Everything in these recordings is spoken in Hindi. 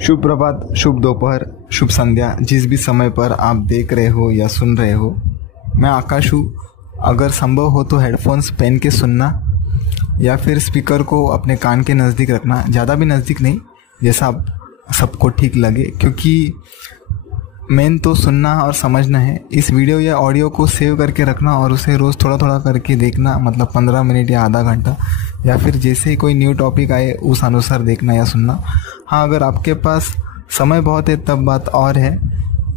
शुभ प्रभात, शुभ दोपहर, शुभ संध्या। जिस भी समय पर आप देख रहे हो या सुन रहे हो, मैं आकाश हूँ। अगर संभव हो तो हेडफोन्स पहन के सुनना या फिर स्पीकर को अपने कान के नज़दीक रखना, ज़्यादा भी नज़दीक नहीं, जैसा आप सबको ठीक लगे, क्योंकि मेन तो सुनना और समझना है। इस वीडियो या ऑडियो को सेव करके रखना और उसे रोज़ थोड़ा थोड़ा करके देखना, मतलब 15 मिनट या आधा घंटा, या फिर जैसे ही कोई न्यू टॉपिक आए उस अनुसार देखना या सुनना। हाँ, अगर आपके पास समय बहुत है तब बात और है,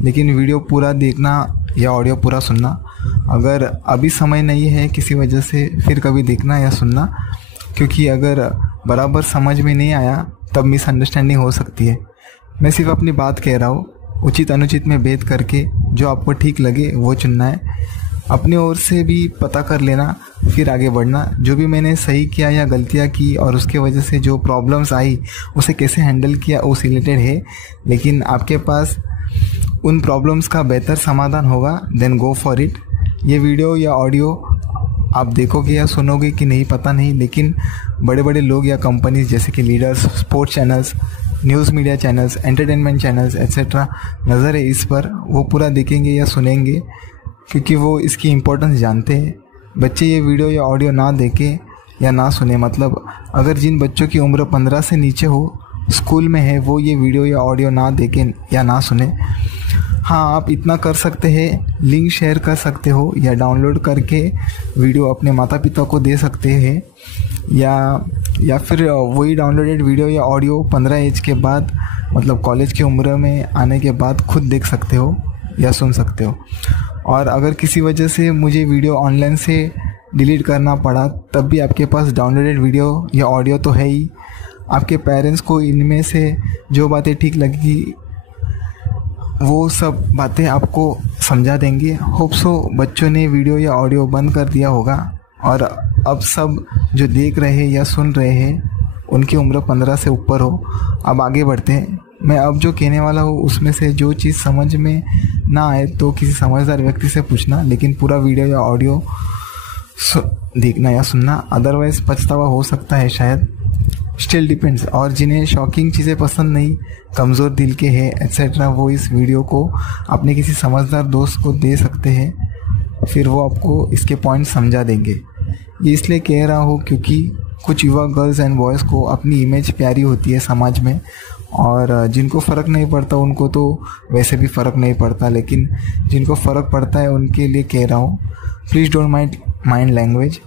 लेकिन वीडियो पूरा देखना या ऑडियो पूरा सुनना। अगर अभी समय नहीं है किसी वजह से, फिर कभी देखना या सुनना, क्योंकि अगर बराबर समझ में नहीं आया तब मिसअंडरस्टैंडिंग हो सकती है। मैं सिर्फ अपनी बात कह रहा हूँ, उचित अनुचित में भेद करके जो आपको ठीक लगे वो चुनना है। अपनी ओर से भी पता कर लेना, फिर आगे बढ़ना। जो भी मैंने सही किया या गलतियाँ की और उसके वजह से जो प्रॉब्लम्स आई उसे कैसे हैंडल किया उस रिलेटेड है, लेकिन आपके पास उन प्रॉब्लम्स का बेहतर समाधान होगा, देन गो फॉर इट। ये वीडियो या ऑडियो आप देखोगे या सुनोगे कि नहीं पता नहीं, लेकिन बड़े बड़े लोग या कंपनीज जैसे कि leaders, sports channels, news media channels, entertainment channels etcetera नज़र है इस पर, वो पूरा देखेंगे या सुनेंगे क्योंकि वो इसकी इम्पोर्टेंस जानते हैं। बच्चे ये वीडियो या ऑडियो ना देखें या ना सुने, मतलब अगर जिन बच्चों की उम्र 15 से नीचे हो, स्कूल में है, वो ये वीडियो या ऑडियो ना देखें या ना सुने। हाँ, आप इतना कर सकते हैं, लिंक शेयर कर सकते हो या डाउनलोड करके वीडियो अपने माता पिता को दे सकते हैं, या फिर वही डाउनलोडेड वीडियो या ऑडियो 15 एज के बाद, मतलब कॉलेज की उम्र में आने के बाद खुद देख सकते हो या सुन सकते हो। और अगर किसी वजह से मुझे वीडियो ऑनलाइन से डिलीट करना पड़ा, तब भी आपके पास डाउनलोडेड वीडियो या ऑडियो तो है ही। आपके पेरेंट्स को इनमें से जो बातें ठीक लगेगी वो सब बातें आपको समझा देंगे। होप सो बच्चों ने वीडियो या ऑडियो बंद कर दिया होगा और अब सब जो देख रहे हैं या सुन रहे हैं उनकी उम्र 15 से ऊपर हो। अब आगे बढ़ते हैं। मैं अब जो कहने वाला हूँ उसमें से जो चीज़ समझ में ना आए तो किसी समझदार व्यक्ति से पूछना, लेकिन पूरा वीडियो या ऑडियो देखना या सुनना, अदरवाइज़ पछतावा हो सकता है शायद। Still depends. और जिन्हें शॉकिंग चीज़ें पसंद नहीं, कमज़ोर दिल के हैं एक्सेट्रा, वो इस वीडियो को अपने किसी समझदार दोस्त को दे सकते हैं, फिर वो आपको इसके पॉइंट समझा देंगे। ये इसलिए कह रहा हूँ क्योंकि कुछ युवा गर्ल्स एंड बॉयज़ को अपनी इमेज प्यारी होती है समाज में, और जिनको फ़र्क नहीं पड़ता उनको तो वैसे भी फ़र्क नहीं पड़ता, लेकिन जिनको फ़र्क पड़ता है उनके लिए कह रहा हूँ, प्लीज़ डोंट माइंड लैंग्वेज,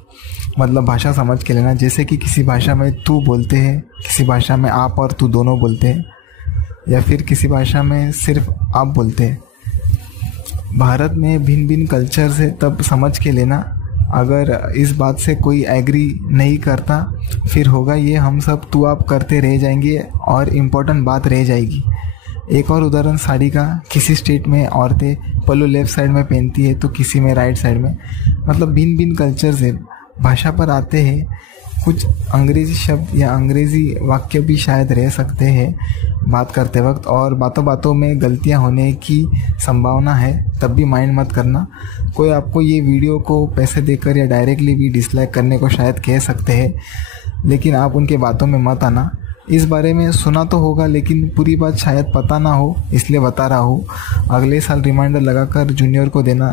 मतलब भाषा समझ के लेना। जैसे कि किसी भाषा में तू बोलते हैं, किसी भाषा में आप और तू दोनों बोलते हैं, या फिर किसी भाषा में सिर्फ आप बोलते हैं। भारत में भिन्न भिन्न कल्चर से तब समझ के लेना। अगर इस बात से कोई एग्री नहीं करता, फिर होगा ये हम सब तू आप करते रह जाएंगे और इम्पोर्टेंट बात रह जाएगी। एक और उदाहरण साड़ी का, किसी स्टेट में औरतें पल्लू लेफ़्ट साइड में पहनती है तो किसी में राइट साइड में, मतलब भिन्न भिन्न कल्चर से। भाषा पर आते हैं, कुछ अंग्रेज़ी शब्द या अंग्रेज़ी वाक्य भी शायद रह सकते हैं बात करते वक्त, और बातों बातों में गलतियां होने की संभावना है, तब भी माइंड मत करना। कोई आपको ये वीडियो को पैसे देकर या डायरेक्टली भी डिसलाइक करने को शायद कह सकते हैं, लेकिन आप उनके बातों में मत आना। इस बारे में सुना तो होगा, लेकिन पूरी बात शायद पता ना हो, इसलिए बता रहा हूँ। अगले साल रिमाइंडर लगाकर जूनियर को देना,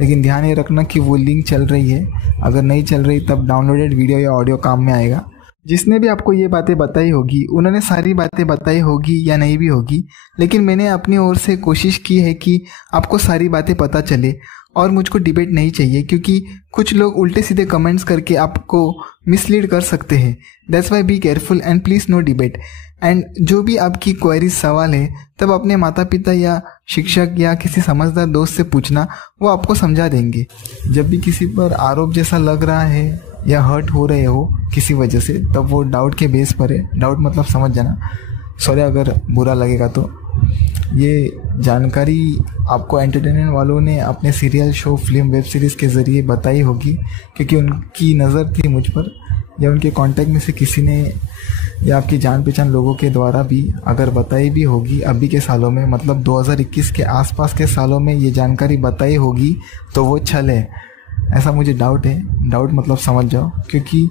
लेकिन ध्यान ये रखना कि वो लिंक चल रही है। अगर नहीं चल रही तब डाउनलोडेड वीडियो या ऑडियो काम में आएगा। जिसने भी आपको ये बातें बताई होगी उन्होंने सारी बातें बताई होगी या नहीं भी होगी, लेकिन मैंने अपनी ओर से कोशिश की है कि आपको सारी बातें पता चले। और मुझको डिबेट नहीं चाहिए, क्योंकि कुछ लोग उल्टे सीधे कमेंट्स करके आपको मिसलीड कर सकते हैं। That's why be careful and please no debate. And जो भी आपकी क्वेरीज सवाल है तब अपने माता पिता या शिक्षक या किसी समझदार दोस्त से पूछना, वो आपको समझा देंगे। जब भी किसी पर आरोप जैसा लग रहा है या हर्ट हो रहे हो किसी वजह से, तब वो डाउट के बेस पर है। डाउट मतलब समझ जाना, सॉरी अगर बुरा लगेगा तो। ये जानकारी आपको एंटरटेनमेंट वालों ने अपने serial, show, film, web series के ज़रिए बताई होगी, क्योंकि उनकी नज़र थी मुझ पर, या उनके कांटेक्ट में से किसी ने, या आपकी जान पहचान लोगों के द्वारा भी अगर बताई भी होगी अभी के सालों में, मतलब 2021 के आसपास के सालों में ये जानकारी बताई होगी, तो वो छल है, ऐसा मुझे डाउट है। डाउट मतलब समझ जाओ, क्योंकि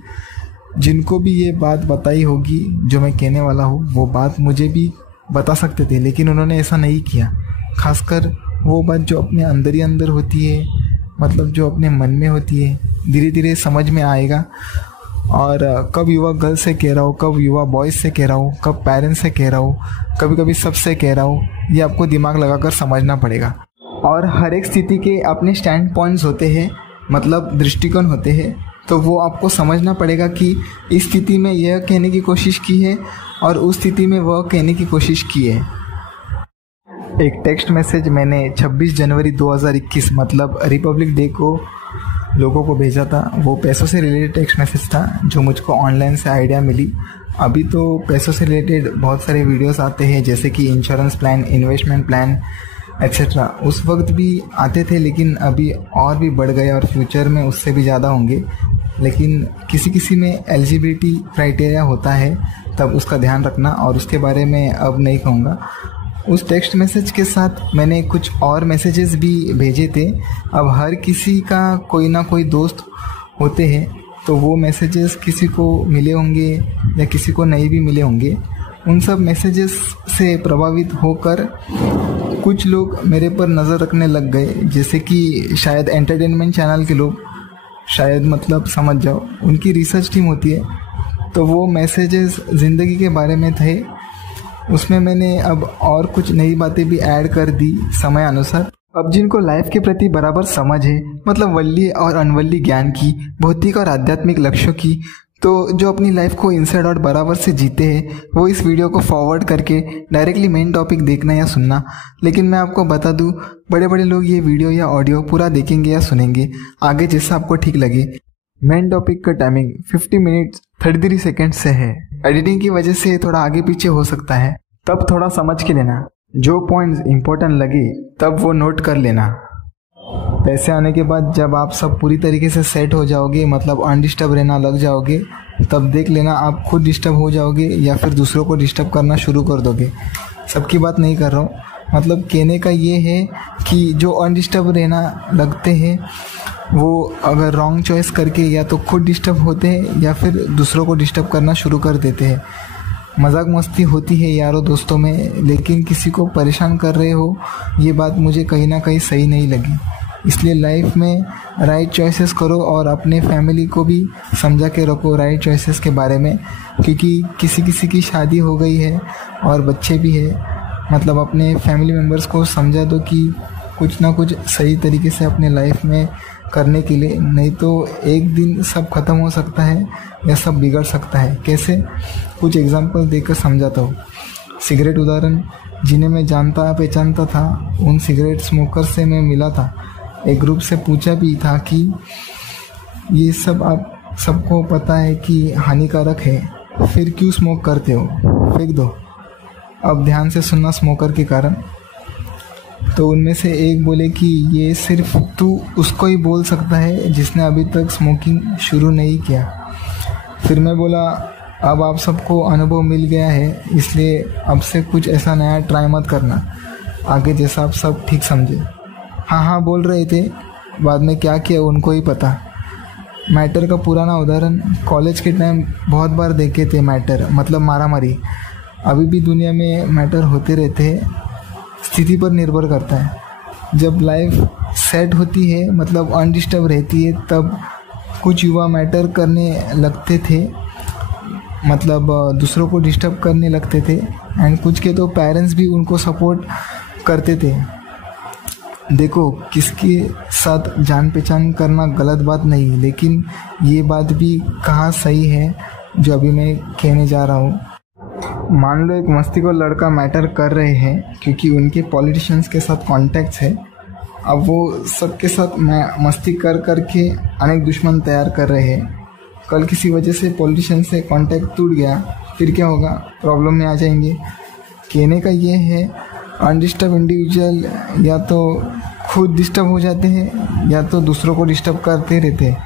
जिनको भी ये बात बताई होगी जो मैं कहने वाला हूँ, वो बात मुझे भी बता सकते थे, लेकिन उन्होंने ऐसा नहीं किया। खासकर वो बात जो अपने अंदर ही अंदर होती है, मतलब जो अपने मन में होती है, धीरे धीरे समझ में आएगा। और कब युवा गर्ल्स से कह रहा हूँ, कब युवा बॉयज़ से कह रहा हूँ, कब पेरेंट्स से कह रहा हूँ, कभी कभी सबसे कह रहा हूँ, ये आपको दिमाग लगाकर समझना पड़ेगा। और हर एक स्थिति के अपने स्टैंड पॉइंट्स होते हैं, मतलब दृष्टिकोण होते हैं। तो वो आपको समझना पड़ेगा कि इस स्थिति में यह कहने की कोशिश की है और उस स्थिति में वह कहने की कोशिश की है। एक टेक्स्ट मैसेज मैंने 26 जनवरी 2021 मतलब रिपब्लिक डे को लोगों को भेजा था। वो पैसों से रिलेटेड टेक्स्ट मैसेज था जो मुझको ऑनलाइन से आइडिया मिली। अभी तो पैसों से रिलेटेड बहुत सारे वीडियोस आते हैं, जैसे कि insurance plan, investment plan etcetera. उस वक्त भी आते थे, लेकिन अभी और भी बढ़ गए और फ्यूचर में उससे भी ज़्यादा होंगे। लेकिन किसी किसी में एलिजिबिलिटी क्राइटेरिया होता है, तब उसका ध्यान रखना, और उसके बारे में अब नहीं कहूँगा। उस टेक्स्ट मैसेज के साथ मैंने कुछ और मैसेजेस भी भेजे थे। अब हर किसी का कोई ना कोई दोस्त होते हैं, तो वो मैसेजेस किसी को मिले होंगे या किसी को नहीं भी मिले होंगे। उन सब मैसेजेस से प्रभावित होकर कुछ लोग मेरे पर नज़र रखने लग गए, जैसे कि शायद एंटरटेनमेंट चैनल के लोग, शायद मतलब समझ जाओ, उनकी रिसर्च टीम होती है। तो वो मैसेजेस ज़िंदगी के बारे में थे। उसमें मैंने अब और कुछ नई बातें भी ऐड कर दी समय अनुसार। अब जिनको लाइफ के प्रति बराबर समझ है, मतलब वल्ली और अनवल्ली ज्ञान की, भौतिक और आध्यात्मिक लक्ष्यों की, तो जो अपनी लाइफ को इनसाइड आउट बराबर से जीते हैं, वो इस वीडियो को फॉरवर्ड करके डायरेक्टली मेन टॉपिक देखना या सुनना। लेकिन मैं आपको बता दूं, बड़े बड़े लोग ये वीडियो या ऑडियो पूरा देखेंगे या सुनेंगे, आगे जैसा आपको ठीक लगे। मेन टॉपिक का टाइमिंग 50 मिनट्स 33 सेकेंड से है। एडिटिंग की वजह से थोड़ा आगे पीछे हो सकता है, तब थोड़ा समझ के लेना। जो पॉइंट्स इंपॉर्टेंट लगे तब वो नोट कर लेना। पैसे आने के बाद जब आप सब पूरी तरीके से सेट हो जाओगे, मतलब अनडिस्टर्ब रहना लग जाओगे, तब देख लेना आप खुद डिस्टर्ब हो जाओगे या फिर दूसरों को डिस्टर्ब करना शुरू कर दोगे। सबकी बात नहीं कर रहा हूँ, मतलब कहने का ये है कि जो अनडिस्टर्ब रहना लगते हैं, वो अगर रॉन्ग चॉइस करके या तो खुद डिस्टर्ब होते हैं या फिर दूसरों को डिस्टर्ब करना शुरू कर देते हैं। मजाक मस्ती होती है यारों दोस्तों में, लेकिन किसी को परेशान कर रहे हो, ये बात मुझे कहीं ना कहीं सही नहीं लगी। इसलिए लाइफ में राइट चॉइसेस करो और अपने फैमिली को भी समझा के रखो राइट चॉइसेस के बारे में, क्योंकि किसी किसी की शादी हो गई है और बच्चे भी है। मतलब अपने फैमिली मेम्बर्स को समझा दो कि कुछ ना कुछ सही तरीके से अपने लाइफ में करने के लिए, नहीं तो एक दिन सब खत्म हो सकता है या सब बिगड़ सकता है। कैसे, कुछ एग्जांपल देकर समझाता हूँ। सिगरेट उदाहरण, जिन्हें मैं जानता पहचानता था, उन सिगरेट स्मोकर से मैं मिला था। एक ग्रुप से पूछा भी था कि ये सब आप सबको पता है कि हानिकारक है, फिर क्यों स्मोक करते हो, फेंक दो। अब ध्यान से सुनना स्मोकर के कारण। तो उनमें से एक बोले कि ये सिर्फ तू उसको ही बोल सकता है जिसने अभी तक स्मोकिंग शुरू नहीं किया। फिर मैं बोला, अब आप सबको अनुभव मिल गया है, इसलिए अब से कुछ ऐसा नया ट्राई मत करना, आगे जैसा आप सब ठीक समझे। हाँ हाँ बोल रहे थे, बाद में क्या किया उनको ही पता। मैटर का पुराना उदाहरण, कॉलेज के टाइम बहुत बार देखे थे मैटर, मतलब मारामारी। अभी भी दुनिया में मैटर होते रहते हैं, स्थिति पर निर्भर करता है। जब लाइफ सेट होती है, मतलब अनडिस्टर्ब रहती है, तब कुछ युवा मैटर करने लगते थे, मतलब दूसरों को डिस्टर्ब करने लगते थे। एंड कुछ के तो पेरेंट्स भी उनको सपोर्ट करते थे। देखो, किसके साथ जान पहचान करना गलत बात नहीं, लेकिन ये बात भी कहाँ सही है जो अभी मैं कहने जा रहा हूँ। मान लो एक मस्ती को लड़का मैटर कर रहे हैं क्योंकि उनके पॉलिटिशियंस के साथ कॉन्टैक्ट्स है। अब वो सबके साथ मस्ती कर के अनेक दुश्मन तैयार कर रहे हैं। कल किसी वजह से पॉलिटिशियन से कॉन्टैक्ट टूट गया, फिर क्या होगा, प्रॉब्लम में आ जाएंगे। कहने का ये है, अनडिस्टर्ब इंडिविजुअल या तो खुद डिस्टर्ब हो जाते हैं या तो दूसरों को डिस्टर्ब करते रहते हैं।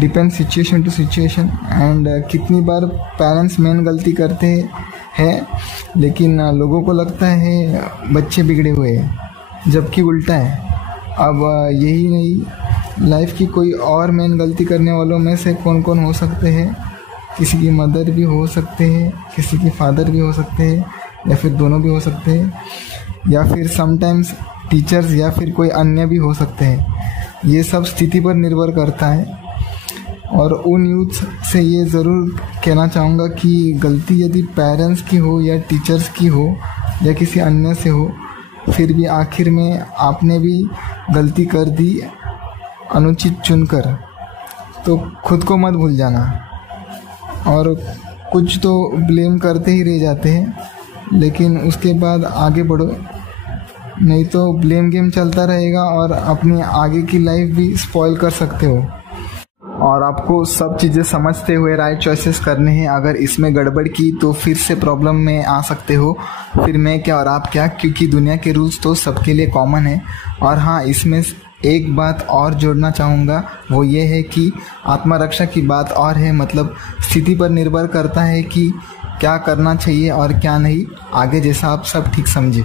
Depend situation to situation. And कितनी बार पेरेंट्स मेन गलती करते हैं, लेकिन लोगों को लगता है बच्चे बिगड़े हुए हैं, जबकि उल्टा है। अब यही नहीं, लाइफ की कोई और मेन गलती करने वालों में से कौन कौन हो सकते हैं। किसी की मदर भी हो सकते हैं, किसी की फादर भी हो सकते हैं, या फिर दोनों भी हो सकते हैं, या फिर समटाइम्स टीचर्स या फिर कोई अन्य भी हो सकते हैं। ये सब स्थिति पर निर्भर करता है। और उन यूथ से ये ज़रूर कहना चाहूँगा कि गलती यदि पेरेंट्स की हो या टीचर्स की हो या किसी अन्य से हो, फिर भी आखिर में आपने भी गलती कर दी अनुचित चुनकर, तो खुद को मत भूल जाना। और कुछ तो ब्लेम करते ही रह जाते हैं, लेकिन उसके बाद आगे बढ़ो, नहीं तो ब्लेम गेम चलता रहेगा और अपनी आगे की लाइफ भी स्पॉइल कर सकते हो। और आपको सब चीज़ें समझते हुए राइट चॉइसेस करने हैं। अगर इसमें गड़बड़ की तो फिर से प्रॉब्लम में आ सकते हो, फिर मैं क्या और आप क्या, क्योंकि दुनिया के रूल्स तो सबके लिए कॉमन है। और हाँ, इसमें एक बात और जोड़ना चाहूँगा, वो ये है कि आत्मरक्षा की बात और है, मतलब स्थिति पर निर्भर करता है कि क्या करना चाहिए और क्या नहीं, आगे जैसा आप सब ठीक समझे।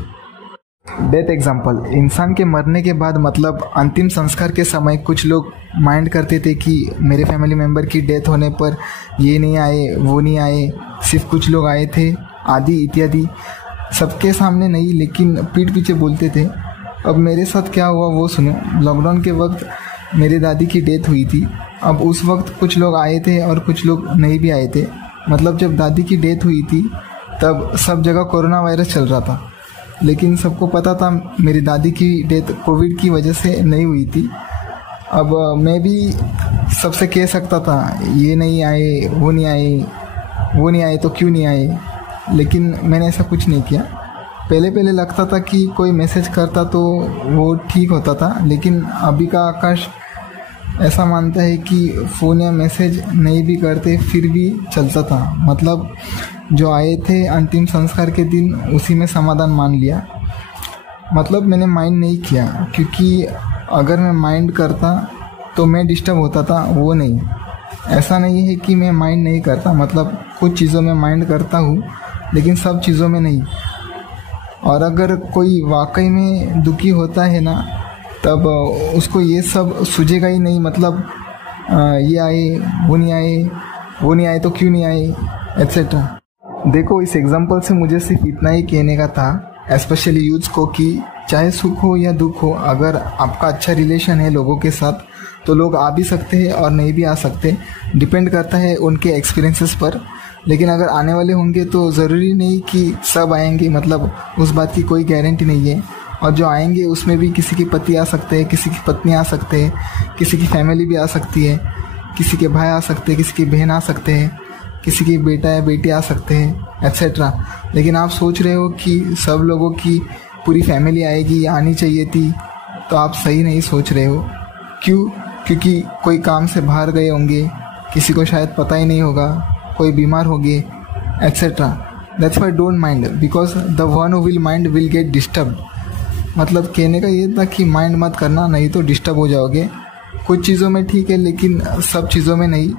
डेथ एग्जाम्पल, इंसान के मरने के बाद मतलब अंतिम संस्कार के समय कुछ लोग माइंड करते थे कि मेरे फैमिली मेम्बर की डेथ होने पर ये नहीं आए, वो नहीं आए, सिर्फ कुछ लोग आए थे, आदि इत्यादि। सबके सामने नहीं, लेकिन पीठ पीछे बोलते थे। अब मेरे साथ क्या हुआ वो सुनो। लॉकडाउन के वक्त मेरी दादी की डेथ हुई थी। अब उस वक्त कुछ लोग आए थे और कुछ लोग नहीं भी आए थे। मतलब जब दादी की डेथ हुई थी तब सब जगह कोरोना वायरस चल रहा था, लेकिन सबको पता था मेरी दादी की डेथ कोविड की वजह से नहीं हुई थी। अब मैं भी सबसे कह सकता था ये नहीं आए, वो नहीं आए, वो नहीं आए तो क्यों नहीं आए, लेकिन मैंने ऐसा कुछ नहीं किया। पहले लगता था कि कोई मैसेज करता तो वो ठीक होता था, लेकिन अभी का आकाश ऐसा मानता है कि फ़ोन या मैसेज नहीं भी करते फिर भी चलता था। मतलब जो आए थे अंतिम संस्कार के दिन उसी में समाधान मान लिया। मतलब मैंने माइंड नहीं किया, क्योंकि अगर मैं माइंड करता तो मैं डिस्टर्ब होता था, वो नहीं। ऐसा नहीं है कि मैं माइंड नहीं करता, मतलब कुछ चीज़ों में माइंड करता हूँ लेकिन सब चीज़ों में नहीं। और अगर कोई वाकई में दुखी होता है ना, तब उसको ये सब सूझेगा ही नहीं। मतलब ये आए, वो नहीं आए, वो नहीं आए तो क्यों नहीं आए, एट्सेट्रा। देखो, इस एग्जाम्पल से मुझे सिर्फ इतना ही कहने का था, स्पेशली यूथ्स को, कि चाहे सुख हो या दुख हो, अगर आपका अच्छा रिलेशन है लोगों के साथ तो लोग आ भी सकते हैं और नहीं भी आ सकते, डिपेंड करता है उनके एक्सपीरियंसेस पर। लेकिन अगर आने वाले होंगे तो ज़रूरी नहीं कि सब आएंगे, मतलब उस बात की कोई गारंटी नहीं है। और जो आएंगे उसमें भी किसी के पति आ सकते हैं, किसी की पत्नी आ सकते हैं, किसी की फैमिली भी आ सकती है, किसी के भाई आ सकते हैं, किसी की बहन आ सकते हैं, किसी की बेटा या बेटी आ सकते हैं, एट्सेट्रा। लेकिन आप सोच रहे हो कि सब लोगों की पूरी फैमिली आएगी, आनी चाहिए थी, तो आप सही नहीं सोच रहे हो। क्यों? क्योंकि कोई काम से बाहर गए होंगे, किसी को शायद पता ही नहीं होगा, कोई बीमार हो गए, etcetera. That's why don't mind, because the one who will mind will get disturb. मतलब कहने का ये था कि माइंड मत करना, नहीं तो डिस्टर्ब हो जाओगे। कुछ चीज़ों में ठीक है, लेकिन सब चीज़ों में नहीं,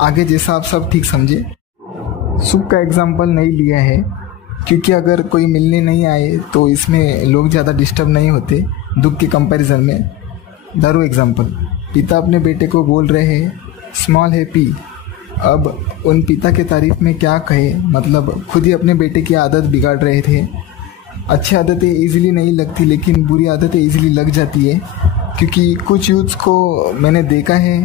आगे जैसा आप सब ठीक समझे। सुख का एग्जाम्पल नहीं लिया है, क्योंकि अगर कोई मिलने नहीं आए तो इसमें लोग ज़्यादा डिस्टर्ब नहीं होते दुख के कंपैरिजन में। दारू एग्जाम्पल, पिता अपने बेटे को बोल रहे हैं स्मॉल है पी। अब उन पिता के तारीफ में क्या कहे, मतलब खुद ही अपने बेटे की आदत बिगाड़ रहे थे। अच्छी आदतें इजीली नहीं लगती, लेकिन बुरी आदतें इजीली लग जाती है। क्योंकि कुछ यूथ्स को मैंने देखा है,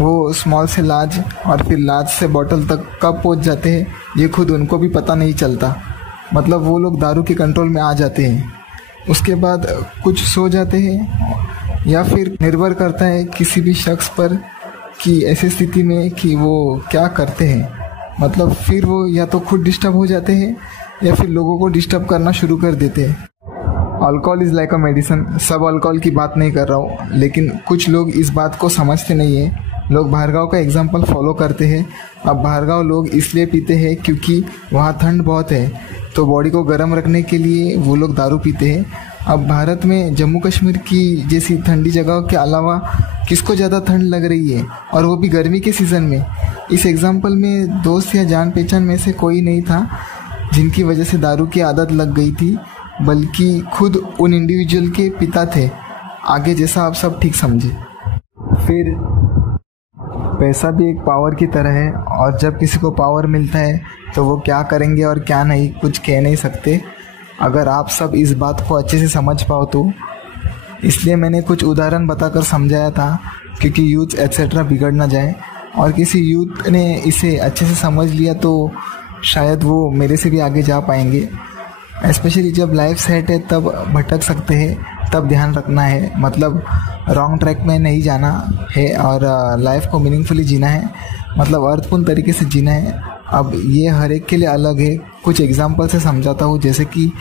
वो स्मॉल से लार्ज और फिर लार्ज से बॉटल तक कब पहुंच जाते हैं ये खुद उनको भी पता नहीं चलता। मतलब वो लोग दारू के कंट्रोल में आ जाते हैं, उसके बाद कुछ सो जाते हैं, या फिर निर्भर करता है किसी भी शख्स पर कि ऐसी स्थिति में कि वो क्या करते हैं। मतलब फिर वो या तो खुद डिस्टर्ब हो जाते हैं या फिर लोगों को डिस्टर्ब करना शुरू कर देते हैं। Alcohol is like a medicine. सब अल्कोहल की बात नहीं कर रहा हूँ, लेकिन कुछ लोग इस बात को समझते नहीं है। लोग बाहरगांव का एग्जाम्पल फॉलो करते हैं। अब बाहरगांव लोग इसलिए पीते हैं क्योंकि वहाँ ठंड बहुत है, तो बॉडी को गर्म रखने के लिए वो लोग दारू पीते हैं। अब भारत में जम्मू कश्मीर की जैसी ठंडी जगहों के अलावा किसको ज़्यादा ठंड लग रही है, और वो भी गर्मी के सीज़न में। इस एग्जाम्पल में दोस्त या जान पहचान में से कोई नहीं था जिनकी वजह से दारू की आदत लग गई थी, बल्कि खुद उन इंडिविजुअल के पिता थे। आगे जैसा आप सब ठीक समझे। फिर पैसा भी एक पावर की तरह है, और जब किसी को पावर मिलता है तो वो क्या करेंगे और क्या नहीं कुछ कह नहीं सकते। अगर आप सब इस बात को अच्छे से समझ पाओ तो। इसलिए मैंने कुछ उदाहरण बताकर समझाया था, क्योंकि यूथ एट्सेट्रा बिगड़ ना जाए। और किसी यूथ ने इसे अच्छे से समझ लिया तो शायद वो मेरे से भी आगे जा पाएंगे। स्पेशली जब लाइफ सेट है तब भटक सकते हैं, तब ध्यान रखना है, मतलब रॉन्ग ट्रैक में नहीं जाना है और लाइफ को मीनिंगफुली जीना है, मतलब अर्थपूर्ण तरीके से जीना है। अब ये हर एक के लिए अलग है। कुछ एग्जांपल से समझाता हूँ, जैसे कि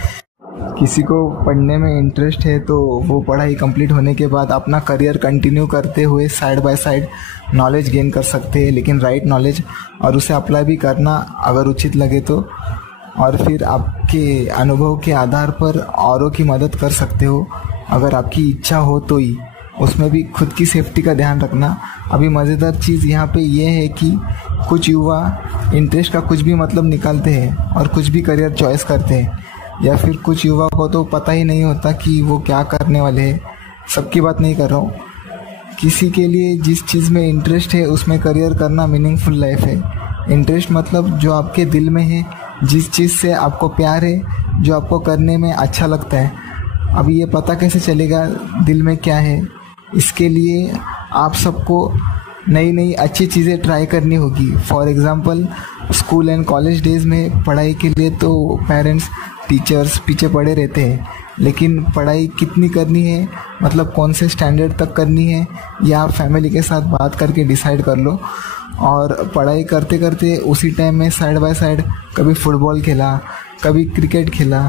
किसी को पढ़ने में इंटरेस्ट है तो वो पढ़ाई कंप्लीट होने के बाद अपना करियर कंटिन्यू करते हुए side by side knowledge gain कर सकते हैं, लेकिन राइट नॉलेज, और उसे अप्लाई भी करना अगर उचित लगे तो। और फिर आपके अनुभव के आधार पर औरों की मदद कर सकते हो, अगर आपकी इच्छा हो तो ही। उसमें भी खुद की सेफ्टी का ध्यान रखना। अभी मज़ेदार चीज़ यहाँ पे ये है कि कुछ युवा इंटरेस्ट का कुछ भी मतलब निकालते हैं और कुछ भी करियर चॉइस करते हैं, या फिर कुछ युवा को तो पता ही नहीं होता कि वो क्या करने वाले हैं। सबकी बात नहीं कर रहा हूँ, किसी के लिए जिस चीज़ में इंटरेस्ट है उसमें करियर करना मीनिंगफुल लाइफ है। इंटरेस्ट मतलब जो आपके दिल में है, जिस चीज़ से आपको प्यार है, जो आपको करने में अच्छा लगता है। अब ये पता कैसे चलेगा दिल में क्या है? इसके लिए आप सबको नई नई अच्छी चीज़ें ट्राई करनी होगी। For example school and college days में पढ़ाई के लिए तो पेरेंट्स टीचर्स पीछे पड़े रहते हैं, लेकिन पढ़ाई कितनी करनी है, मतलब कौन से स्टैंडर्ड तक करनी है, या आप फैमिली के साथ बात करके डिसाइड कर लो। और पढ़ाई करते करते उसी टाइम में साइड बाय साइड कभी फुटबॉल खेला, कभी क्रिकेट खेला,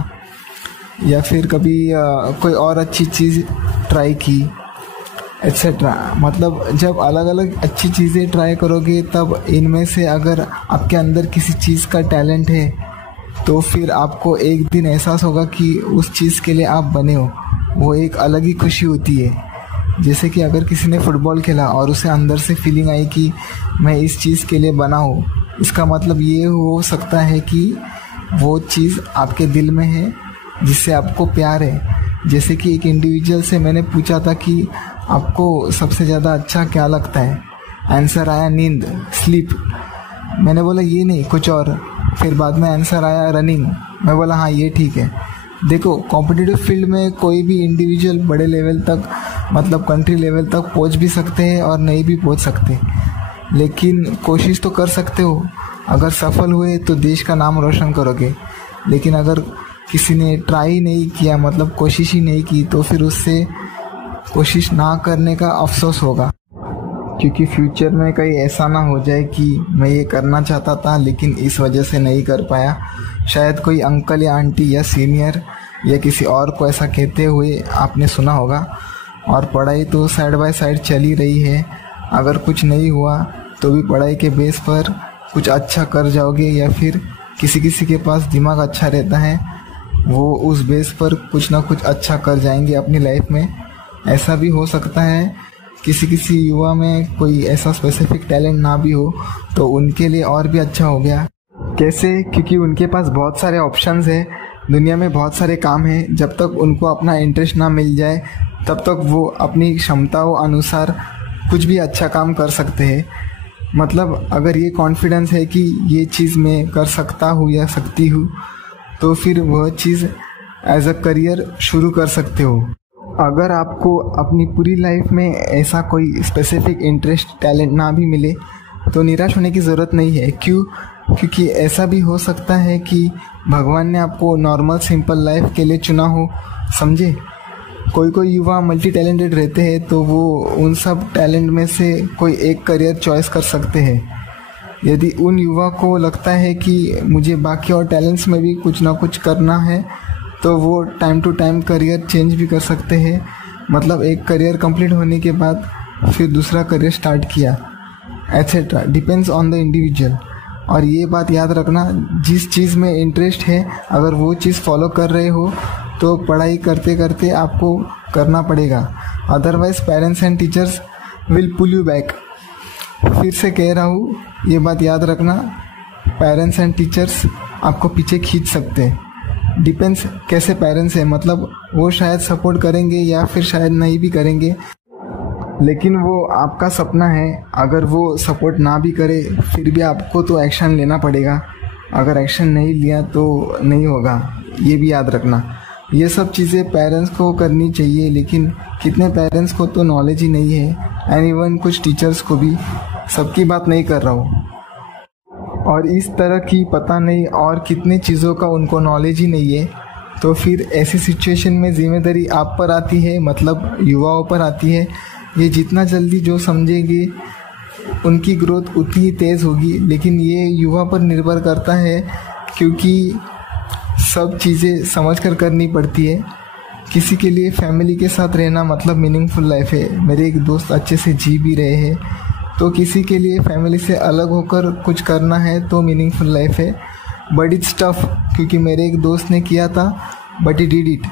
या फिर कभी कोई और अच्छी चीज़ ट्राई की, एट्सेट्रा। मतलब जब अलग अलग अच्छी चीज़ें ट्राई करोगे तब इनमें से अगर आपके अंदर किसी चीज़ का टैलेंट है तो फिर आपको एक दिन एहसास होगा कि उस चीज़ के लिए आप बने हो। वो एक अलग ही खुशी होती है। जैसे कि अगर किसी ने फुटबॉल खेला और उसे अंदर से फीलिंग आई कि मैं इस चीज़ के लिए बना हूँ, इसका मतलब ये हो सकता है कि वो चीज़ आपके दिल में है जिससे आपको प्यार है। जैसे कि एक इंडिविजुअल से मैंने पूछा था कि आपको सबसे ज़्यादा अच्छा क्या लगता है? आंसर आया नींद, स्लीप। मैंने बोला ये नहीं, कुछ और। फिर बाद में आंसर आया रनिंग। मैं बोला हाँ ये ठीक है। देखो, कॉम्पिटिटिव फील्ड में कोई भी इंडिविजुअल बड़े लेवल तक, मतलब कंट्री लेवल तक पहुंच भी सकते हैं और नहीं भी पहुंच सकते, लेकिन कोशिश तो कर सकते हो। अगर सफल हुए तो देश का नाम रोशन करोगे, लेकिन अगर किसी ने ट्राई नहीं किया, मतलब कोशिश ही नहीं की, तो फिर उससे कोशिश ना करने का अफसोस होगा। क्योंकि फ्यूचर में कहीं ऐसा ना हो जाए कि मैं ये करना चाहता था लेकिन इस वजह से नहीं कर पाया। शायद कोई अंकल या आंटी या सीनियर या किसी और को ऐसा कहते हुए आपने सुना होगा। और पढ़ाई तो साइड बाय साइड चल ही रही है। अगर कुछ नहीं हुआ तो भी पढ़ाई के बेस पर कुछ अच्छा कर जाओगे, या फिर किसी किसी के पास दिमाग अच्छा रहता है, वो उस बेस पर कुछ ना कुछ अच्छा कर जाएंगे अपनी लाइफ में। ऐसा भी हो सकता है किसी किसी युवा में कोई ऐसा स्पेसिफिक टैलेंट ना भी हो तो उनके लिए और भी अच्छा हो गया। कैसे? क्योंकि उनके पास बहुत सारे ऑप्शंस हैं, दुनिया में बहुत सारे काम हैं। जब तक उनको अपना इंटरेस्ट ना मिल जाए तब तक वो अपनी क्षमताओं अनुसार कुछ भी अच्छा काम कर सकते हैं। मतलब अगर ये कॉन्फिडेंस है कि ये चीज़ मैं कर सकता हूँ या सकती हूँ, तो फिर वह चीज़ एज अ करियर शुरू कर सकते हो। अगर आपको अपनी पूरी लाइफ में ऐसा कोई स्पेसिफिक इंटरेस्ट टैलेंट ना भी मिले तो निराश होने की ज़रूरत नहीं है। क्यों? क्योंकि ऐसा भी हो सकता है कि भगवान ने आपको नॉर्मल सिंपल लाइफ के लिए चुना हो, समझे। कोई कोई युवा मल्टी टैलेंटेड रहते हैं तो वो उन सब टैलेंट में से कोई एक करियर चॉइस कर सकते हैं। यदि उन युवा को लगता है कि मुझे बाकी और टैलेंट्स में भी कुछ ना कुछ करना है तो वो time to time career change भी कर सकते हैं। मतलब एक करियर कंप्लीट होने के बाद फिर दूसरा करियर स्टार्ट किया, etcetera. Depends on the individual. और ये बात याद रखना, जिस चीज़ में इंटरेस्ट है अगर वो चीज़ फॉलो कर रहे हो तो पढ़ाई करते करते आपको करना पड़ेगा, otherwise parents and teachers will pull you back. फिर से कह रहा हूँ, ये बात याद रखना, पेरेंट्स एंड टीचर्स आपको पीछे खींच सकते हैं। डिपेंड्स कैसे पेरेंट्स हैं, मतलब वो शायद सपोर्ट करेंगे या फिर शायद नहीं भी करेंगे, लेकिन वो आपका सपना है। अगर वो सपोर्ट ना भी करे फिर भी आपको तो एक्शन लेना पड़ेगा। अगर एक्शन नहीं लिया तो नहीं होगा। ये भी याद रखना। ये सब चीज़ें पेरेंट्स को करनी चाहिए, लेकिन कितने पेरेंट्स को तो नॉलेज ही नहीं है, एंड इवन कुछ टीचर्स को भी। सबकी बात नहीं कर रहा हूँ। और इस तरह की पता नहीं और कितने चीज़ों का उनको नॉलेज ही नहीं है, तो फिर ऐसी सिचुएशन में जिम्मेदारी आप पर आती है, मतलब युवाओं पर आती है। ये जितना जल्दी जो समझेंगे उनकी ग्रोथ उतनी ही तेज़ होगी, लेकिन ये युवा पर निर्भर करता है, क्योंकि सब चीज़ें समझ कर करनी पड़ती है। किसी के लिए फैमिली के साथ रहना मतलब मीनिंगफुल लाइफ है। मेरे एक दोस्त अच्छे से जी भी रहे हैं, तो किसी के लिए फैमिली से अलग होकर कुछ करना है तो मीनिंगफुल लाइफ है। बट इट्स टफ, क्योंकि मेरे एक दोस्त ने किया था बट ही डिड इट।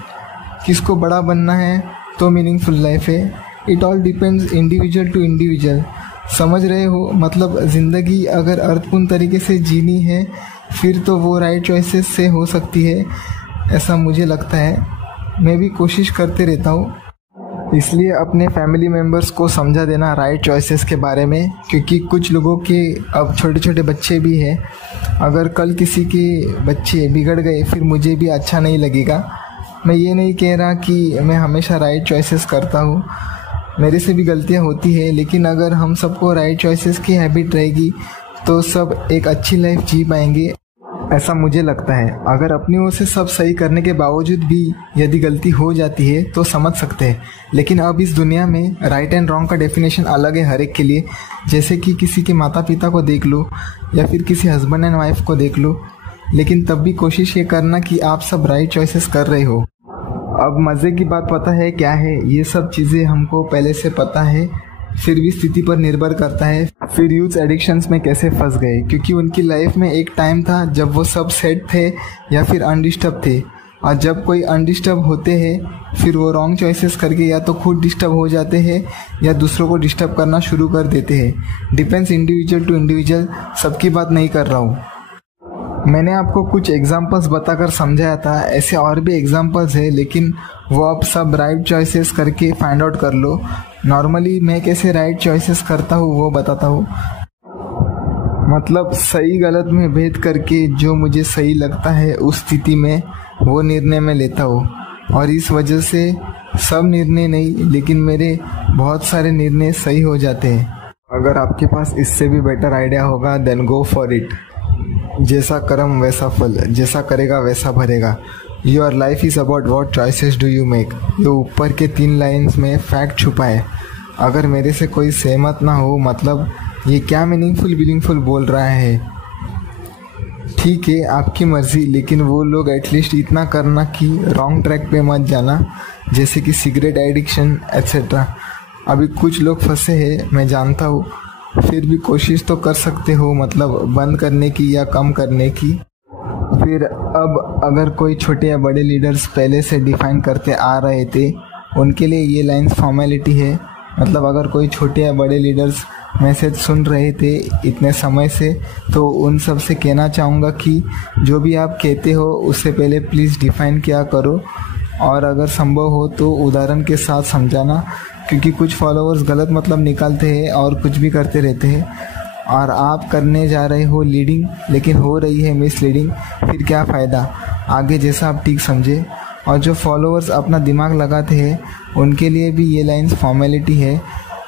किसको बड़ा बनना है तो मीनिंगफुल लाइफ है। It all depends individual to individual. समझ रहे हो, मतलब ज़िंदगी अगर अर्थपूर्ण तरीके से जीनी है फिर तो वो राइट चॉइसेस से हो सकती है, ऐसा मुझे लगता है। मैं भी कोशिश करते रहता हूँ, इसलिए अपने फैमिली मेम्बर्स को समझा देना राइट चॉइसेस के बारे में, क्योंकि कुछ लोगों के अब छोटे छोटे बच्चे भी हैं। अगर कल किसी के बच्चे बिगड़ गए फिर मुझे भी अच्छा नहीं लगेगा। मैं ये नहीं कह रहा कि मैं हमेशा राइट चॉइसेस करता हूँ, मेरे से भी गलतियाँ होती है, लेकिन अगर हम सबको राइट चॉइसेस की हैबिट रहेगी तो सब एक अच्छी लाइफ जी पाएंगे, ऐसा मुझे लगता है। अगर अपनी ओर से सब सही करने के बावजूद भी यदि गलती हो जाती है तो समझ सकते हैं, लेकिन अब इस दुनिया में राइट एंड रॉन्ग का डेफिनेशन अलग है हर एक के लिए। जैसे कि किसी के माता पिता को देख लो या फिर किसी हस्बैंड एंड वाइफ को देख लो, लेकिन तब भी कोशिश ये करना कि आप सब राइट चॉइसेस कर रहे हो। अब मज़े की बात पता है क्या है, ये सब चीज़ें हमको पहले से पता है, फिर भी स्थिति पर निर्भर करता है फिर यूथ एडिक्शंस में कैसे फंस गए, क्योंकि उनकी लाइफ में एक टाइम था जब वो सब सेट थे या फिर अनडिस्टर्ब थे, और जब कोई अनडिस्टर्ब होते हैं फिर वो रॉन्ग चॉइसेस करके या तो खुद डिस्टर्ब हो जाते हैं या दूसरों को डिस्टर्ब करना शुरू कर देते हैं। डिपेंड्स इंडिविजुअल टू इंडिविजुअल, सबकी बात नहीं कर रहा हूँ। मैंने आपको कुछ एग्जांपल्स बताकर समझाया था, ऐसे और भी एग्जांपल्स है, लेकिन वो आप सब राइट चॉइसेस करके फाइंड आउट कर लो। नॉर्मली मैं कैसे राइट चॉइसेस करता हूँ वो बताता हूँ, मतलब सही गलत में भेद करके जो मुझे सही लगता है उस स्थिति में वो निर्णय मैं लेता हूँ, और इस वजह से सब निर्णय नहीं लेकिन मेरे बहुत सारे निर्णय सही हो जाते हैं। अगर आपके पास इससे भी बेटर आइडिया होगा देन गो फॉर इट। जैसा कर्म वैसा फल, जैसा करेगा वैसा भरेगा। Your life is about what choices do you make. ये ऊपर के 3 लाइन्स में फैक्ट छुपा है। अगर मेरे से कोई सहमत ना हो, मतलब ये क्या मीनिंगफुल बोल रहा है, ठीक है आपकी मर्जी, लेकिन वो लोग एटलीस्ट इतना करना कि रॉन्ग ट्रैक पे मत जाना, जैसे कि सिगरेट एडिक्शन एट्सेट्रा। अभी कुछ लोग फंसे हैं मैं जानता हूँ, फिर भी कोशिश तो कर सकते हो, मतलब बंद करने की या कम करने की। फिर अब अगर कोई छोटे या बड़े लीडर्स पहले से डिफाइन करते आ रहे थे, उनके लिए ये लाइन्स फॉर्मेलिटी है। मतलब अगर कोई छोटे या बड़े लीडर्स मैसेज सुन रहे थे इतने समय से, तो उन सब से कहना चाहूँगा कि जो भी आप कहते हो उससे पहले प्लीज़ डिफाइन किया करो, और अगर संभव हो तो उदाहरण के साथ समझाना, क्योंकि कुछ फॉलोअर्स गलत मतलब निकालते हैं और कुछ भी करते रहते हैं, और आप करने जा रहे हो लीडिंग लेकिन हो रही है मिसलीडिंग, फिर क्या फ़ायदा। आगे जैसा आप ठीक समझे। और जो फॉलोअर्स अपना दिमाग लगाते हैं उनके लिए भी ये लाइन्स फॉर्मेलिटी है।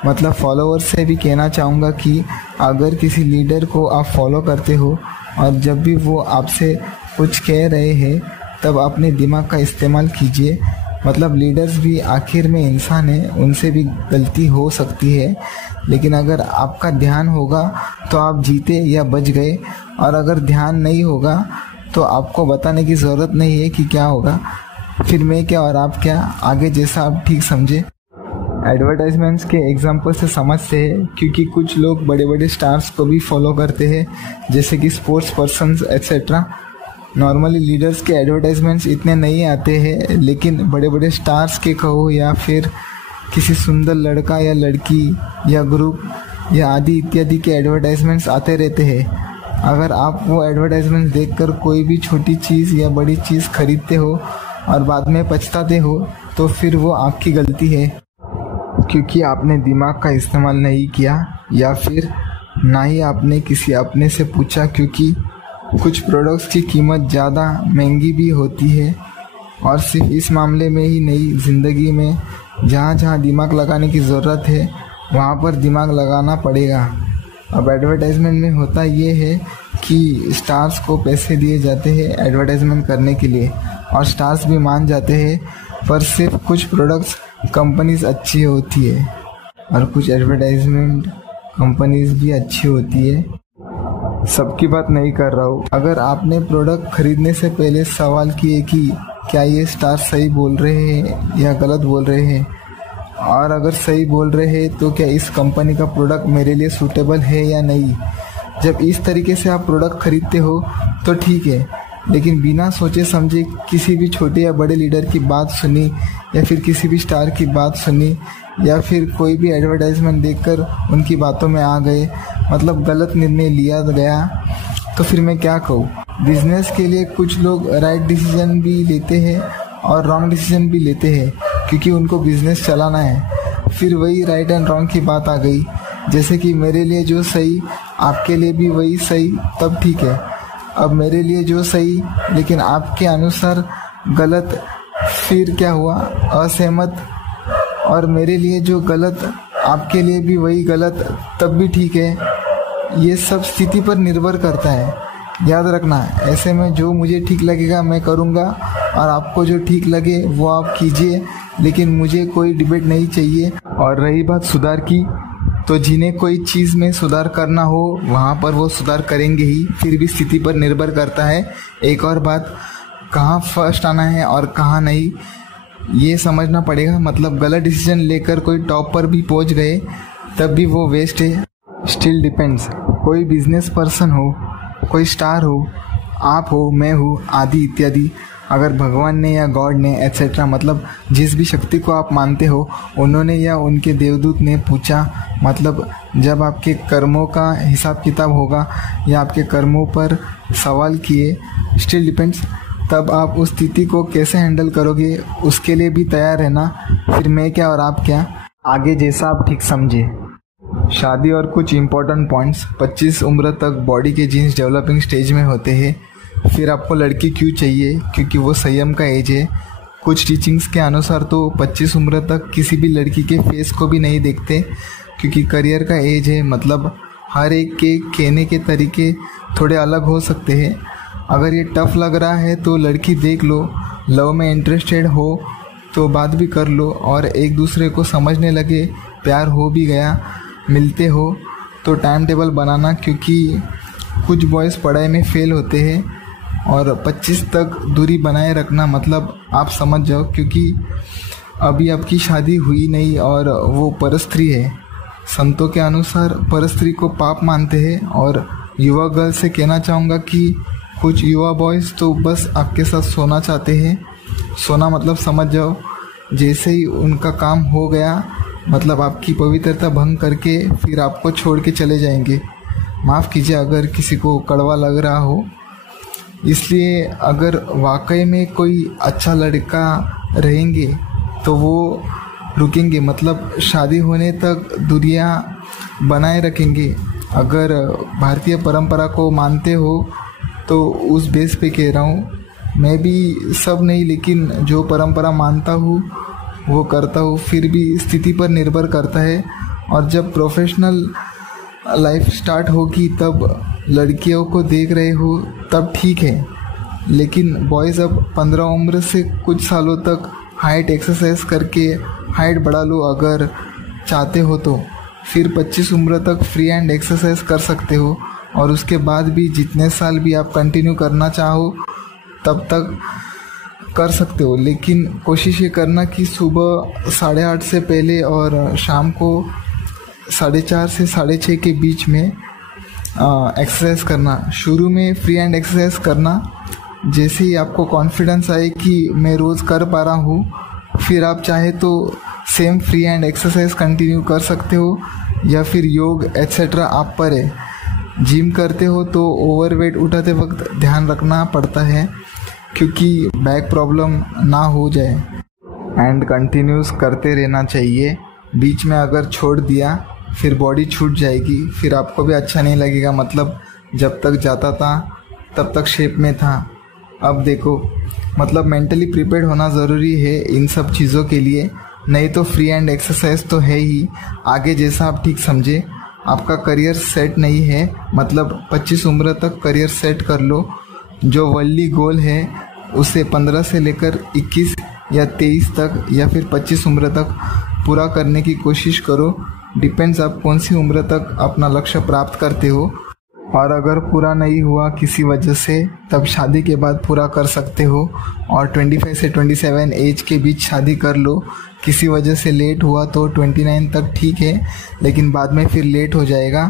मतलब फॉलोअर्स से भी कहना चाहूँगा कि अगर किसी लीडर को आप फॉलो करते हो और जब भी वो आपसे कुछ कह रहे हैं तब अपने दिमाग का इस्तेमाल कीजिए। मतलब लीडर्स भी आखिर में इंसान है, उनसे भी गलती हो सकती है, लेकिन अगर आपका ध्यान होगा तो आप जीते या बच गए, और अगर ध्यान नहीं होगा तो आपको बताने की ज़रूरत नहीं है कि क्या होगा। फिर मैं क्या और आप क्या, आगे जैसा आप ठीक समझे। एडवर्टाइजमेंट्स के एग्जाम्पल से समझते हैं, क्योंकि कुछ लोग बड़े बड़े स्टार्स को भी फॉलो करते हैं, जैसे कि sports persons etcetera. Normally leaders के एडवर्टाइजमेंट्स इतने नहीं आते हैं, लेकिन बड़े बड़े स्टार्स के कहो या फिर किसी सुंदर लड़का या लड़की या ग्रुप या आदि इत्यादि के एडवर्टाइजमेंट्स आते रहते हैं। अगर आप वो एडवर्टाइजमेंट्स देखकर कोई भी छोटी चीज़ या बड़ी चीज़ खरीदते हो और बाद में पछताते हो तो फिर वो आपकी गलती है, क्योंकि आपने दिमाग का इस्तेमाल नहीं किया या फिर ना ही आपने किसी अपने से पूछा, क्योंकि कुछ प्रोडक्ट्स की कीमत ज़्यादा महंगी भी होती है, और सिर्फ इस मामले में ही नहीं, ज़िंदगी में जहाँ जहाँ दिमाग लगाने की ज़रूरत है वहाँ पर दिमाग लगाना पड़ेगा। अब एडवर्टाइजमेंट में होता ये है कि स्टार्स को पैसे दिए जाते हैं एडवर्टाइजमेंट करने के लिए, और स्टार्स भी मान जाते हैं, पर सिर्फ कुछ प्रोडक्ट्स कंपनीज अच्छी होती है और कुछ एडवर्टाइजमेंट कंपनीज भी अच्छी होती है। सबकी बात नहीं कर रहा हूँ। अगर आपने प्रोडक्ट खरीदने से पहले सवाल किए कि क्या ये स्टार सही बोल रहे हैं या गलत बोल रहे हैं, और अगर सही बोल रहे हैं तो क्या इस कंपनी का प्रोडक्ट मेरे लिए सूटेबल है या नहीं। जब इस तरीके से आप प्रोडक्ट खरीदते हो तो ठीक है, लेकिन बिना सोचे समझे किसी भी छोटे या बड़े लीडर की बात सुनी या फिर किसी भी स्टार की बात सुनी या फिर कोई भी एडवर्टाइजमेंट देखकर उनकी बातों में आ गए, मतलब गलत निर्णय लिया गया, तो फिर मैं क्या कहूँ। बिजनेस के लिए कुछ लोग राइट डिसीजन भी लेते हैं और रॉन्ग डिसीजन भी लेते हैं, क्योंकि उनको बिजनेस चलाना है। फिर वही राइट एंड रॉन्ग की बात आ गई, जैसे कि मेरे लिए जो सही आपके लिए भी वही सही, तब ठीक है। अब मेरे लिए जो सही लेकिन आपके अनुसार गलत, फिर क्या हुआ, असहमत। और मेरे लिए जो गलत आपके लिए भी वही गलत, तब भी ठीक है। ये सब स्थिति पर निर्भर करता है, याद रखना। ऐसे में जो मुझे ठीक लगेगा मैं करूँगा, और आपको जो ठीक लगे वो आप कीजिए, लेकिन मुझे कोई डिबेट नहीं चाहिए। और रही बात सुधार की, तो जिन्हें कोई चीज़ में सुधार करना हो वहाँ पर वो सुधार करेंगे ही, फिर भी स्थिति पर निर्भर करता है। एक और बात, कहाँ फर्स्ट आना है और कहाँ नहीं, ये समझना पड़ेगा। मतलब गलत डिसीजन लेकर कोई टॉप पर भी पहुँच गए तब भी वो वेस्ट है। स्टिल डिपेंड्स, कोई बिजनेस पर्सन हो, कोई स्टार हो, आप हो, मैं हूँ, आदि इत्यादि। अगर भगवान ने या गॉड ने एट्सेट्रा, मतलब जिस भी शक्ति को आप मानते हो, उन्होंने या उनके देवदूत ने पूछा, मतलब जब आपके कर्मों का हिसाब किताब होगा या आपके कर्मों पर सवाल किए, स्टिल डिपेंड्स, तब आप उस स्थिति को कैसे हैंडल करोगे उसके लिए भी तैयार रहना। फिर मैं क्या और आप क्या, आगे जैसा आप ठीक समझे। शादी और कुछ इम्पोर्टेंट पॉइंट्स। 25 उम्र तक बॉडी के जीन्स डेवलपिंग स्टेज में होते हैं। फिर आपको लड़की क्यों चाहिए, क्योंकि वो संयम का एज है। कुछ टीचिंग्स के अनुसार तो 25 उम्र तक किसी भी लड़की के फेस को भी नहीं देखते, क्योंकि करियर का एज है। मतलब हर एक के कहने के तरीके थोड़े अलग हो सकते हैं। अगर ये टफ लग रहा है तो लड़की देख लो, लव में इंटरेस्टेड हो तो बात भी कर लो, और एक दूसरे को समझने लगे, प्यार हो भी गया, मिलते हो तो टाइम टेबल बनाना, क्योंकि कुछ बॉयज़ पढ़ाई में फेल होते हैं। और 25 तक दूरी बनाए रखना, मतलब आप समझ जाओ, क्योंकि अभी आपकी शादी हुई नहीं और वो परस्त्री है। संतों के अनुसार परस्त्री को पाप मानते हैं। और युवा गर्ल से कहना चाहूँगा कि कुछ युवा बॉयज़ तो बस आपके साथ सोना चाहते हैं। सोना मतलब समझ जाओ, जैसे ही उनका काम हो गया, मतलब आपकी पवित्रता भंग करके फिर आपको छोड़ के चले जाएंगे। माफ़ कीजिए अगर किसी को कड़वा लग रहा हो। इसलिए अगर वाकई में कोई अच्छा लड़का रहेंगे तो वो रुकेंगे, मतलब शादी होने तक दूरियां बनाए रखेंगे। अगर भारतीय परंपरा को मानते हो तो उस बेस पे कह रहा हूँ। मैं भी सब नहीं, लेकिन जो परंपरा मानता हूँ वो करता हूँ। फिर भी स्थिति पर निर्भर करता है। और जब प्रोफेशनल लाइफ स्टार्ट होगी तब लड़कियों को देख रहे हो तब ठीक है, लेकिन बॉयज़ अब 15 उम्र से कुछ सालों तक हाइट एक्सरसाइज करके हाइट बढ़ा लो अगर चाहते हो तो। फिर 25 उम्र तक फ्री हैंड एक्सरसाइज कर सकते हो, और उसके बाद भी जितने साल भी आप कंटिन्यू करना चाहो तब तक कर सकते हो। लेकिन कोशिश ये करना कि सुबह 8:30 से पहले और शाम को 4:30 से 6:30 के बीच में एक्सरसाइज करना। शुरू में फ्री हैंड एक्सरसाइज करना, जैसे ही आपको कॉन्फिडेंस आए कि मैं रोज़ कर पा रहा हूँ, फिर आप चाहे तो same free hand exercise continue कर सकते हो, या फिर योग एट्सेट्रा आप पर है। जिम करते हो तो ओवरवेट उठाते वक्त ध्यान रखना पड़ता है, क्योंकि बैक प्रॉब्लम ना हो जाए। एंड कंटिन्यूस करते रहना चाहिए। बीच में अगर छोड़ दिया फिर बॉडी छूट जाएगी, फिर आपको भी अच्छा नहीं लगेगा। मतलब जब तक जाता था तब तक शेप में था। अब देखो, मतलब मेंटली प्रिपेयर्ड होना ज़रूरी है इन सब चीज़ों के लिए, नहीं तो फ्री एंड एक्सरसाइज तो है ही, आगे जैसा आप ठीक समझे। आपका करियर सेट नहीं है, मतलब 25 उम्र तक करियर सेट कर लो। जो वर्ल्डली गोल है उसे 15 से लेकर 21 या 23 तक या फिर 25 उम्र तक पूरा करने की कोशिश करो। डिपेंड्स आप कौन सी उम्र तक अपना लक्ष्य प्राप्त करते हो, और अगर पूरा नहीं हुआ किसी वजह से तब शादी के बाद पूरा कर सकते हो। और 25 से 27 एज के बीच शादी कर लो। किसी वजह से लेट हुआ तो 29 तक ठीक है, लेकिन बाद में फिर लेट हो जाएगा।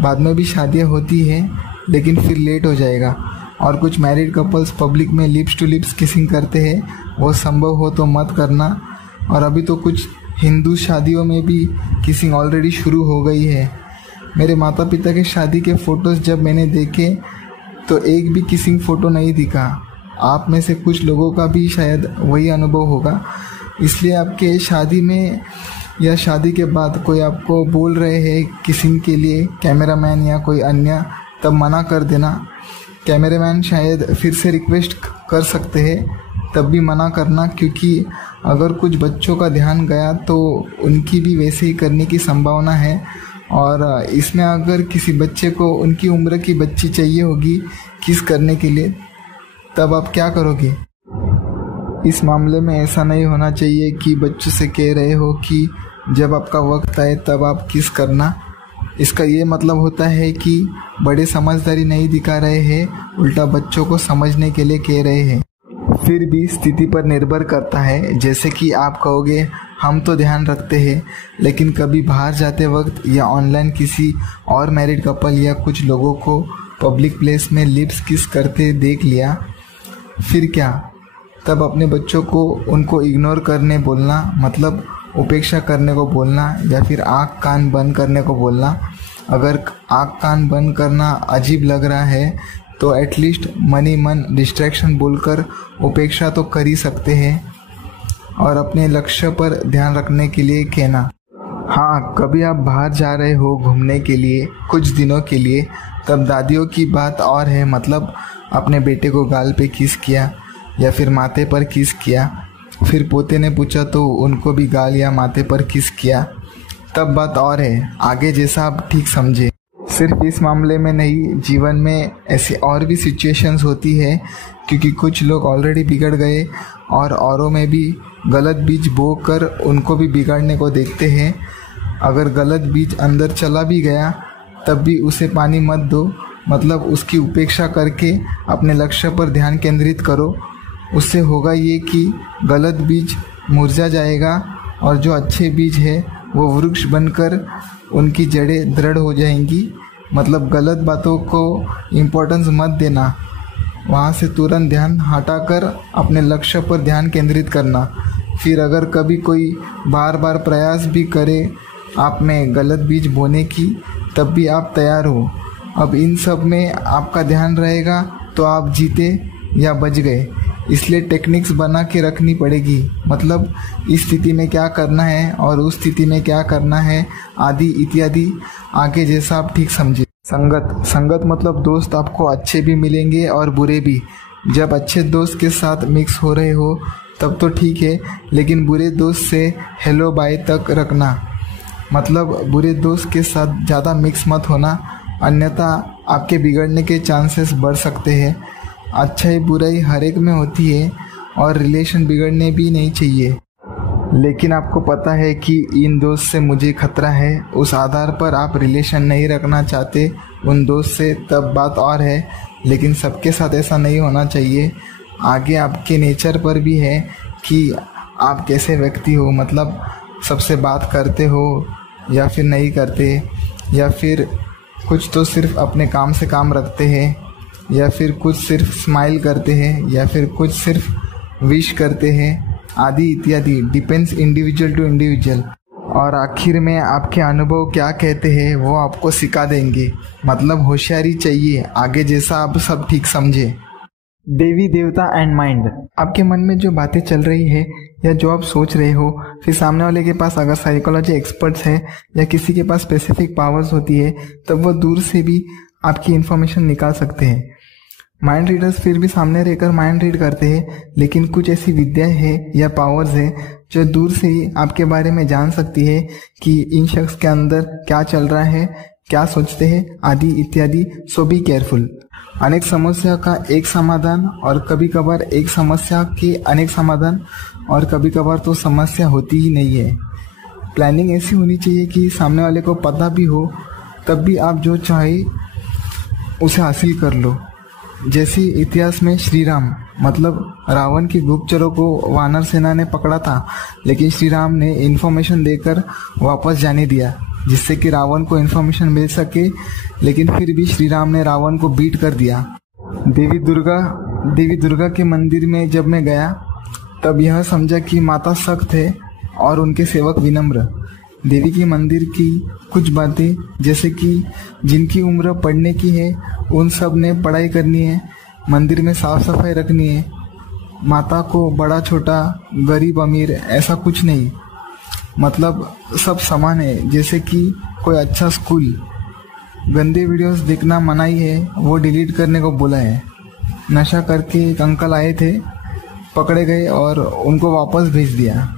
बाद में भी शादियां होती हैं लेकिन फिर लेट हो जाएगा। और कुछ मैरिड कपल्स पब्लिक में लिप्स टू लिप्स किसिंग करते हैं, वो संभव हो तो मत करना। और अभी तो कुछ हिंदू शादियों में भी किसिंग ऑलरेडी शुरू हो गई है। मेरे माता पिता के शादी के फ़ोटोज़ जब मैंने देखे तो एक भी किसिंग फ़ोटो नहीं दिखा। आप में से कुछ लोगों का भी शायद वही अनुभव होगा। इसलिए आपके शादी में या शादी के बाद कोई आपको बोल रहे हैं किसिंग के लिए, कैमरामैन या कोई अन्य, तब मना कर देना। कैमरामैन शायद फिर से रिक्वेस्ट कर सकते हैं, तब भी मना करना, क्योंकि अगर कुछ बच्चों का ध्यान गया तो उनकी भी वैसे ही करने की संभावना है। और इसमें अगर किसी बच्चे को उनकी उम्र की बच्ची चाहिए होगी किस करने के लिए, तब आप क्या करोगे? इस मामले में ऐसा नहीं होना चाहिए कि बच्चों से कह रहे हो कि जब आपका वक्त आए तब आप किस करना। इसका ये मतलब होता है कि बड़े समझदारी नहीं दिखा रहे हैं, उल्टा बच्चों को समझने के लिए कह रहे हैं। फिर भी स्थिति पर निर्भर करता है। जैसे कि आप कहोगे हम तो ध्यान रखते हैं, लेकिन कभी बाहर जाते वक्त या ऑनलाइन किसी और मैरिड कपल या कुछ लोगों को पब्लिक प्लेस में लिप्स किस करते देख लिया, फिर क्या? तब अपने बच्चों को उनको इग्नोर करने बोलना, मतलब उपेक्षा करने को बोलना, या फिर आँख कान बंद करने को बोलना। अगर आँख कान बंद करना अजीब लग रहा है तो एटलीस्ट मनी मन डिस्ट्रैक्शन बोलकर उपेक्षा तो कर ही सकते हैं, और अपने लक्ष्य पर ध्यान रखने के लिए कहना। हाँ, कभी आप बाहर जा रहे हो घूमने के लिए कुछ दिनों के लिए, तब दादियों की बात और है, मतलब अपने बेटे को गाल पे किस किया या फिर माथे पर किस किया, फिर पोते ने पूछा तो उनको भी गाल या माथे पर किस किया, तब बात और है। आगे जैसा आप ठीक समझे। सिर्फ इस मामले में नहीं, जीवन में ऐसी और भी सिचुएशंस होती है, क्योंकि कुछ लोग ऑलरेडी बिगड़ गए और औरों में भी गलत बीज बो कर उनको भी बिगाड़ने को देखते हैं। अगर गलत बीज अंदर चला भी गया तब भी उसे पानी मत दो, मतलब उसकी उपेक्षा करके अपने लक्ष्य पर ध्यान केंद्रित करो। उससे होगा ये कि गलत बीज मुरझा जाएगा और जो अच्छे बीज है वो वृक्ष बनकर उनकी जड़ें दृढ़ हो जाएंगी। मतलब गलत बातों को इम्पोर्टेंस मत देना, वहाँ से तुरंत ध्यान हटाकर अपने लक्ष्य पर ध्यान केंद्रित करना। फिर अगर कभी कोई बार बार प्रयास भी करे आप में गलत बीज बोने की, तब भी आप तैयार हो। अब इन सब में आपका ध्यान रहेगा तो आप जीते या बच गए। इसलिए टेक्निक्स बना के रखनी पड़ेगी, मतलब इस स्थिति में क्या करना है और उस स्थिति में क्या करना है आदि इत्यादि, आगे जैसा आप ठीक समझे। संगत मतलब दोस्त आपको अच्छे भी मिलेंगे और बुरे भी। जब अच्छे दोस्त के साथ मिक्स हो रहे हो तब तो ठीक है, लेकिन बुरे दोस्त से हेलो बाय तक रखना, मतलब बुरे दोस्त के साथ ज़्यादा मिक्स मत होना, अन्यथा आपके बिगड़ने के चांसेस बढ़ सकते हैं। अच्छाई बुराई हर एक में होती है और रिलेशन बिगड़ने भी नहीं चाहिए, लेकिन आपको पता है कि इन दोस्त से मुझे खतरा है, उस आधार पर आप रिलेशन नहीं रखना चाहते उन दोस्त से, तब बात और है। लेकिन सबके साथ ऐसा नहीं होना चाहिए। आगे आपके नेचर पर भी है कि आप कैसे व्यक्ति हो, मतलब सबसे बात करते हो या फिर नहीं करते, या फिर कुछ तो सिर्फ अपने काम से काम रखते हैं, या फिर कुछ सिर्फ स्माइल करते हैं, या फिर कुछ सिर्फ विश करते हैं आदि इत्यादि। Depends individual to individual. और आखिर में आपके अनुभव क्या कहते हैं वो आपको सिखा देंगे, मतलब होशियारी चाहिए, आगे जैसा आप सब ठीक समझे। देवी देवता एंड माइंड। आपके मन में जो बातें चल रही है या जो आप सोच रहे हो, फिर सामने वाले के पास अगर साइकोलॉजी एक्सपर्ट्स है या किसी के पास स्पेसिफिक पावर्स होती है, तब वो दूर से भी आपकी इन्फॉर्मेशन निकाल सकते हैं। माइंड रीडर्स फिर भी सामने रहकर माइंड रीड करते हैं, लेकिन कुछ ऐसी विद्या है या पावर्स है जो दूर से ही आपके बारे में जान सकती है कि इन शख्स के अंदर क्या चल रहा है, क्या सोचते हैं, आदि इत्यादि। सो बी केयरफुल। अनेक समस्या का एक समाधान और कभी कभार एक समस्या के अनेक समाधान, और कभी कभार तो समस्या होती ही नहीं है। प्लानिंग ऐसी होनी चाहिए कि सामने वाले को पता भी हो, तब भी आप जो चाहे उसे हासिल कर लो। जैसे इतिहास में श्री राम, मतलब रावण के गुप्तचरों को वानर सेना ने पकड़ा था, लेकिन श्री राम ने इन्फॉर्मेशन देकर वापस जाने दिया, जिससे कि रावण को इन्फॉर्मेशन मिल सके, लेकिन फिर भी श्री राम ने रावण को बीट कर दिया। देवी दुर्गा के मंदिर में जब मैं गया तब यह समझा कि माता सख्त है और उनके सेवक विनम्र। देवी के मंदिर की कुछ बातें, जैसे कि जिनकी उम्र पढ़ने की है उन सब ने पढ़ाई करनी है, मंदिर में साफ सफाई रखनी है, माता को बड़ा छोटा, गरीब अमीर ऐसा कुछ नहीं, मतलब सब समान है। जैसे कि कोई अच्छा स्कूल, गंदे वीडियोस देखना मनाही है, वो डिलीट करने को बोला है। नशा करके एक अंकल आए थे, पकड़े गए और उनको वापस भेज दिया।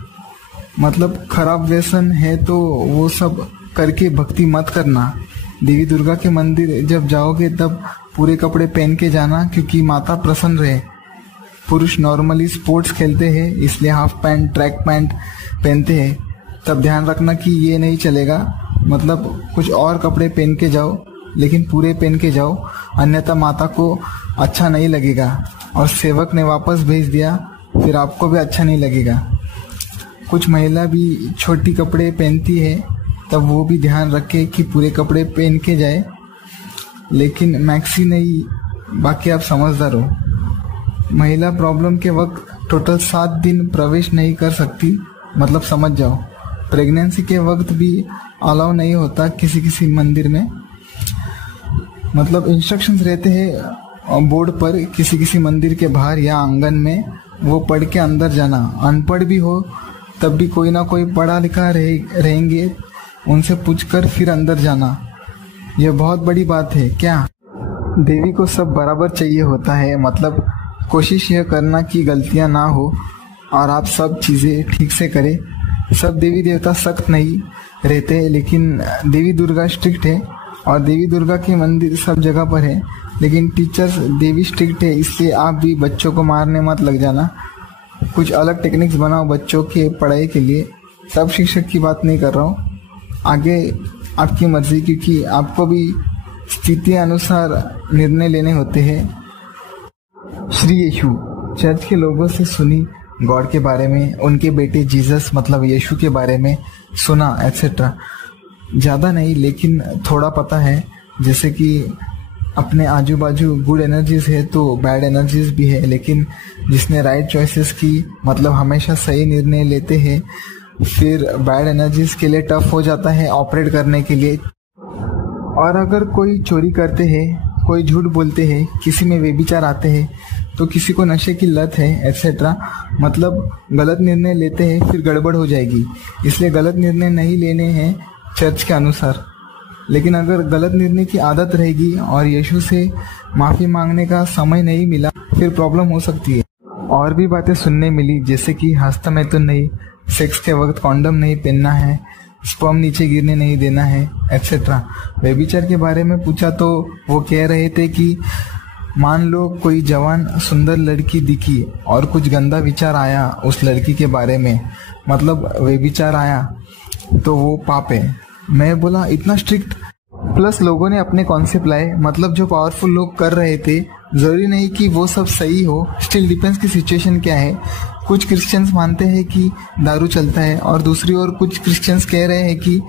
मतलब खराब व्यसन है तो वो सब करके भक्ति मत करना। देवी दुर्गा के मंदिर जब जाओगे तब पूरे कपड़े पहन के जाना, क्योंकि माता प्रसन्न रहे। पुरुष नॉर्मली स्पोर्ट्स खेलते हैं, इसलिए हाफ पैंट, ट्रैक पैंट पहनते हैं। तब ध्यान रखना कि ये नहीं चलेगा, मतलब कुछ और कपड़े पहन के जाओ, लेकिन पूरे पहन के जाओ, अन्यथा माता को अच्छा नहीं लगेगा और सेवक ने वापस भेज दिया, फिर आपको भी अच्छा नहीं लगेगा। कुछ महिला भी छोटी कपड़े पहनती है, तब वो भी ध्यान रखे कि पूरे कपड़े पहन के जाए, लेकिन मैक्सी नहीं, बाकी आप समझदार हो। महिला प्रॉब्लम के वक्त टोटल 7 दिन प्रवेश नहीं कर सकती, मतलब समझ जाओ। प्रेगनेंसी के वक्त भी अलाउ नहीं होता किसी मंदिर में, मतलब इंस्ट्रक्शंस रहते हैं बोर्ड पर, किसी मंदिर के बाहर या आंगन में, वो पढ़ के अंदर जाना। अनपढ़ भी हो तब भी कोई ना कोई पढ़ा लिखा रहेंगे, उनसे पूछकर फिर अंदर जाना। यह बहुत बड़ी बात है क्या? देवी को सब बराबर चाहिए होता है, मतलब कोशिश यह करना कि गलतियां ना हो और आप सब चीज़ें ठीक से करें। सब देवी देवता सख्त नहीं रहते, लेकिन देवी दुर्गा स्ट्रिक्ट है और देवी दुर्गा के मंदिर सब जगह पर है, लेकिन टीचर्स देवी स्ट्रिक्ट है, इसलिए आप भी बच्चों को मारने मत लग जाना। कुछ अलग टेक्निक्स बनाओ बच्चों के पढ़ाई के लिए। सब शिक्षक की बात नहीं कर रहा हूँ, आगे आपकी मर्जी, क्योंकि आपको भी स्थिति अनुसार निर्णय लेने होते हैं। श्री यीशु, चर्च के लोगों से सुनी गॉड के बारे में, उनके बेटे जीसस मतलब यीशु के बारे में सुना एटसेट्रा। ज़्यादा नहीं, लेकिन थोड़ा पता है। जैसे कि अपने आजू बाजू गुड एनर्जीज है तो बैड एनर्जीज भी है, लेकिन जिसने राइट चॉइसेस की, मतलब हमेशा सही निर्णय लेते हैं, फिर बैड एनर्जीज के लिए टफ हो जाता है ऑपरेट करने के लिए। और अगर कोई चोरी करते हैं, कोई झूठ बोलते हैं, किसी में व्यभिचार आते हैं, तो किसी को नशे की लत है एटसेट्रा, मतलब गलत निर्णय लेते हैं, फिर गड़बड़ हो जाएगी। इसलिए गलत निर्णय नहीं लेने हैं चर्च के अनुसार। लेकिन अगर गलत निर्णय की आदत रहेगी और यीशु से माफ़ी मांगने का समय नहीं मिला, फिर प्रॉब्लम हो सकती है। और भी बातें सुनने मिली, जैसे कि हस्तमैथुन नहीं, सेक्स के वक्त कॉन्डम नहीं पहनना है, स्पर्म नीचे गिरने नहीं देना है एटसेट्रा। व्यभिचार के बारे में पूछा तो वो कह रहे थे कि मान लो कोई जवान सुंदर लड़की दिखी और कुछ गंदा विचार आया उस लड़की के बारे में, मतलब व्यभिचार आया, तो वो पाप है। मैं बोला इतना स्ट्रिक्ट? प्लस लोगों ने अपने कॉन्सेप्ट लाए, मतलब जो पावरफुल लोग कर रहे थे, जरूरी नहीं कि वो सब सही हो, स्टिल डिपेंड्स की सिचुएशन क्या है। कुछ क्रिश्चियंस मानते हैं कि दारू चलता है और दूसरी ओर कुछ क्रिश्चियंस कह रहे हैं कि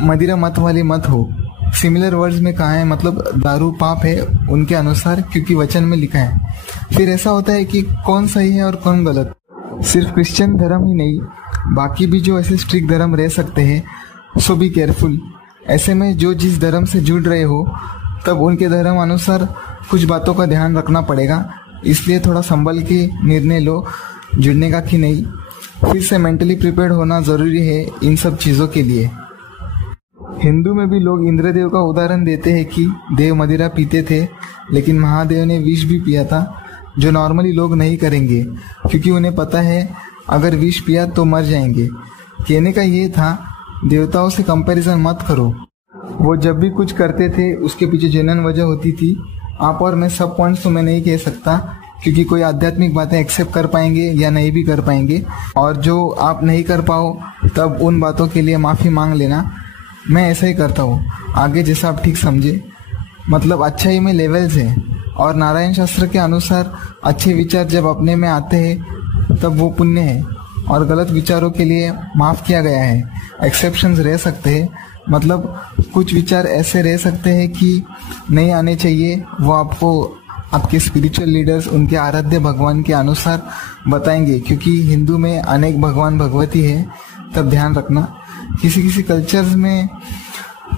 मदिरा मत वाली मत हो। सिमिलर वर्ड्स में कहा है, मतलब दारू पाप है उनके अनुसार, क्योंकि वचन में लिखा है। फिर ऐसा होता है कि कौन सही है और कौन गलत। सिर्फ क्रिश्चियन धर्म ही नहीं, बाकी भी जो ऐसे स्ट्रिक्ट धर्म रह सकते हैं, सो बी केयरफुल। ऐसे में जो जिस धर्म से जुड़ रहे हो, तब उनके धर्म अनुसार कुछ बातों का ध्यान रखना पड़ेगा, इसलिए थोड़ा संभल के निर्णय लो जुड़ने का कि नहीं। फिर से मेंटली प्रिपेयर्ड होना ज़रूरी है इन सब चीज़ों के लिए। हिंदू में भी लोग इंद्रदेव का उदाहरण देते हैं कि देव मदिरा पीते थे, लेकिन महादेव ने विष भी पिया था, जो नॉर्मली लोग नहीं करेंगे क्योंकि उन्हें पता है अगर विष पिया तो मर जाएंगे। कहने का ये था, देवताओं से कंपैरिजन मत करो। वो जब भी कुछ करते थे उसके पीछे जेन्युइन वजह होती थी। आप और मैं सब पॉइंट्स तो मैं नहीं कह सकता क्योंकि कोई आध्यात्मिक बातें एक्सेप्ट कर पाएंगे या नहीं भी कर पाएंगे, और जो आप नहीं कर पाओ तब उन बातों के लिए माफ़ी मांग लेना। मैं ऐसा ही करता हूँ, आगे जैसा आप ठीक समझे। मतलब अच्छाई में लेवल्स हैं और नारायण शास्त्र के अनुसार अच्छे विचार जब अपने में आते हैं तब वो पुण्य है, और गलत विचारों के लिए माफ़ किया गया है। एक्सेप्शंस रह सकते हैं, मतलब कुछ विचार ऐसे रह सकते हैं कि नहीं आने चाहिए, वो आपको आपके स्पिरिचुअल लीडर्स उनके आराध्य भगवान के अनुसार बताएंगे, क्योंकि हिंदू में अनेक भगवान भगवती है। तब ध्यान रखना, किसी किसी कल्चर्स में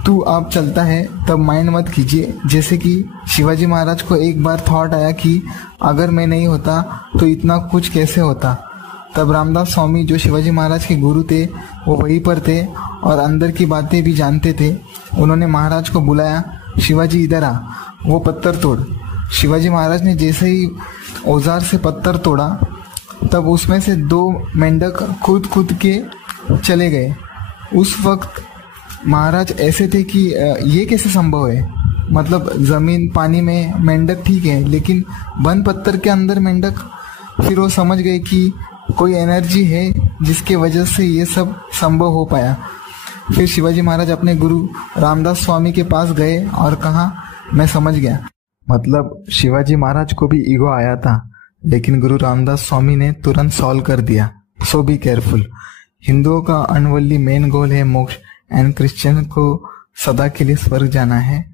तू आप चलता है तब माइंड मत कीजिए। जैसे कि शिवाजी महाराज को एक बार थॉट आया कि अगर मैं नहीं होता तो इतना कुछ कैसे होता। तब रामदास स्वामी जो शिवाजी महाराज के गुरु थे वो वहीं पर थे और अंदर की बातें भी जानते थे। उन्होंने महाराज को बुलाया, शिवाजी इधर आ, वो पत्थर तोड़। शिवाजी महाराज ने जैसे ही औजार से पत्थर तोड़ा तब उसमें से 2 मेंढक कूद के चले गए। उस वक्त महाराज ऐसे थे कि ये कैसे संभव है, मतलब ज़मीन पानी में मेंढक ठीक है लेकिन बंद पत्थर के अंदर मेंढक। फिर वो समझ गए कि कोई एनर्जी है जिसके वजह से ये सब संभव हो पाया। फिर शिवाजी महाराज अपने गुरु रामदास स्वामी के पास गए और कहा, मैं समझ गया। मतलब शिवाजी महाराज को भी ईगो आया था, लेकिन गुरु रामदास स्वामी ने तुरंत सॉल्व कर दिया। सो बी केयरफुल। हिंदुओं का अनवर्ल्डली मेन गोल है मोक्ष, एंड क्रिश्चियन को सदा के लिए स्वर्ग जाना है,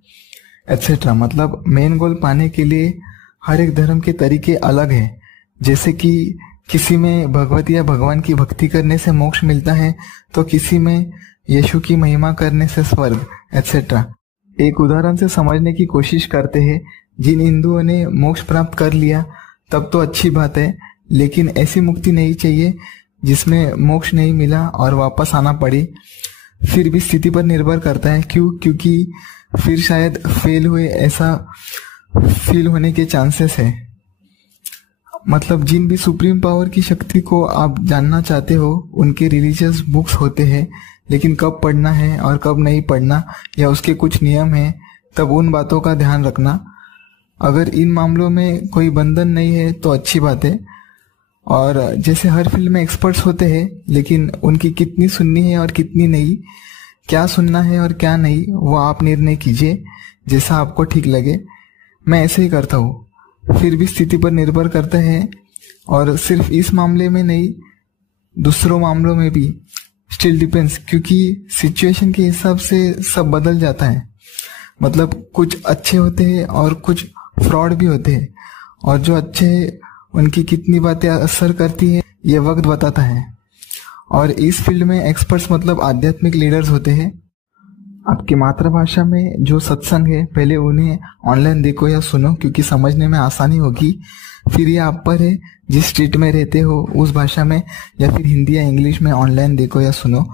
एटसेट्रा। मतलब मेन गोल पाने के लिए हर एक धर्म के तरीके अलग हैं। जैसे कि किसी में भगवती या भगवान की भक्ति करने से मोक्ष मिलता है, तो किसी में यीशु की महिमा करने से स्वर्ग, एटसेट्रा। एक उदाहरण से समझने की कोशिश करते हैं। जिन हिंदुओं ने मोक्ष प्राप्त कर लिया तब तो अच्छी बात है, लेकिन ऐसी मुक्ति नहीं चाहिए जिसमें मोक्ष नहीं मिला और वापस आना पड़े। फिर भी स्थिति पर निर्भर करता है। क्योंकि फिर शायद फेल हुए ऐसा फील होने के चांसेस है। मतलब जिन भी सुप्रीम पावर की शक्ति को आप जानना चाहते हो उनके रिलीजियस बुक्स होते हैं, लेकिन कब पढ़ना है और कब नहीं पढ़ना या उसके कुछ नियम हैं, तब उन बातों का ध्यान रखना। अगर इन मामलों में कोई बंधन नहीं है तो अच्छी बात है। और जैसे हर फील्ड में एक्सपर्ट्स होते हैं, लेकिन उनकी कितनी सुननी है और कितनी नहीं, क्या सुनना है और क्या नहीं, वो आप निर्णय कीजिए जैसा आपको ठीक लगे। मैं ऐसे ही करता हूँ। फिर भी स्थिति पर निर्भर करता है, और सिर्फ इस मामले में नहीं दूसरों मामलों में भी स्टिल डिपेंड्स, क्योंकि सिचुएशन के हिसाब से सब बदल जाता है। मतलब कुछ अच्छे होते हैं और कुछ फ्रॉड भी होते हैं, और जो अच्छे हैं उनकी कितनी बातें असर करती है ये वक्त बताता है। और इस फील्ड में एक्सपर्ट्स मतलब आध्यात्मिक लीडर्स होते हैं। आपकी मातृभाषा में जो सत्संग है पहले उन्हें ऑनलाइन देखो या सुनो, क्योंकि समझने में आसानी होगी। फिर ये आप पर है जिस स्टेट में रहते हो उस भाषा में, या फिर हिंदी या इंग्लिश में ऑनलाइन देखो या सुनो।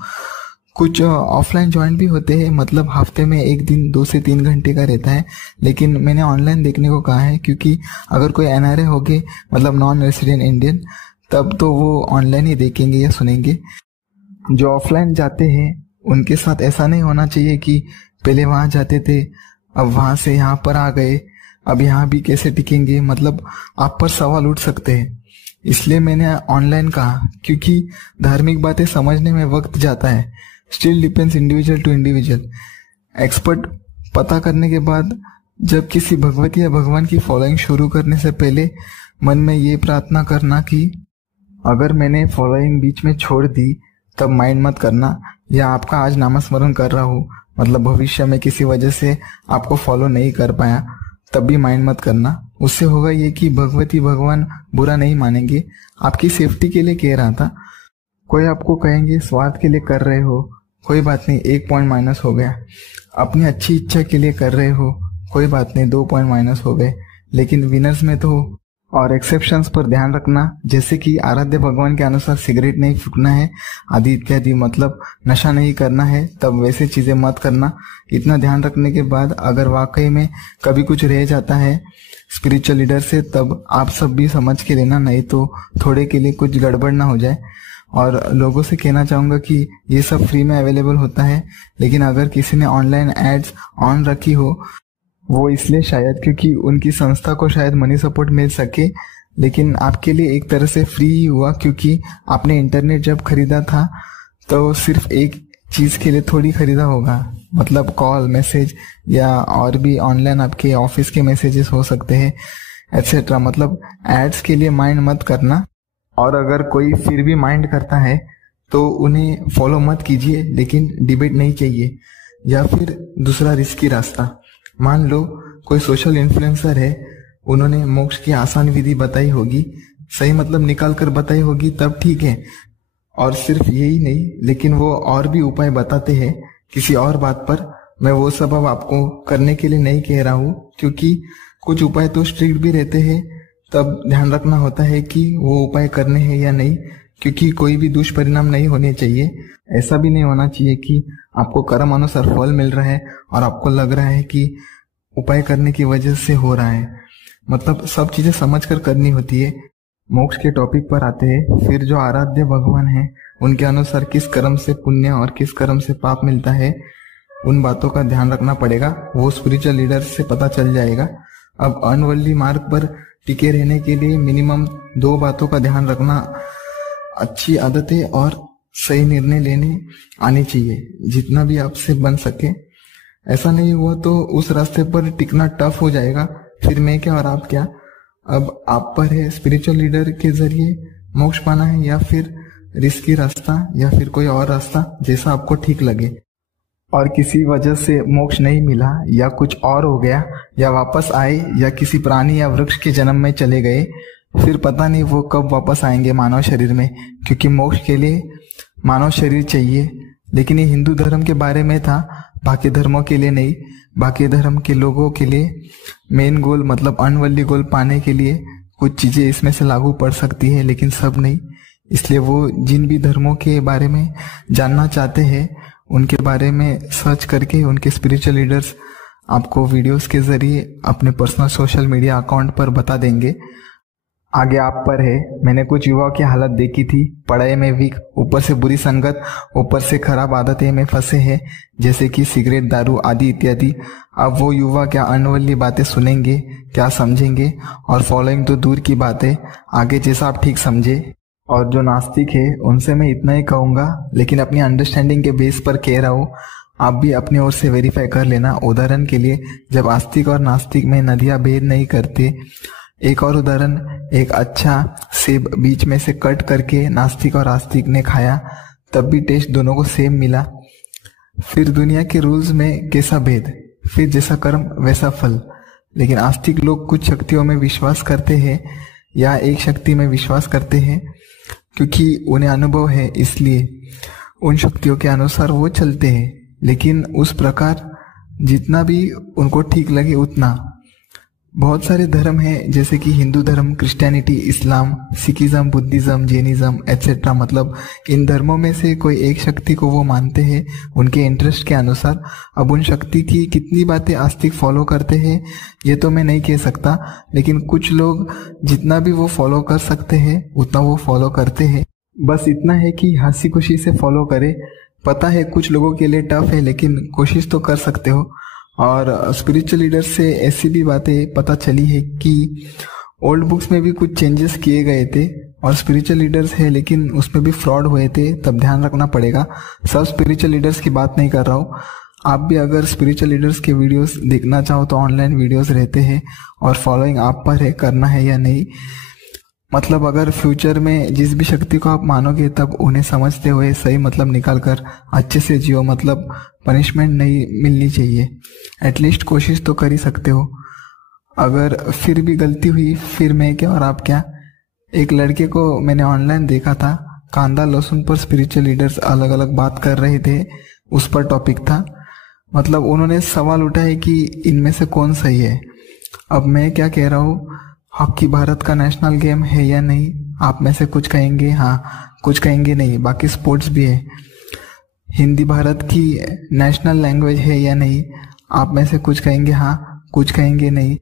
कुछ ऑफलाइन ज्वाइन भी होते हैं, मतलब हफ्ते में एक दिन 2 से 3 घंटे का रहता है, लेकिन मैंने ऑनलाइन देखने को कहा है क्योंकि अगर कोई NRA होगे मतलब नॉन रेसिडेंट इंडियन, तब तो वो ऑनलाइन ही देखेंगे या सुनेंगे। जो ऑफलाइन जाते हैं उनके साथ ऐसा नहीं होना चाहिए कि पहले वहाँ जाते थे अब वहाँ से यहाँ पर आ गए, अब यहाँ भी कैसे टिकेंगे। मतलब आप पर सवाल उठ सकते हैं, इसलिए मैंने ऑनलाइन कहा, क्योंकि धार्मिक बातें समझने में वक्त जाता है। Still depends individual to individual. Expert पता करने के बाद जब किसी भगवती या भगवान की फॉलोइंग शुरू करने से पहले मन में ये प्रार्थना करना कि अगर मैंने फॉलोइंग बीच में छोड़ दी तब माइंड मत करना, या आपका आज नामस्मरण कर रहा हूँ मतलब भविष्य में किसी वजह से आपको फॉलो नहीं कर पाया तब भी माइंड मत करना। उससे होगा ये कि भगवती भगवान बुरा नहीं मानेंगे। आपकी सेफ्टी के लिए कह रहा था। कोई आपको कहेंगे स्वार्थ के लिए कर रहे हो, कोई बात नहीं 1 पॉइंट माइनस हो गया। अपनी अच्छी इच्छा के लिए कर रहे हो, कोई बात नहीं 2 पॉइंट माइनस हो गए। लेकिन विनर्स में तो और एक्सेप्शंस पर ध्यान रखना, जैसे कि आराध्य भगवान के अनुसार सिगरेट नहीं फूकना है आदि इत्यादि, मतलब नशा नहीं करना है, तब वैसे चीज़ें मत करना। इतना ध्यान रखने के बाद अगर वाकई में कभी कुछ रह जाता है स्पिरिचुअल लीडर से, तब आप सब भी समझ के लेना, नहीं तो थोड़े के लिए कुछ गड़बड़ ना हो जाए। और लोगों से कहना चाहूँगा कि ये सब फ्री में अवेलेबल होता है, लेकिन अगर किसी ने ऑनलाइन एड्स ऑन रखी हो, वो इसलिए शायद क्योंकि उनकी संस्था को शायद मनी सपोर्ट मिल सके, लेकिन आपके लिए एक तरह से फ्री ही हुआ, क्योंकि आपने इंटरनेट जब खरीदा था तो सिर्फ एक चीज़ के लिए थोड़ी खरीदा होगा, मतलब कॉल, मैसेज या और भी ऑनलाइन आपके ऑफिस के मैसेजेस हो सकते हैं एटसेट्रा। मतलब एड्स के लिए माइंड मत करना। और अगर कोई फिर भी माइंड करता है तो उन्हें फॉलो मत कीजिए, लेकिन डिबेट नहीं चाहिए। या फिर दूसरा रिस्की रास्ता, मान लो कोई सोशल इन्फ्लुएंसर है, उन्होंने मोक्ष की आसान विधि बताई होगी, सही मतलब निकाल कर बताई होगी, तब ठीक है। और सिर्फ यही नहीं, लेकिन वो और भी उपाय बताते हैं किसी और बात पर। मैं वो सब अब आपको करने के लिए नहीं कह रहा हूँ, क्योंकि कुछ उपाय तो स्ट्रिक्ट भी रहते हैं, तब ध्यान रखना होता है कि वो उपाय करने हैं या नहीं, क्योंकि कोई भी दुष्परिणाम नहीं होने चाहिए। ऐसा भी नहीं होना चाहिए कि आपको कर्म अनुसार फल मिल रहा है और आपको लग रहा है कि उपाय करने की वजह से हो रहा है। मतलब सब चीजें समझ कर करनी होती है। मोक्ष के टॉपिक पर आते हैं। फिर जो आराध्य भगवान है, उनके अनुसार किस कर्म से पुण्य और किस कर्म से पाप मिलता है, उन बातों का ध्यान रखना पड़ेगा। वो स्पिरिचुअल लीडर से पता चल जाएगा। अब अनवर्ल्डली मार्ग पर टिके रहने के लिए मिनिमम 2 बातों का ध्यान रखना, अच्छी आदतें और सही निर्णय लेने आनी चाहिए, जितना भी आपसे बन सके। ऐसा नहीं हुआ तो उस रास्ते पर टिकना टफ हो जाएगा। फिर मैं क्या और आप क्या। अब आप पर है स्पिरिचुअल लीडर के जरिए मोक्ष पाना है, या फिर रिस्की रास्ता, या फिर कोई और रास्ता, जैसा आपको ठीक लगे। और किसी वजह से मोक्ष नहीं मिला, या कुछ और हो गया, या वापस आए, या किसी प्राणी या वृक्ष के जन्म में चले गए, फिर पता नहीं वो कब वापस आएंगे मानव शरीर में, क्योंकि मोक्ष के लिए मानव शरीर चाहिए। लेकिन ये हिंदू धर्म के बारे में था, बाकी धर्मों के लिए नहीं। बाकी धर्म के लोगों के लिए मेन गोल, मतलब अनवर्ल्डली गोल पाने के लिए कुछ चीजें इसमें से लागू पड़ सकती है, लेकिन सब नहीं। इसलिए वो जिन भी धर्मों के बारे में जानना चाहते हैं, उनके बारे में सर्च करके उनके स्पिरिचुअल लीडर्स आपको वीडियोस के जरिए अपने पर्सनल सोशल मीडिया अकाउंट पर बता देंगे। आगे आप पर है। मैंने कुछ युवाओं की हालत देखी थी, पढ़ाई में वीक, ऊपर से बुरी संगत, ऊपर से खराब आदतें में फंसे हैं, जैसे कि सिगरेट, दारू आदि इत्यादि। अब वो युवा क्या अनवर्ल्डली बातें सुनेंगे, क्या समझेंगे, और फॉलोइंग तो दूर की बात है, आगे जैसा आप ठीक समझे। और जो नास्तिक है, उनसे मैं इतना ही कहूँगा, लेकिन अपनी अंडरस्टैंडिंग के बेस पर कह रहा हूँ, आप भी अपनी ओर से वेरीफाई कर लेना। उदाहरण के लिए, जब आस्तिक और नास्तिक में नदियाँ भेद नहीं करते। एक और उदाहरण, एक अच्छा सेब बीच में से कट करके नास्तिक और आस्तिक ने खाया, तब भी टेस्ट दोनों को सेम मिला। फिर दुनिया के रूल्स में कैसा भेद, फिर जैसा कर्म वैसा फल। लेकिन आस्तिक लोग कुछ शक्तियों में विश्वास करते हैं, या एक शक्ति में विश्वास करते हैं, क्योंकि उन्हें अनुभव है, इसलिए उन शक्तियों के अनुसार वो चलते हैं। लेकिन उस प्रकार जितना भी उनको ठीक लगे उतना। बहुत सारे धर्म हैं, जैसे कि हिंदू धर्म, क्रिश्चियनिटी, इस्लाम, सिखिज्म, बुद्धिज्म, जैनिज्म एटसेट्रा। मतलब इन धर्मों में से कोई एक शक्ति को वो मानते हैं उनके इंटरेस्ट के अनुसार। अब उन शक्ति की कितनी बातें आस्तिक फॉलो करते हैं ये तो मैं नहीं कह सकता, लेकिन कुछ लोग जितना भी वो फॉलो कर सकते हैं उतना वो फॉलो करते हैं। बस इतना है कि हंसी खुशी से फॉलो करे। पता है कुछ लोगों के लिए टफ है, लेकिन कोशिश तो कर सकते हो। और स्पिरिचुअल लीडर से ऐसी भी बातें पता चली है कि ओल्ड बुक्स में भी कुछ चेंजेस किए गए थे, और स्पिरिचुअल लीडर्स है लेकिन उसमें भी फ्रॉड हुए थे, तब ध्यान रखना पड़ेगा। सब स्पिरिचुअल लीडर्स की बात नहीं कर रहा हूँ। आप भी अगर स्पिरिचुअल लीडर्स के वीडियोस देखना चाहो तो ऑनलाइन वीडियोस रहते हैं, और फॉलोइंग आप पर है, करना है या नहीं। मतलब अगर फ्यूचर में जिस भी शक्ति को आप मानोगे, तब उन्हें समझते हुए सही मतलब निकाल कर अच्छे से जियो। मतलब पनिशमेंट नहीं मिलनी चाहिए, एटलीस्ट कोशिश तो कर ही सकते हो। अगर फिर भी गलती हुई, फिर मैं क्या और आप क्या। एक लड़के को मैंने ऑनलाइन देखा था, कांदा लहसुन पर स्पिरिचुअल लीडर्स अलग अलग बात कर रहे थे, उस पर टॉपिक था। मतलब उन्होंने सवाल उठाया कि इनमें से कौन सही है। अब मैं क्या कह रहा हूँ, हॉकी भारत का नेशनल गेम है या नहीं, आप में से कुछ कहेंगे हाँ, कुछ कहेंगे नहीं, बाकी स्पोर्ट्स भी है। हिंदी भारत की नेशनल लैंग्वेज है या नहीं, आप में से कुछ कहेंगे हाँ, कुछ कहेंगे नहीं।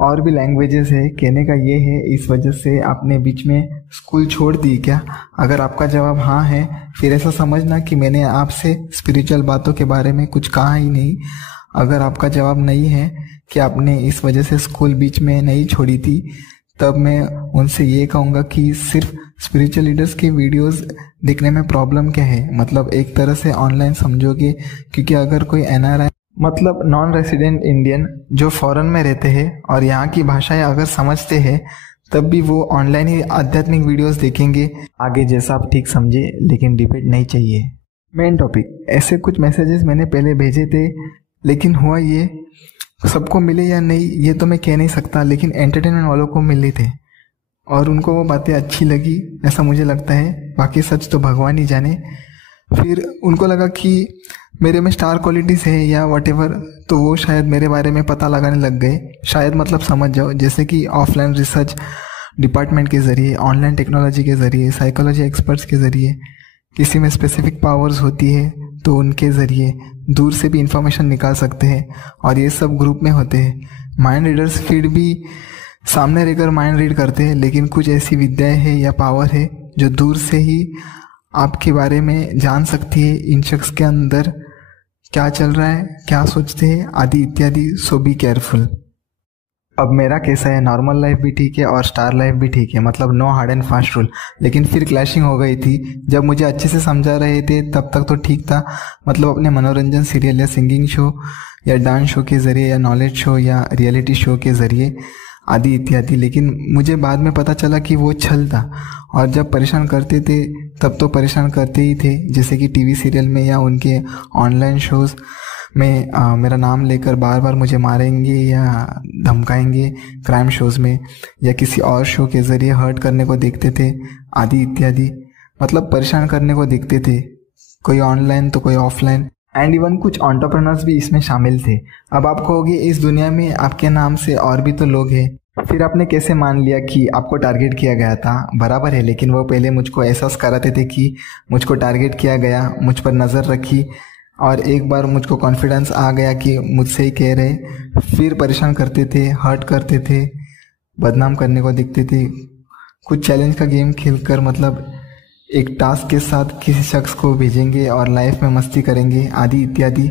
और भी लैंग्वेजेस है, कहने का ये है इस वजह से आपने बीच में स्कूल छोड़ दी क्या? अगर आपका जवाब हाँ है, फिर ऐसा समझना कि मैंने आपसे स्पिरिचुअल बातों के बारे में कुछ कहा ही नहीं। अगर आपका जवाब नहीं है कि आपने इस वजह से स्कूल बीच में नहीं छोड़ी थी, तब मैं उनसे ये कहूँगा कि सिर्फ स्पिरिचुअल लीडर्स के वीडियोस देखने में प्रॉब्लम क्या है? मतलब एक तरह से ऑनलाइन समझोगे, क्योंकि अगर कोई NRI मतलब नॉन रेसिडेंट इंडियन जो फॉरेन में रहते हैं और यहाँ की भाषाएं अगर समझते हैं, तब भी वो ऑनलाइन ही आध्यात्मिक वीडियोस देखेंगे। आगे जैसा आप ठीक समझे, लेकिन डिबेट नहीं चाहिए। मेन टॉपिक, ऐसे कुछ मैसेजेस मैंने पहले भेजे थे, लेकिन हुआ ये, सबको मिले या नहीं ये तो मैं कह नहीं सकता, लेकिन एंटरटेनमेंट वालों को मिले थे और उनको वो बातें अच्छी लगी, ऐसा मुझे लगता है। बाकी सच तो भगवान ही जाने। फिर उनको लगा कि मेरे में स्टार क्वालिटीज़ है या व्हाटएवर, तो वो शायद मेरे बारे में पता लगाने लग गए। शायद मतलब समझ जाओ, जैसे कि ऑफलाइन रिसर्च डिपार्टमेंट के ज़रिए, ऑनलाइन टेक्नोलॉजी के ज़रिए, साइकोलॉजी एक्सपर्ट्स के ज़रिए, किसी में स्पेसिफिक पावर्स होती है तो उनके ज़रिए दूर से भी इंफॉर्मेशन निकाल सकते हैं, और ये सब ग्रुप में होते हैं। माइंड रीडर्स फिर भी सामने रहकर माइंड रीड करते हैं, लेकिन कुछ ऐसी विद्याएं है या पावर है जो दूर से ही आपके बारे में जान सकती है, इन शख्स के अंदर क्या चल रहा है, क्या सोचते हैं, आदि इत्यादि। सो बी केयरफुल। अब मेरा कैसा है, नॉर्मल लाइफ भी ठीक है और स्टार लाइफ भी ठीक है, मतलब no hard and fast rule. लेकिन फिर क्लैशिंग हो गई थी। जब मुझे अच्छे से समझा रहे थे तब तक तो ठीक था, मतलब अपने मनोरंजन सीरियल या सिंगिंग शो या डांस शो के ज़रिए या नॉलेज शो या रियलिटी शो के ज़रिए आदि इत्यादि। लेकिन मुझे बाद में पता चला कि वो छल था, और जब परेशान करते थे तब तो परेशान करते ही थे, जैसे कि टीवी सीरियल में या उनके ऑनलाइन शोज़ में मेरा नाम लेकर बार बार मुझे मारेंगे या धमकाएंगे, क्राइम शोज़ में या किसी और शो के ज़रिए हर्ट करने को देखते थे आदि इत्यादि। मतलब परेशान करने को देखते थे, कोई ऑनलाइन तो कोई ऑफलाइन, एंड इवन कुछ एंटरप्रेन्योर्स भी इसमें शामिल थे। अब आप कहोगे इस दुनिया में आपके नाम से और भी तो लोग हैं, फिर आपने कैसे मान लिया कि आपको टारगेट किया गया था? बराबर है, लेकिन वो पहले मुझको एहसास कराते थे कि मुझको टारगेट किया गया, मुझ पर नज़र रखी, और एक बार मुझको कॉन्फिडेंस आ गया कि मुझसे ही कह रहे, फिर परेशान करते थे, हर्ट करते थे, बदनाम करने को देखते थे। कुछ चैलेंज का गेम खेलकर, मतलब एक टास्क के साथ किसी शख्स को भेजेंगे और लाइफ में मस्ती करेंगे आदि इत्यादि।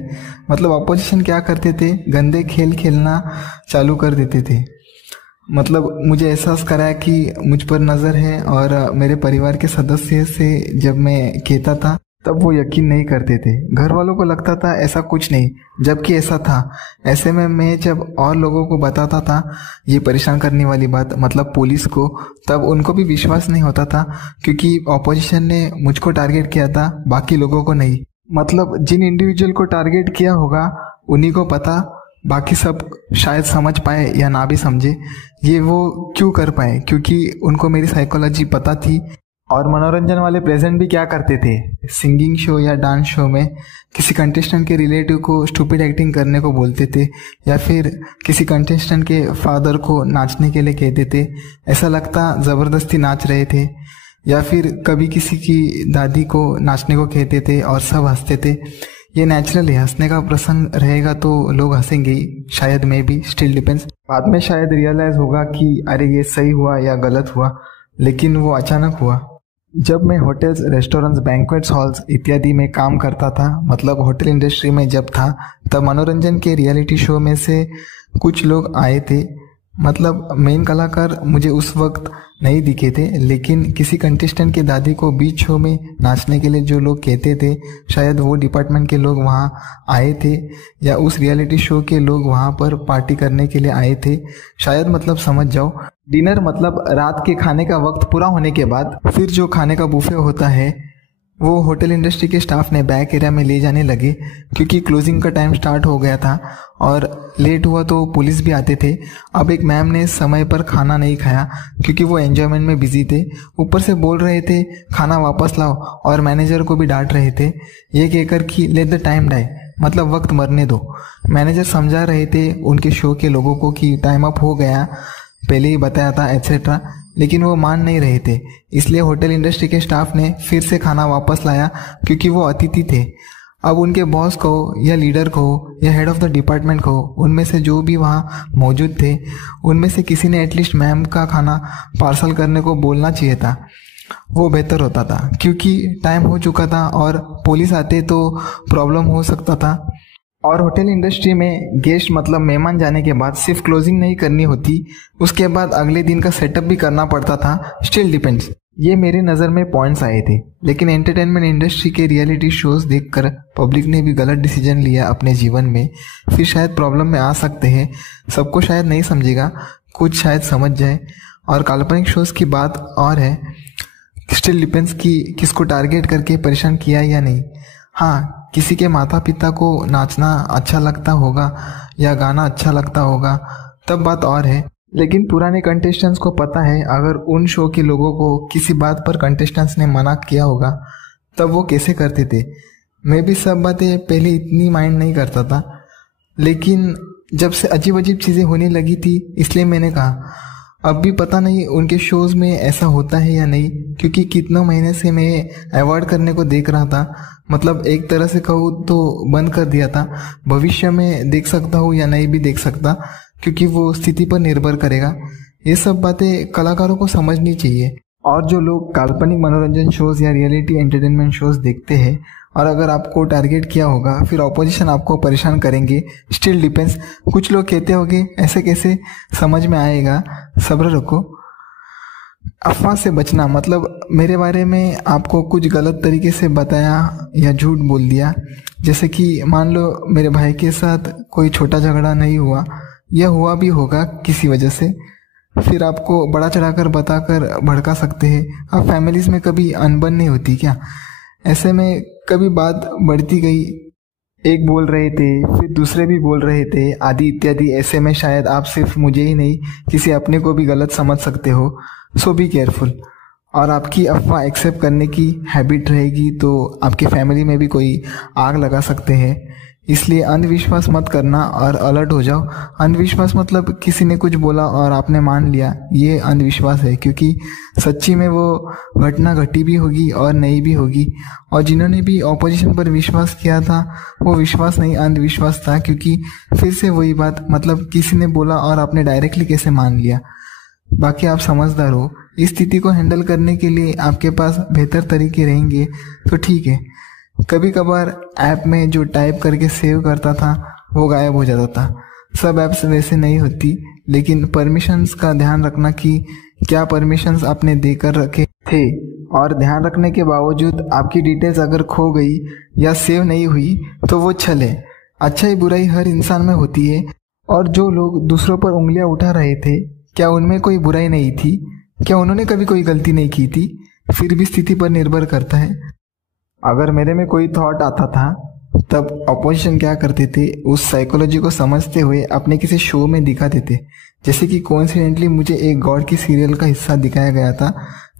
मतलब अपोजिशन क्या करते थे, गंदे खेल खेलना चालू कर देते थे। मतलब मुझे एहसास कराया कि मुझ पर नज़र है, और मेरे परिवार के सदस्य से जब मैं कहता था तब वो यकीन नहीं करते थे। घर वालों को लगता था ऐसा कुछ नहीं, जबकि ऐसा था। ऐसे में मैं जब और लोगों को बताता था ये परेशान करने वाली बात, मतलब पुलिस को, तब उनको भी विश्वास नहीं होता था, क्योंकि ऑपोजिशन ने मुझको टारगेट किया था, बाकी लोगों को नहीं। मतलब जिन इंडिविजुअल को टारगेट किया होगा उन्हीं को पता, बाकी सब शायद समझ पाए या ना भी समझे। ये वो क्यों कर पाए? क्योंकि उनको मेरी साइकोलॉजी पता थी। और मनोरंजन वाले प्रेजेंट भी क्या करते थे, सिंगिंग शो या डांस शो में किसी कंटेस्टेंट के रिलेटिव को स्टूपिड एक्टिंग करने को बोलते थे, या फिर किसी कंटेस्टेंट के फादर को नाचने के लिए कहते थे, ऐसा लगता ज़बरदस्ती नाच रहे थे, या फिर कभी किसी की दादी को नाचने को कहते थे और सब हंसते थे। ये नेचुरल है, हंसने का प्रसंग रहेगा तो लोग हंसेंगे ही, शायद में भी, स्टिल डिपेंड्स। बाद में शायद रियलाइज होगा कि अरे ये सही हुआ या गलत हुआ, लेकिन वो अचानक हुआ। जब मैं होटल्स, रेस्टोरेंट्स, बैंक्वेट्स हॉल्स इत्यादि में काम करता था, मतलब होटल इंडस्ट्री में जब था, तब मनोरंजन के रियलिटी शो में से कुछ लोग आए थे। मतलब मेन कलाकार मुझे उस वक्त नहीं दिखे थे, लेकिन किसी कंटेस्टेंट की दादी को बीच शो में नाचने के लिए जो लोग कहते थे, शायद वो डिपार्टमेंट के लोग वहाँ आए थे, या उस रियलिटी शो के लोग वहाँ पर पार्टी करने के लिए आए थे शायद। मतलब समझ जाओ, डिनर मतलब रात के खाने का वक्त पूरा होने के बाद फिर जो खाने का बुफे होता है, वो होटल इंडस्ट्री के स्टाफ ने बैक एरिया में ले जाने लगे, क्योंकि क्लोजिंग का टाइम स्टार्ट हो गया था और लेट हुआ तो पुलिस भी आते थे। अब एक मैम ने समय पर खाना नहीं खाया, क्योंकि वो एंजॉयमेंट में बिजी थे, ऊपर से बोल रहे थे खाना वापस लाओ, और मैनेजर को भी डांट रहे थे ये कहकर कि लेट द टाइम डाई, मतलब वक्त मरने दो। मैनेजर समझा रहे थे उनके शो के लोगों को कि टाइम अप हो गया, पहले ही बताया था एट्सेट्रा, लेकिन वो मान नहीं रहे थे। इसलिए होटल इंडस्ट्री के स्टाफ ने फिर से खाना वापस लाया क्योंकि वो अतिथि थे। अब उनके बॉस को या लीडर को या हेड ऑफ द डिपार्टमेंट को, उनमें से जो भी वहाँ मौजूद थे, उनमें से किसी ने एटलीस्ट मैम का खाना पार्सल करने को बोलना चाहिए था। वो बेहतर होता था क्योंकि टाइम हो चुका था और पुलिस आते तो प्रॉब्लम हो सकता था। और होटल इंडस्ट्री में गेस्ट मतलब मेहमान जाने के बाद सिर्फ क्लोजिंग नहीं करनी होती, उसके बाद अगले दिन का सेटअप भी करना पड़ता था। Still depends. ये मेरी नज़र में पॉइंट्स आए थे, लेकिन एंटरटेनमेंट इंडस्ट्री के रियलिटी शोज देखकर पब्लिक ने भी गलत डिसीजन लिया अपने जीवन में, फिर शायद प्रॉब्लम में आ सकते हैं। सबको शायद नहीं समझेगा, कुछ शायद समझ जाए। और काल्पनिक शोज की बात और है, स्टिल डिपेंड्स कि किसको टारगेट करके परेशान किया या नहीं। हाँ, किसी के माता पिता को नाचना अच्छा लगता होगा या गाना अच्छा लगता होगा, तब बात और है। लेकिन पुराने कंटेस्टेंट्स को पता है अगर उन शो के लोगों को किसी बात पर कंटेस्टेंट्स ने मना किया होगा तब वो कैसे करते थे। मैं भी सब बातें पहले इतनी माइंड नहीं करता था, लेकिन जब से अजीब अजीब चीज़ें होने लगी थी इसलिए मैंने कहा अब भी पता नहीं उनके शोज़ में ऐसा होता है या नहीं, क्योंकि कितनों महीने से मैं अवॉइड करने को देख रहा था। मतलब एक तरह से कहूँ तो बंद कर दिया था। भविष्य में देख सकता हूँ या नहीं भी देख सकता, क्योंकि वो स्थिति पर निर्भर करेगा। ये सब बातें कलाकारों को समझनी चाहिए। और जो लोग काल्पनिक मनोरंजन शोज़ या रियलिटी एंटरटेनमेंट शोज़ देखते हैं और अगर आपको टारगेट किया होगा फिर ऑपोजिशन आपको परेशान करेंगे। Still depends. कुछ लोग कहते होंगे ऐसे कैसे, समझ में आएगा, सब्र रखो। अफवाह से बचना मतलब मेरे बारे में आपको कुछ गलत तरीके से बताया या झूठ बोल दिया, जैसे कि मान लो मेरे भाई के साथ कोई छोटा झगड़ा नहीं हुआ या हुआ भी होगा किसी वजह से, फिर आपको बड़ा चढ़ाकर बताकर भड़का सकते हैं। अब फैमिलीज में कभी अनबन नहीं होती क्या? ऐसे में कभी बात बढ़ती गई, एक बोल रहे थे फिर दूसरे भी बोल रहे थे आदि इत्यादि। ऐसे में शायद आप सिर्फ मुझे ही नहीं किसी अपने को भी गलत समझ सकते हो। सो बी केयरफुल। और आपकी अफवाह एक्सेप्ट करने की हैबिट रहेगी तो आपकी फैमिली में भी कोई आग लगा सकते हैं। इसलिए अंधविश्वास मत करना और अलर्ट हो जाओ। अंधविश्वास मतलब किसी ने कुछ बोला और आपने मान लिया, ये अंधविश्वास है, क्योंकि सच्ची में वो घटना घटी भी होगी और नहीं भी होगी। और जिन्होंने भी ऑपोजिशन पर विश्वास किया था वो विश्वास नहीं अंधविश्वास था, क्योंकि फिर से वही बात, मतलब किसी ने बोला और आपने डायरेक्टली कैसे मान लिया। बाकी आप समझदार हो। इस स्थिति को हैंडल करने के लिए आपके पास बेहतर तरीके रहेंगे तो ठीक है। कभी कभार ऐप में जो टाइप करके सेव करता था वो गायब हो जाता था। सब ऐप्स वैसे नहीं होती, लेकिन परमिशंस का ध्यान रखना कि क्या परमिशंस आपने देकर रखे थे, और ध्यान रखने के बावजूद आपकी डिटेल्स अगर खो गई या सेव नहीं हुई तो वो छल है। अच्छाई बुराई हर इंसान में होती है। और जो लोग दूसरों पर उंगलियां उठा रहे थे, क्या उनमें कोई बुराई नहीं थी? क्या उन्होंने कभी कोई गलती नहीं की थी? फिर भी स्थिति पर निर्भर करता है। अगर मेरे में कोई थॉट आता था तब अपोजिशन क्या करते थे, उस साइकोलॉजी को समझते हुए अपने किसी शो में दिखाते थे। जैसे कि कोइंसिडेंटली मुझे एक गॉड की सीरियल का हिस्सा दिखाया गया था,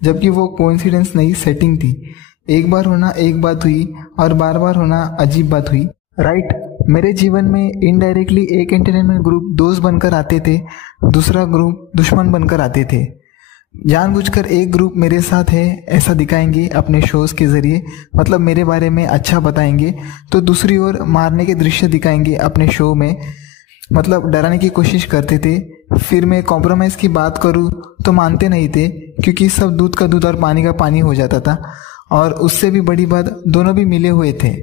जबकि वो कोइंसिडेंस नहीं सेटिंग थी। एक बार होना एक बात हुई और बार बार होना अजीब बात हुई, राइट? मेरे जीवन में इनडायरेक्टली एक एंटरटेनमेंट ग्रुप दोस्त बनकर आते थे, दूसरा ग्रुप दुश्मन बनकर आते थे। जानबूझकर एक ग्रुप मेरे साथ है ऐसा दिखाएंगे अपने शोज़ के ज़रिए, मतलब मेरे बारे में अच्छा बताएंगे, तो दूसरी ओर मारने के दृश्य दिखाएंगे अपने शो में, मतलब डराने की कोशिश करते थे। फिर मैं कॉम्प्रोमाइज़ की बात करूँ तो मानते नहीं थे, क्योंकि सब दूध का दूध और पानी का पानी हो जाता था। और उससे भी बड़ी बात, दोनों भी मिले हुए थे।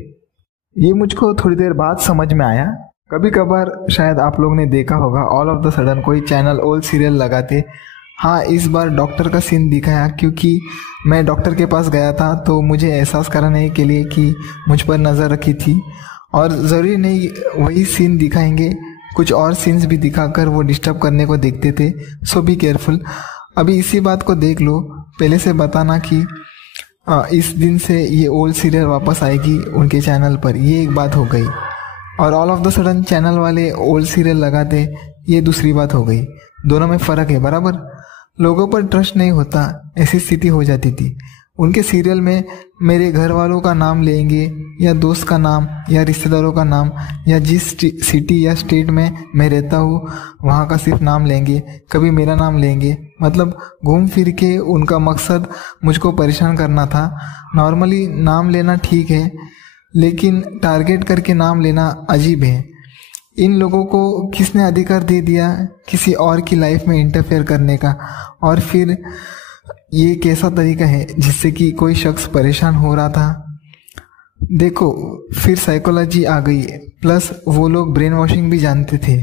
ये मुझको थोड़ी देर बाद समझ में आया। कभी कभार शायद आप लोग ने देखा होगा, ऑल ऑफ द सडन कोई चैनल ओल्ड सीरियल लगाते। हाँ, इस बार डॉक्टर का सीन दिखाया, क्योंकि मैं डॉक्टर के पास गया था तो मुझे एहसास कराने के लिए कि मुझ पर नज़र रखी थी। और ज़रूरी नहीं वही सीन दिखाएंगे, कुछ और सीन्स भी दिखाकर वो डिस्टर्ब करने को देखते थे। सो बी केयरफुल। अभी इसी बात को देख लो, पहले से बताना कि इस दिन से ये ओल्ड सीरियल वापस आएगी उनके चैनल पर, ये एक बात हो गई। और all of the sudden channel वाले ओल्ड सीरियल लगाते, ये दूसरी बात हो गई। दोनों में फ़र्क है बराबर। लोगों पर ट्रस्ट नहीं होता, ऐसी स्थिति हो जाती थी। उनके सीरियल में मेरे घर वालों का नाम लेंगे या दोस्त का नाम या रिश्तेदारों का नाम या जिस सिटी या स्टेट में मैं रहता हूँ वहाँ का सिर्फ नाम लेंगे, कभी मेरा नाम लेंगे। मतलब घूम फिर के उनका मकसद मुझको परेशान करना था। नॉर्मली नाम लेना ठीक है, लेकिन टारगेट करके नाम लेना अजीब है। इन लोगों को किसने अधिकार दे दिया किसी और की लाइफ में इंटरफेयर करने का? और फिर ये कैसा तरीका है जिससे कि कोई शख्स परेशान हो रहा था? देखो, फिर साइकोलॉजी आ गई, प्लस वो लोग ब्रेन वॉशिंग भी जानते थे।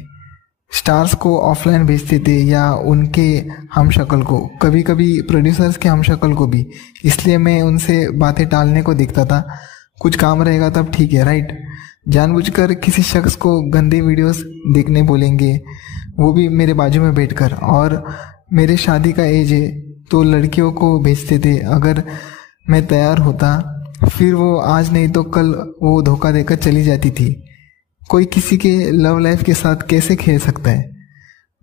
स्टार्स को ऑफलाइन भेजते थे या उनके हमशक्ल को, कभी कभी प्रोड्यूसर्स के हमशक्ल को भी। इसलिए मैं उनसे बातें टालने को दिखता था। कुछ काम रहेगा तब ठीक है, राइट? जानबूझकर किसी शख्स को गंदे वीडियोस देखने बोलेंगे, वो भी मेरे बाजू में बैठकर। और मेरे शादी का एज है तो लड़कियों को भेजते थे। अगर मैं तैयार होता फिर वो आज नहीं तो कल वो धोखा देकर चली जाती थी। कोई किसी के लव लाइफ के साथ कैसे खेल सकता है?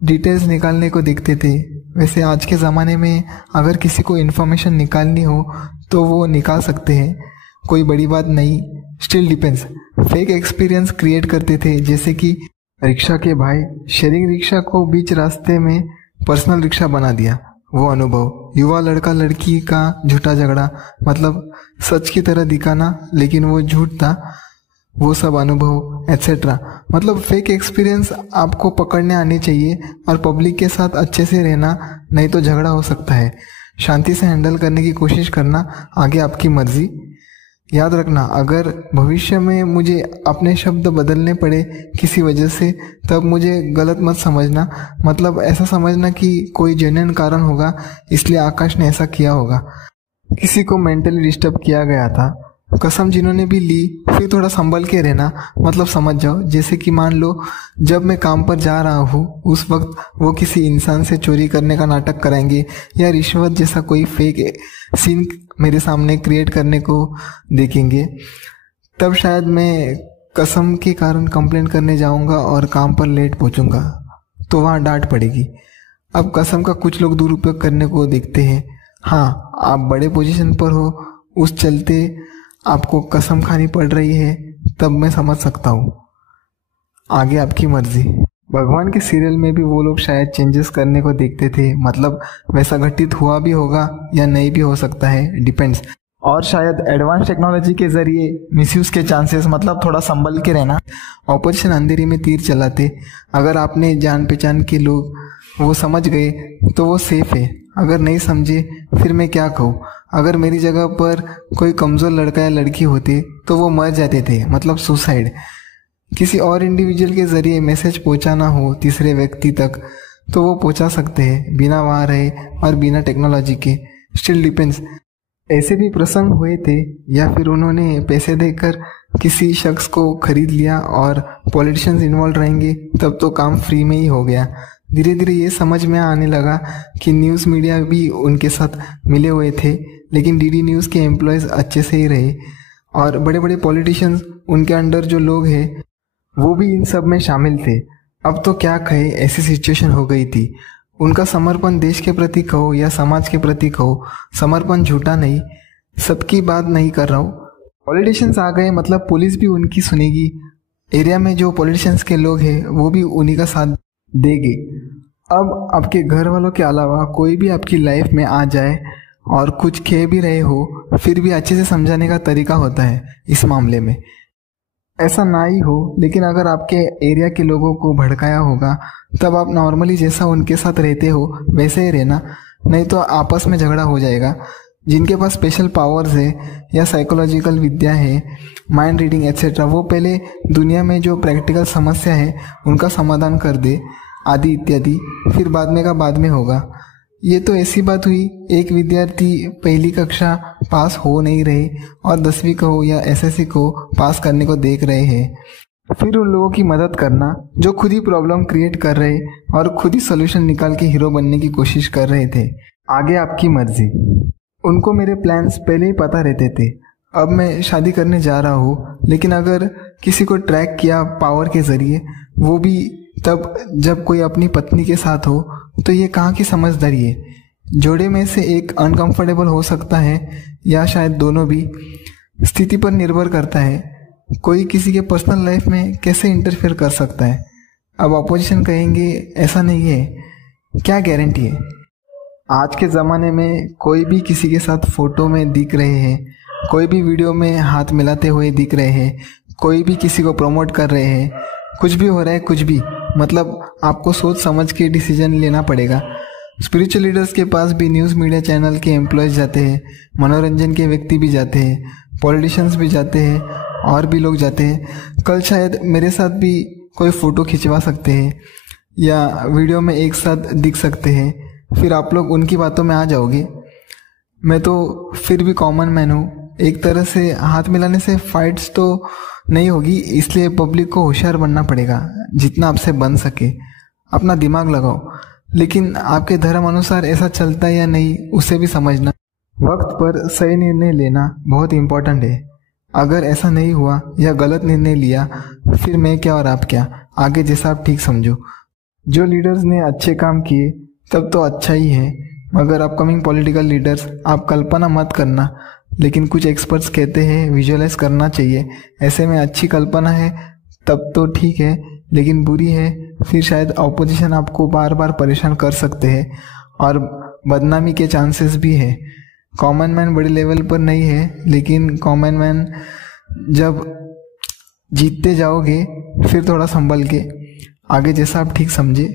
डिटेल्स निकालने को देखते थे। वैसे आज के ज़माने में अगर किसी को इन्फॉर्मेशन निकालनी हो तो वो निकाल सकते हैं, कोई बड़ी बात नहीं। Still depends. Fake experience create करते थे, जैसे कि रिक्शा के भाई शेयरिंग रिक्शा को बीच रास्ते में पर्सनल रिक्शा बना दिया, वो अनुभव। युवा लड़का लड़की का झूठा झगड़ा, मतलब सच की तरह दिखाना लेकिन वो झूठ था, वो सब अनुभव एट्सेट्रा। मतलब फेक एक्सपीरियंस आपको पकड़ने आने चाहिए और पब्लिक के साथ अच्छे से रहना, नहीं तो झगड़ा हो सकता है। शांति से हैंडल करने की कोशिश करना, आगे आपकी मर्जी। याद रखना, अगर भविष्य में मुझे अपने शब्द बदलने पड़े किसी वजह से, तब मुझे गलत मत समझना। मतलब ऐसा समझना कि कोई जेन्युइन कारण होगा, इसलिए आकाश ने ऐसा किया होगा। किसी को मेंटली डिस्टर्ब किया गया था, कसम जिन्होंने भी ली, फिर थोड़ा संभल के रहना। मतलब समझ जाओ, जैसे कि मान लो जब मैं काम पर जा रहा हूँ उस वक्त वो किसी इंसान से चोरी करने का नाटक कराएंगे या रिश्वत जैसा कोई फेक सीन मेरे सामने क्रिएट करने को देखेंगे, तब शायद मैं कसम के कारण कंप्लेंट करने जाऊँगा और काम पर लेट पहुँचूँगा, तो वहाँ डांट पड़ेगी। अब कसम का कुछ लोग दुरुपयोग करने को देखते हैं। हाँ, आप बड़े पोजीशन पर हो, उस चलते आपको कसम खानी पड़ रही है, तब मैं समझ सकता हूँ। आगे आपकी मर्जी। भगवान के सीरियल में भी वो लोग शायद चेंजेस करने को देखते थे। मतलब वैसा घटित हुआ भी होगा या नहीं भी हो सकता है, डिपेंड्स। और शायद एडवांस टेक्नोलॉजी के जरिए मिसयूज के चांसेस, मतलब थोड़ा संभल के रहना। ऑपरेशन अंधेरी में तीर चलाते, अगर आपने जान पहचान के लोग वो समझ गए तो वो सेफ है, अगर नहीं समझे फिर मैं क्या कहूँ। अगर मेरी जगह पर कोई कमज़ोर लड़का या लड़की होते तो वो मर जाते थे, मतलब सुसाइड। किसी और इंडिविजुअल के ज़रिए मैसेज पहुंचाना हो तीसरे व्यक्ति तक तो वो पहुंचा सकते हैं, बिना वहाँ रहे और बिना टेक्नोलॉजी के। Still depends. ऐसे भी प्रसंग हुए थे, या फिर उन्होंने पैसे देकर किसी शख्स को खरीद लिया और पॉलिटिशियंस इन्वॉल्व रहेंगे, तब तो काम फ्री में ही हो गया। धीरे धीरे ये समझ में आने लगा कि न्यूज़ मीडिया भी उनके साथ मिले हुए थे, लेकिन डीडी न्यूज़ के एम्प्लॉयज़ अच्छे से ही रहे और बड़े बड़े पॉलिटिशियंस, उनके अंडर जो लोग हैं वो भी इन सब में शामिल थे। अब तो क्या कहे, ऐसी सिचुएशन हो गई थी। उनका समर्पण देश के प्रति कहो या समाज के प्रति कहो, समर्पण झूठा नहीं, सबकी बात नहीं कर रहा हूँ। पॉलिटिशियंस आ गए, मतलब पुलिस भी उनकी सुनेगी। एरिया में जो पॉलिटिशियंस के लोग हैं वो भी उन्हीं का साथ देगी। अब आपके घर वालों के अलावा कोई भी आपकी लाइफ में आ जाए और कुछ कह भी रहे हो, फिर भी अच्छे से समझाने का तरीका होता है इस मामले में। ऐसा ना ही हो, लेकिन अगर आपके एरिया के लोगों को भड़काया होगा तब आप नॉर्मली जैसा उनके साथ रहते हो वैसे ही रहना, नहीं तो आपस में झगड़ा हो जाएगा। जिनके पास स्पेशल पावर्स है या साइकोलॉजिकल विद्या है, माइंड रीडिंग एट्सेट्रा, वो पहले दुनिया में जो प्रैक्टिकल समस्या है उनका समाधान कर दे, आदि इत्यादि। फिर बाद में का बाद में होगा। ये तो ऐसी बात हुई, एक विद्यार्थी पहली कक्षा पास हो नहीं रहे और 10वीं को या एसएससी को पास करने को देख रहे हैं। फिर उन लोगों की मदद करना जो खुद ही प्रॉब्लम क्रिएट कर रहे और खुद ही सोल्यूशन निकाल के हीरो बनने की कोशिश कर रहे थे। आगे आपकी मर्जी। उनको मेरे प्लान्स पहले ही पता रहते थे। अब मैं शादी करने जा रहा हूँ, लेकिन अगर किसी को ट्रैक किया पावर के ज़रिए, वो भी तब जब कोई अपनी पत्नी के साथ हो, तो ये कहाँ की समझदारी है। जोड़े में से एक अनकंफर्टेबल हो सकता है, या शायद दोनों भी, स्थिति पर निर्भर करता है। कोई किसी के पर्सनल लाइफ में कैसे इंटरफेयर कर सकता है। अब अपोजिशन कहेंगे ऐसा नहीं है, क्या गारंटी है। आज के ज़माने में कोई भी किसी के साथ फ़ोटो में दिख रहे हैं, कोई भी वीडियो में हाथ मिलाते हुए दिख रहे हैं, कोई भी किसी को प्रमोट कर रहे हैं, कुछ भी हो रहा है, कुछ भी, मतलब आपको सोच समझ के डिसीजन लेना पड़ेगा। स्पिरिचुअल लीडर्स के पास भी न्यूज़ मीडिया चैनल के एम्प्लॉयज़ जाते हैं, मनोरंजन के व्यक्ति भी जाते हैं, पॉलिटिशियंस भी जाते हैं, और भी लोग जाते हैं। कल शायद मेरे साथ भी कोई फ़ोटो खिंचवा सकते हैं या वीडियो में एक साथ दिख सकते हैं, फिर आप लोग उनकी बातों में आ जाओगे। मैं तो फिर भी कॉमन मैन हूँ। एक तरह से हाथ मिलाने से फाइट्स तो नहीं होगी, इसलिए पब्लिक को होशियार बनना पड़ेगा जितना आपसे बन सके। अपना दिमाग लगाओ, लेकिन आपके धर्म अनुसार ऐसा चलता है या नहीं उसे भी समझना। वक्त पर सही निर्णय लेना बहुत इम्पोर्टेंट है। अगर ऐसा नहीं हुआ या गलत निर्णय लिया, फिर मैं क्या और आप क्या, आगे जैसा आप ठीक समझो। जो लीडर्स ने अच्छे काम किए तब तो अच्छा ही है, मगर अपकमिंग पॉलिटिकल लीडर्स आप कल्पना मत करना, लेकिन कुछ एक्सपर्ट्स कहते हैं विजुअलाइज करना चाहिए। ऐसे में अच्छी कल्पना है तब तो ठीक है, लेकिन बुरी है फिर शायद ऑपोजिशन आपको बार बार परेशान कर सकते हैं और बदनामी के चांसेस भी है। कॉमन मैन बड़े लेवल पर नहीं है, लेकिन कॉमन मैन जब जीतते जाओगे फिर थोड़ा संभल के, आगे जैसा आप ठीक समझे।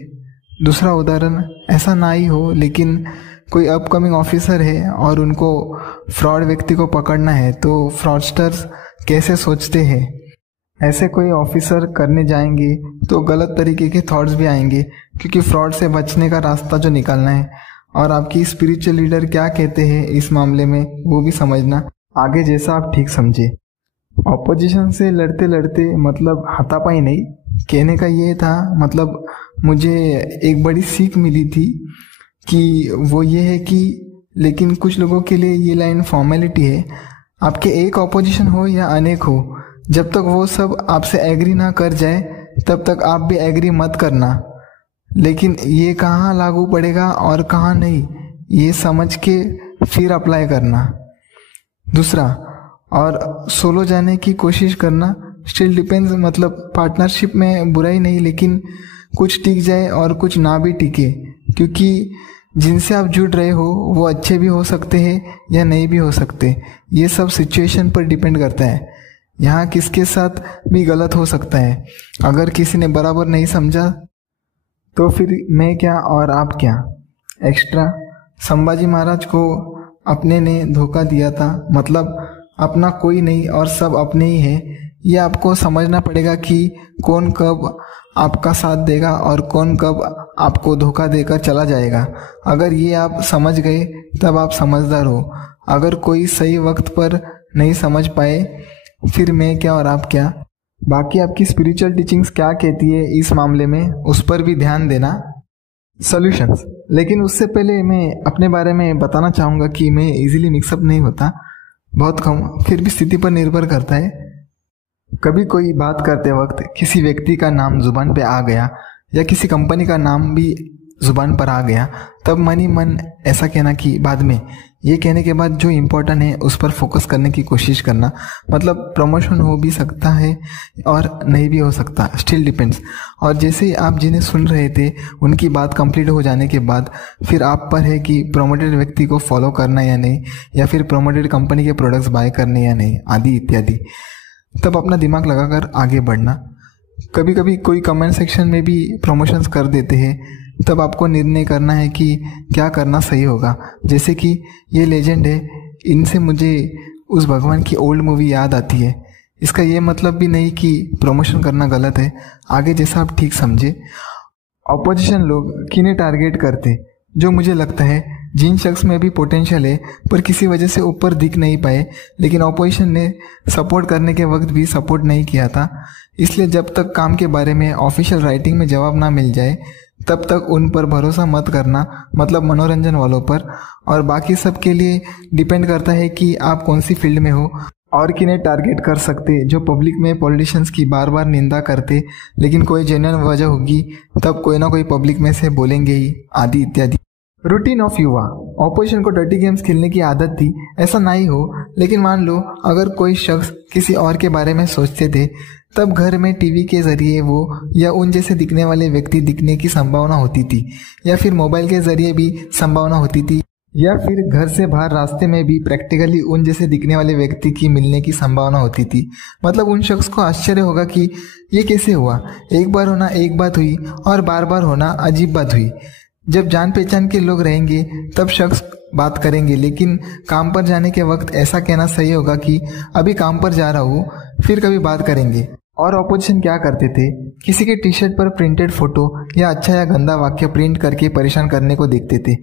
दूसरा उदाहरण, ऐसा ना ही हो लेकिन कोई अपकमिंग ऑफिसर है और उनको फ्रॉड व्यक्ति को पकड़ना है, तो फ्रॉडस्टर्स कैसे सोचते हैं। ऐसे कोई ऑफिसर करने जाएंगे तो गलत तरीके के थॉट्स भी आएंगे, क्योंकि फ्रॉड से बचने का रास्ता जो निकालना है। और आपकी स्पिरिचुअल लीडर क्या कहते हैं इस मामले में वो भी समझना, आगे जैसा आप ठीक समझे। ऑपोजिशन से लड़ते लड़ते मतलब हाथापाई नहीं, कहने का ये था, मतलब मुझे एक बड़ी सीख मिली थी कि वो ये है कि लेकिन कुछ लोगों के लिए ये लाइन फॉर्मेलिटी है। आपके एक ऑपोजिशन हो या अनेक हो, जब तक वो सब आपसे एग्री ना कर जाए तब तक आप भी एग्री मत करना। लेकिन ये कहाँ लागू पड़ेगा और कहाँ नहीं, ये समझ के फिर अप्लाई करना। दूसरा, और सोलो जाने की कोशिश करना, स्टिल डिपेंड्स, मतलब पार्टनरशिप में बुराई नहीं, लेकिन कुछ टिक जाए और कुछ ना भी टिके, क्योंकि जिनसे आप जुड़ रहे हो वो अच्छे भी हो सकते हैं या नहीं भी हो सकते। ये सब सिचुएशन पर डिपेंड करता है। यहाँ किसके साथ भी गलत हो सकता है। अगर किसी ने बराबर नहीं समझा तो फिर मैं क्या और आप क्या। एक्स्ट्रा, संभाजी महाराज को अपने ने धोखा दिया था, मतलब अपना कोई नहीं और सब अपने ही है। ये आपको समझना पड़ेगा कि कौन कब आपका साथ देगा और कौन कब आपको धोखा देकर चला जाएगा। अगर ये आप समझ गए तब आप समझदार हो। अगर कोई सही वक्त पर नहीं समझ पाए, फिर मैं क्या और आप क्या। बाकी आपकी स्पिरिचुअल टीचिंग्स क्या कहती है इस मामले में, उस पर भी ध्यान देना। सॉल्यूशंस, लेकिन उससे पहले मैं अपने बारे में बताना चाहूँगा कि मैं इजीली मिक्सअप नहीं होता, बहुत कम, फिर भी स्थिति पर निर्भर करता है। कभी कोई बात करते वक्त किसी व्यक्ति का नाम जुबान पे आ गया या किसी कंपनी का नाम भी जुबान पर आ गया, तब मन ही मन ऐसा कहना कि बाद में, ये कहने के बाद जो इम्पोर्टेंट है उस पर फोकस करने की कोशिश करना। मतलब प्रमोशन हो भी सकता है और नहीं भी हो सकता, स्टिल डिपेंड्स। और जैसे ही आप जिन्हें सुन रहे थे उनकी बात कंप्लीट हो जाने के बाद फिर आप पर है कि प्रमोटेड व्यक्ति को फॉलो करना या नहीं, या फिर प्रमोटेड कंपनी के प्रोडक्ट्स बाय करने या नहीं, आदि इत्यादि। तब अपना दिमाग लगाकर आगे बढ़ना। कभी कभी कोई कमेंट सेक्शन में भी प्रमोशंस कर देते हैं, तब आपको निर्णय करना है कि क्या करना सही होगा। जैसे कि ये लेजेंड है, इनसे मुझे उस भगवान की ओल्ड मूवी याद आती है। इसका ये मतलब भी नहीं कि प्रमोशन करना गलत है, आगे जैसा आप ठीक समझे। ऑपोजिशन लोग किन्हें टारगेट करते, जो मुझे लगता है जिन शख्स में भी पोटेंशियल है पर किसी वजह से ऊपर दिख नहीं पाए, लेकिन ऑपोजिशन ने सपोर्ट करने के वक्त भी सपोर्ट नहीं किया था। इसलिए जब तक काम के बारे में ऑफिशियल राइटिंग में जवाब ना मिल जाए तब तक उन पर भरोसा मत करना, मतलब मनोरंजन वालों पर। और बाकी सब के लिए डिपेंड करता है कि आप कौन सी फील्ड में हो और किन्हें टारगेट कर सकते। जो पब्लिक में पॉलिटिशियंस की बार बार निंदा करते, लेकिन कोई जेन्युइन वजह होगी तब कोई ना कोई पब्लिक में से बोलेंगे ही, आदि इत्यादि। रूटीन ऑफ युवा। ऑपोजिशन को डर्टी गेम्स खेलने की आदत थी, ऐसा नहीं हो, लेकिन मान लो अगर कोई शख्स किसी और के बारे में सोचते थे, तब घर में टीवी के जरिए वो या उन जैसे दिखने वाले व्यक्ति दिखने की संभावना होती थी, या फिर मोबाइल के जरिए भी संभावना होती थी, या फिर घर से बाहर रास्ते में भी प्रैक्टिकली उन जैसे दिखने वाले व्यक्ति की मिलने की संभावना होती थी। मतलब उन शख्स को आश्चर्य होगा कि ये कैसे हुआ, एक बार होना एक बात हुई और बार बार होना अजीब बात हुई। जब जान पहचान के लोग रहेंगे तब शख्स बात करेंगे, लेकिन काम पर जाने के वक्त ऐसा कहना सही होगा कि अभी काम पर जा रहा हूँ, फिर कभी बात करेंगे। और ऑपोजिशन क्या करते थे, किसी के टी शर्ट पर प्रिंटेड फोटो या अच्छा या गंदा वाक्य प्रिंट करके परेशान करने को देखते थे।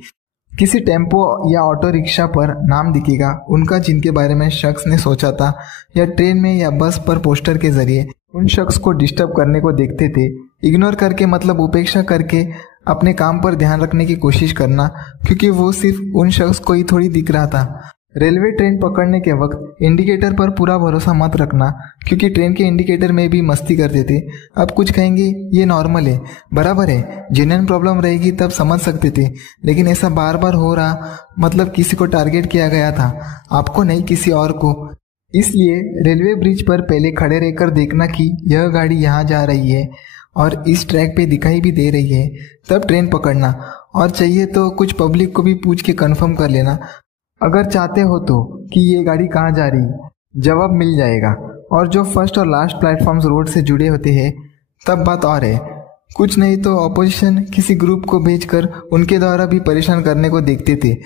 किसी टेम्पो या ऑटो रिक्शा पर नाम दिखेगा उनका जिनके बारे में शख्स ने सोचा था, या ट्रेन में या बस पर पोस्टर के जरिए उन शख्स को डिस्टर्ब करने को देखते थे। इग्नोर करके मतलब उपेक्षा करके अपने काम पर ध्यान रखने की कोशिश करना, क्योंकि वो सिर्फ उन शख्स को ही थोड़ी दिख रहा था। रेलवे ट्रेन पकड़ने के वक्त इंडिकेटर पर पूरा भरोसा मत रखना, क्योंकि ट्रेन के इंडिकेटर में भी मस्ती करते थे। अब कुछ कहेंगे ये नॉर्मल है, बराबर है, जेन्युइन प्रॉब्लम रहेगी तब समझ सकते थे, लेकिन ऐसा बार बार हो रहा मतलब किसी को टारगेट किया गया था, आपको नहीं किसी और को। इसलिए रेलवे ब्रिज पर पहले खड़े रहकर देखना कि यह गाड़ी यहाँ जा रही है और इस ट्रैक पे दिखाई भी दे रही है, तब ट्रेन पकड़ना। और चाहिए तो कुछ पब्लिक को भी पूछ के कंफर्म कर लेना, अगर चाहते हो तो, कि ये गाड़ी कहाँ जा रही, जवाब मिल जाएगा। और जो फर्स्ट और लास्ट प्लेटफॉर्म्स रोड से जुड़े होते हैं तब बात और है। कुछ नहीं तो ऑपोजिशन किसी ग्रुप को भेजकर उनके द्वारा भी परेशान करने को देखते थे।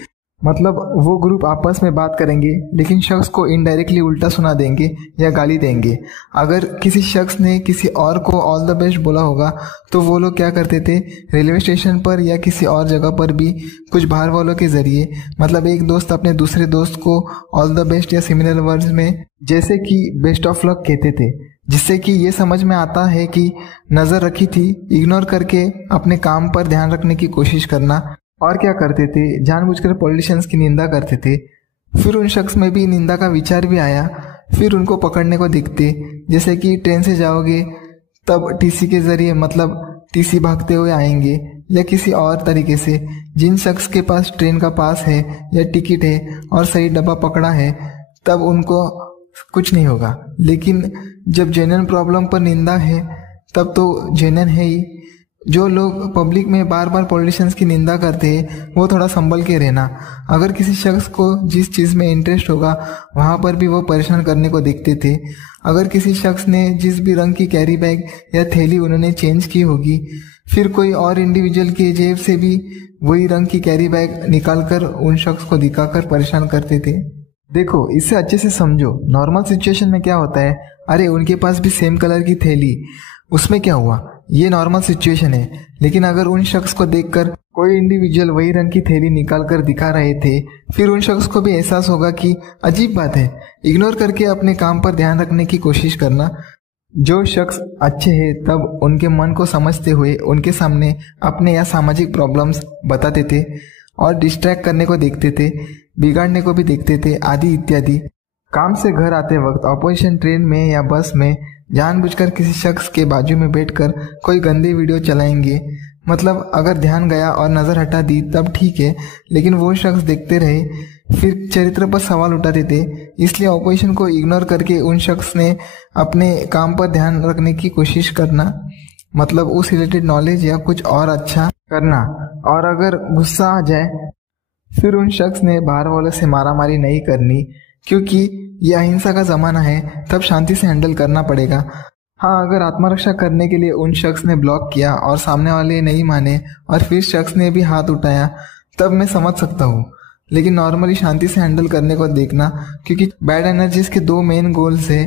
मतलब वो ग्रुप आपस में बात करेंगे लेकिन शख्स को इनडायरेक्टली उल्टा सुना देंगे या गाली देंगे। अगर किसी शख्स ने किसी और को ऑल द बेस्ट बोला होगा तो वो लोग क्या करते थे, रेलवे स्टेशन पर या किसी और जगह पर भी कुछ बाहर वालों के जरिए, मतलब एक दोस्त अपने दूसरे दोस्त को ऑल द बेस्ट या सिमिलर वर्ड्स में जैसे कि बेस्ट ऑफ लक कहते थे, जिससे कि ये समझ में आता है कि नज़र रखी थी, इग्नोर करके अपने काम पर ध्यान रखने की कोशिश करना। और क्या करते थे, जानबूझकर पॉलिटिशियंस की निंदा करते थे। फिर उन शख्स में भी निंदा का विचार भी आया, फिर उनको पकड़ने को दिखते, जैसे कि ट्रेन से जाओगे तब टीसी के जरिए, मतलब टीसी भागते हुए आएंगे या किसी और तरीके से। जिन शख्स के पास ट्रेन का पास है या टिकट है और सही डब्बा पकड़ा है तब उनको कुछ नहीं होगा, लेकिन जब जेन्युइन प्रॉब्लम पर निंदा है तब तो जेन्युइन है ही। जो लोग पब्लिक में बार बार पॉलिटिशियंस की निंदा करते हैं वो थोड़ा संभल के रहना। अगर किसी शख्स को जिस चीज़ में इंटरेस्ट होगा वहाँ पर भी वो परेशान करने को देखते थे। अगर किसी शख्स ने जिस भी रंग की कैरी बैग या थैली उन्होंने चेंज की होगी, फिर कोई और इंडिविजुअल की जेब से भी वही रंग की कैरी बैग निकाल कर उन शख्स को दिखाकर परेशान करते थे। देखो, इससे अच्छे से समझो, नॉर्मल सिचुएशन में क्या होता है, अरे उनके पास भी सेम कलर की थैली, उसमें क्या हुआ, ये नॉर्मल सिचुएशन है। लेकिन अगर उन शख्स को देखकर कोई इंडिविजुअल वही रंग की थैली निकाल कर दिखा रहे थे, फिर उन शख्स को भी एहसास होगा कि अजीब बात है। इग्नोर करके अपने काम पर ध्यान रखने की कोशिश करना। जो शख्स अच्छे हैं तब उनके मन को समझते हुए उनके सामने अपने या सामाजिक प्रॉब्लम्स बताते थे और डिस्ट्रैक्ट करने को देखते थे, बिगाड़ने को भी देखते थे, आदि इत्यादि। काम से घर आते वक्त ऑपोजिशन ट्रेन में या बस में जानबूझकर किसी शख्स के बाजू में बैठकर कोई गंदी वीडियो चलाएंगे। मतलब अगर ध्यान गया और नज़र हटा दी तब ठीक है, लेकिन वो शख्स देखते रहे, फिर चरित्र पर सवाल उठाते थे। इसलिए ऑपोजिशन को इग्नोर करके उन शख्स ने अपने काम पर ध्यान रखने की कोशिश करना, मतलब उस रिलेटेड नॉलेज या कुछ और अच्छा करना। और अगर गुस्सा आ जाए फिर उन शख्स ने बाहर वालों से मारामारी नहीं करनी, क्योंकि यह अहिंसा का ज़माना है, तब शांति से हैंडल करना पड़ेगा। हाँ, अगर आत्मरक्षा करने के लिए उन शख्स ने ब्लॉक किया और सामने वाले नहीं माने और फिर शख्स ने भी हाथ उठाया, तब मैं समझ सकता हूँ। लेकिन नॉर्मली शांति से हैंडल करने को देखना, क्योंकि बैड एनर्जीज के दो मेन गोल्स है।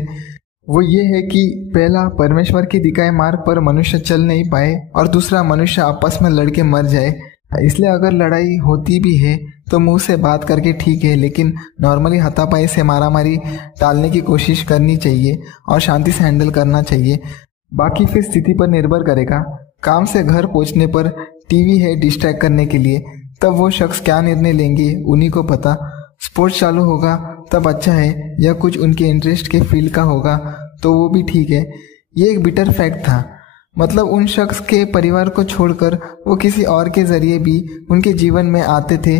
वो ये है कि पहला, परमेश्वर के दिखाए मार्ग पर मनुष्य चल नहीं पाए, और दूसरा, मनुष्य आपस में लड़ के मर जाए। इसलिए अगर लड़ाई होती भी है तो मुंह से बात करके ठीक है, लेकिन नॉर्मली हाथापाई से मारामारी टालने की कोशिश करनी चाहिए और शांति से हैंडल करना चाहिए। बाकी फिर स्थिति पर निर्भर करेगा। काम से घर पहुंचने पर टीवी है डिस्ट्रैक्ट करने के लिए, तब वो शख्स क्या निर्णय लेंगे उन्हीं को पता। स्पोर्ट्स चालू होगा तब अच्छा है, या कुछ उनके इंटरेस्ट के फील्ड का होगा तो वो भी ठीक है। ये एक बिटर फैक्ट था। मतलब उन शख्स के परिवार को छोड़कर वो किसी और के जरिए भी उनके जीवन में आते थे।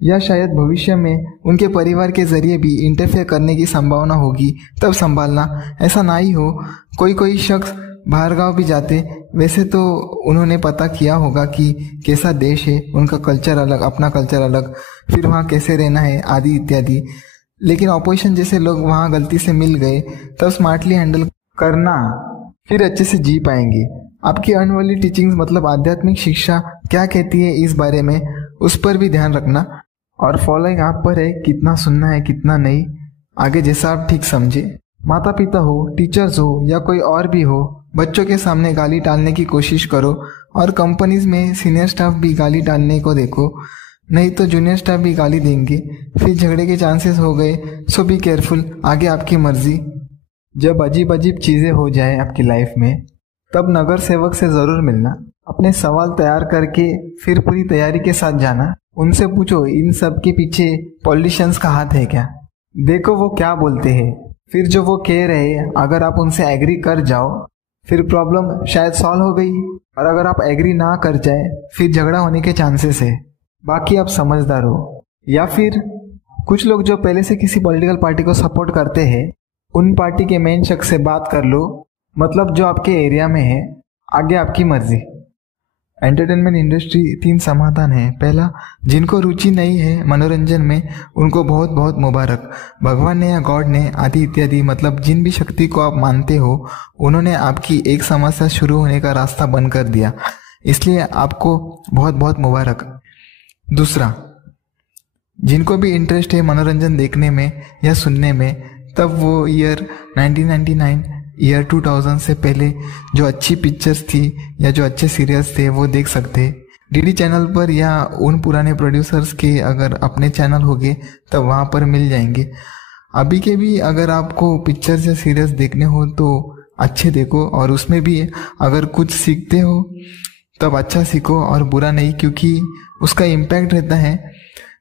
या शायद भविष्य में उनके परिवार के जरिए भी इंटरफेयर करने की संभावना होगी, तब संभालना। ऐसा ना ही हो कोई शख्स बाहर गाँव भी जाते, वैसे तो उन्होंने पता किया होगा कि कैसा देश है, उनका कल्चर अलग, अपना कल्चर अलग, फिर वहाँ कैसे रहना है आदि इत्यादि। लेकिन ऑपोजिशन जैसे लोग वहाँ गलती से मिल गए, तब स्मार्टली हैंडल करना, फिर अच्छे से जी पाएंगे। आपकी आने वाली टीचिंग्स मतलब आध्यात्मिक शिक्षा क्या कहती है इस बारे में, उस पर भी ध्यान रखना। और फॉलोइंग आप पर है, कितना सुनना है कितना नहीं, आगे जैसा आप ठीक समझे। माता पिता हो, टीचर्स हो या कोई और भी हो, बच्चों के सामने गाली टालने की कोशिश करो, और कंपनीज में सीनियर स्टाफ भी गाली टालने को देखो, नहीं तो जूनियर स्टाफ भी गाली देंगे, फिर झगड़े के चांसेस हो गए। सो बी केयरफुल, आगे आपकी मर्जी। जब अजीब अजीब चीज़ें हो जाए आपकी लाइफ में, तब नगर सेवक से ज़रूर मिलना। अपने सवाल तैयार करके फिर पूरी तैयारी के साथ जाना। उनसे पूछो इन सब के पीछे पॉलिटिशियंस का हाथ है क्या, देखो वो क्या बोलते हैं। फिर जो वो कह रहे, अगर आप उनसे एग्री कर जाओ, फिर प्रॉब्लम शायद सॉल्व हो गई। और अगर आप एग्री ना कर जाए, फिर झगड़ा होने के चांसेस है। बाकी आप समझदार हो। या फिर कुछ लोग जो पहले से किसी पॉलिटिकल पार्टी को सपोर्ट करते हैं, उन पार्टी के मेन शख्स से बात कर लो, मतलब जो आपके एरिया में है, आगे आपकी मर्जी। एंटरटेनमेंट इंडस्ट्री 3 समाधान है। पहला, जिनको रुचि नहीं है मनोरंजन में, उनको बहुत बहुत मुबारक। भगवान ने या गॉड ने आदि इत्यादि, मतलब जिन भी शक्ति को आप मानते हो, उन्होंने आपकी एक समस्या शुरू होने का रास्ता बंद कर दिया, इसलिए आपको बहुत बहुत मुबारक। दूसरा, जिनको भी इंटरेस्ट है मनोरंजन देखने में या सुनने में, तब वो ईयर 1999 ईयर 2000 से पहले जो अच्छी पिक्चर्स थी या जो अच्छे सीरियल्स थे वो देख सकते। डीडी चैनल पर या उन पुराने प्रोड्यूसर्स के अगर अपने चैनल होंगे तब वहाँ पर मिल जाएंगे। अभी के भी अगर आपको पिक्चर्स या सीरियल्स देखने हो तो अच्छे देखो, और उसमें भी अगर कुछ सीखते हो तब अच्छा सीखो और बुरा नहीं, क्योंकि उसका इम्पैक्ट रहता है,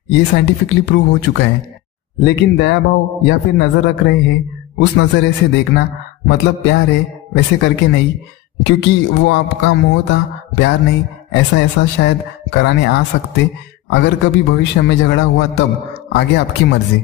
ये साइंटिफिकली प्रूव हो चुका है। लेकिन दया भाव या फिर नज़र रख रहे हैं, उस नज़रिए से देखना, मतलब प्यार है वैसे करके नहीं, क्योंकि वो आपका मोह था, प्यार नहीं। ऐसा शायद कराने आ सकते, अगर कभी भविष्य में झगड़ा हुआ तब, आगे आपकी मर्जी।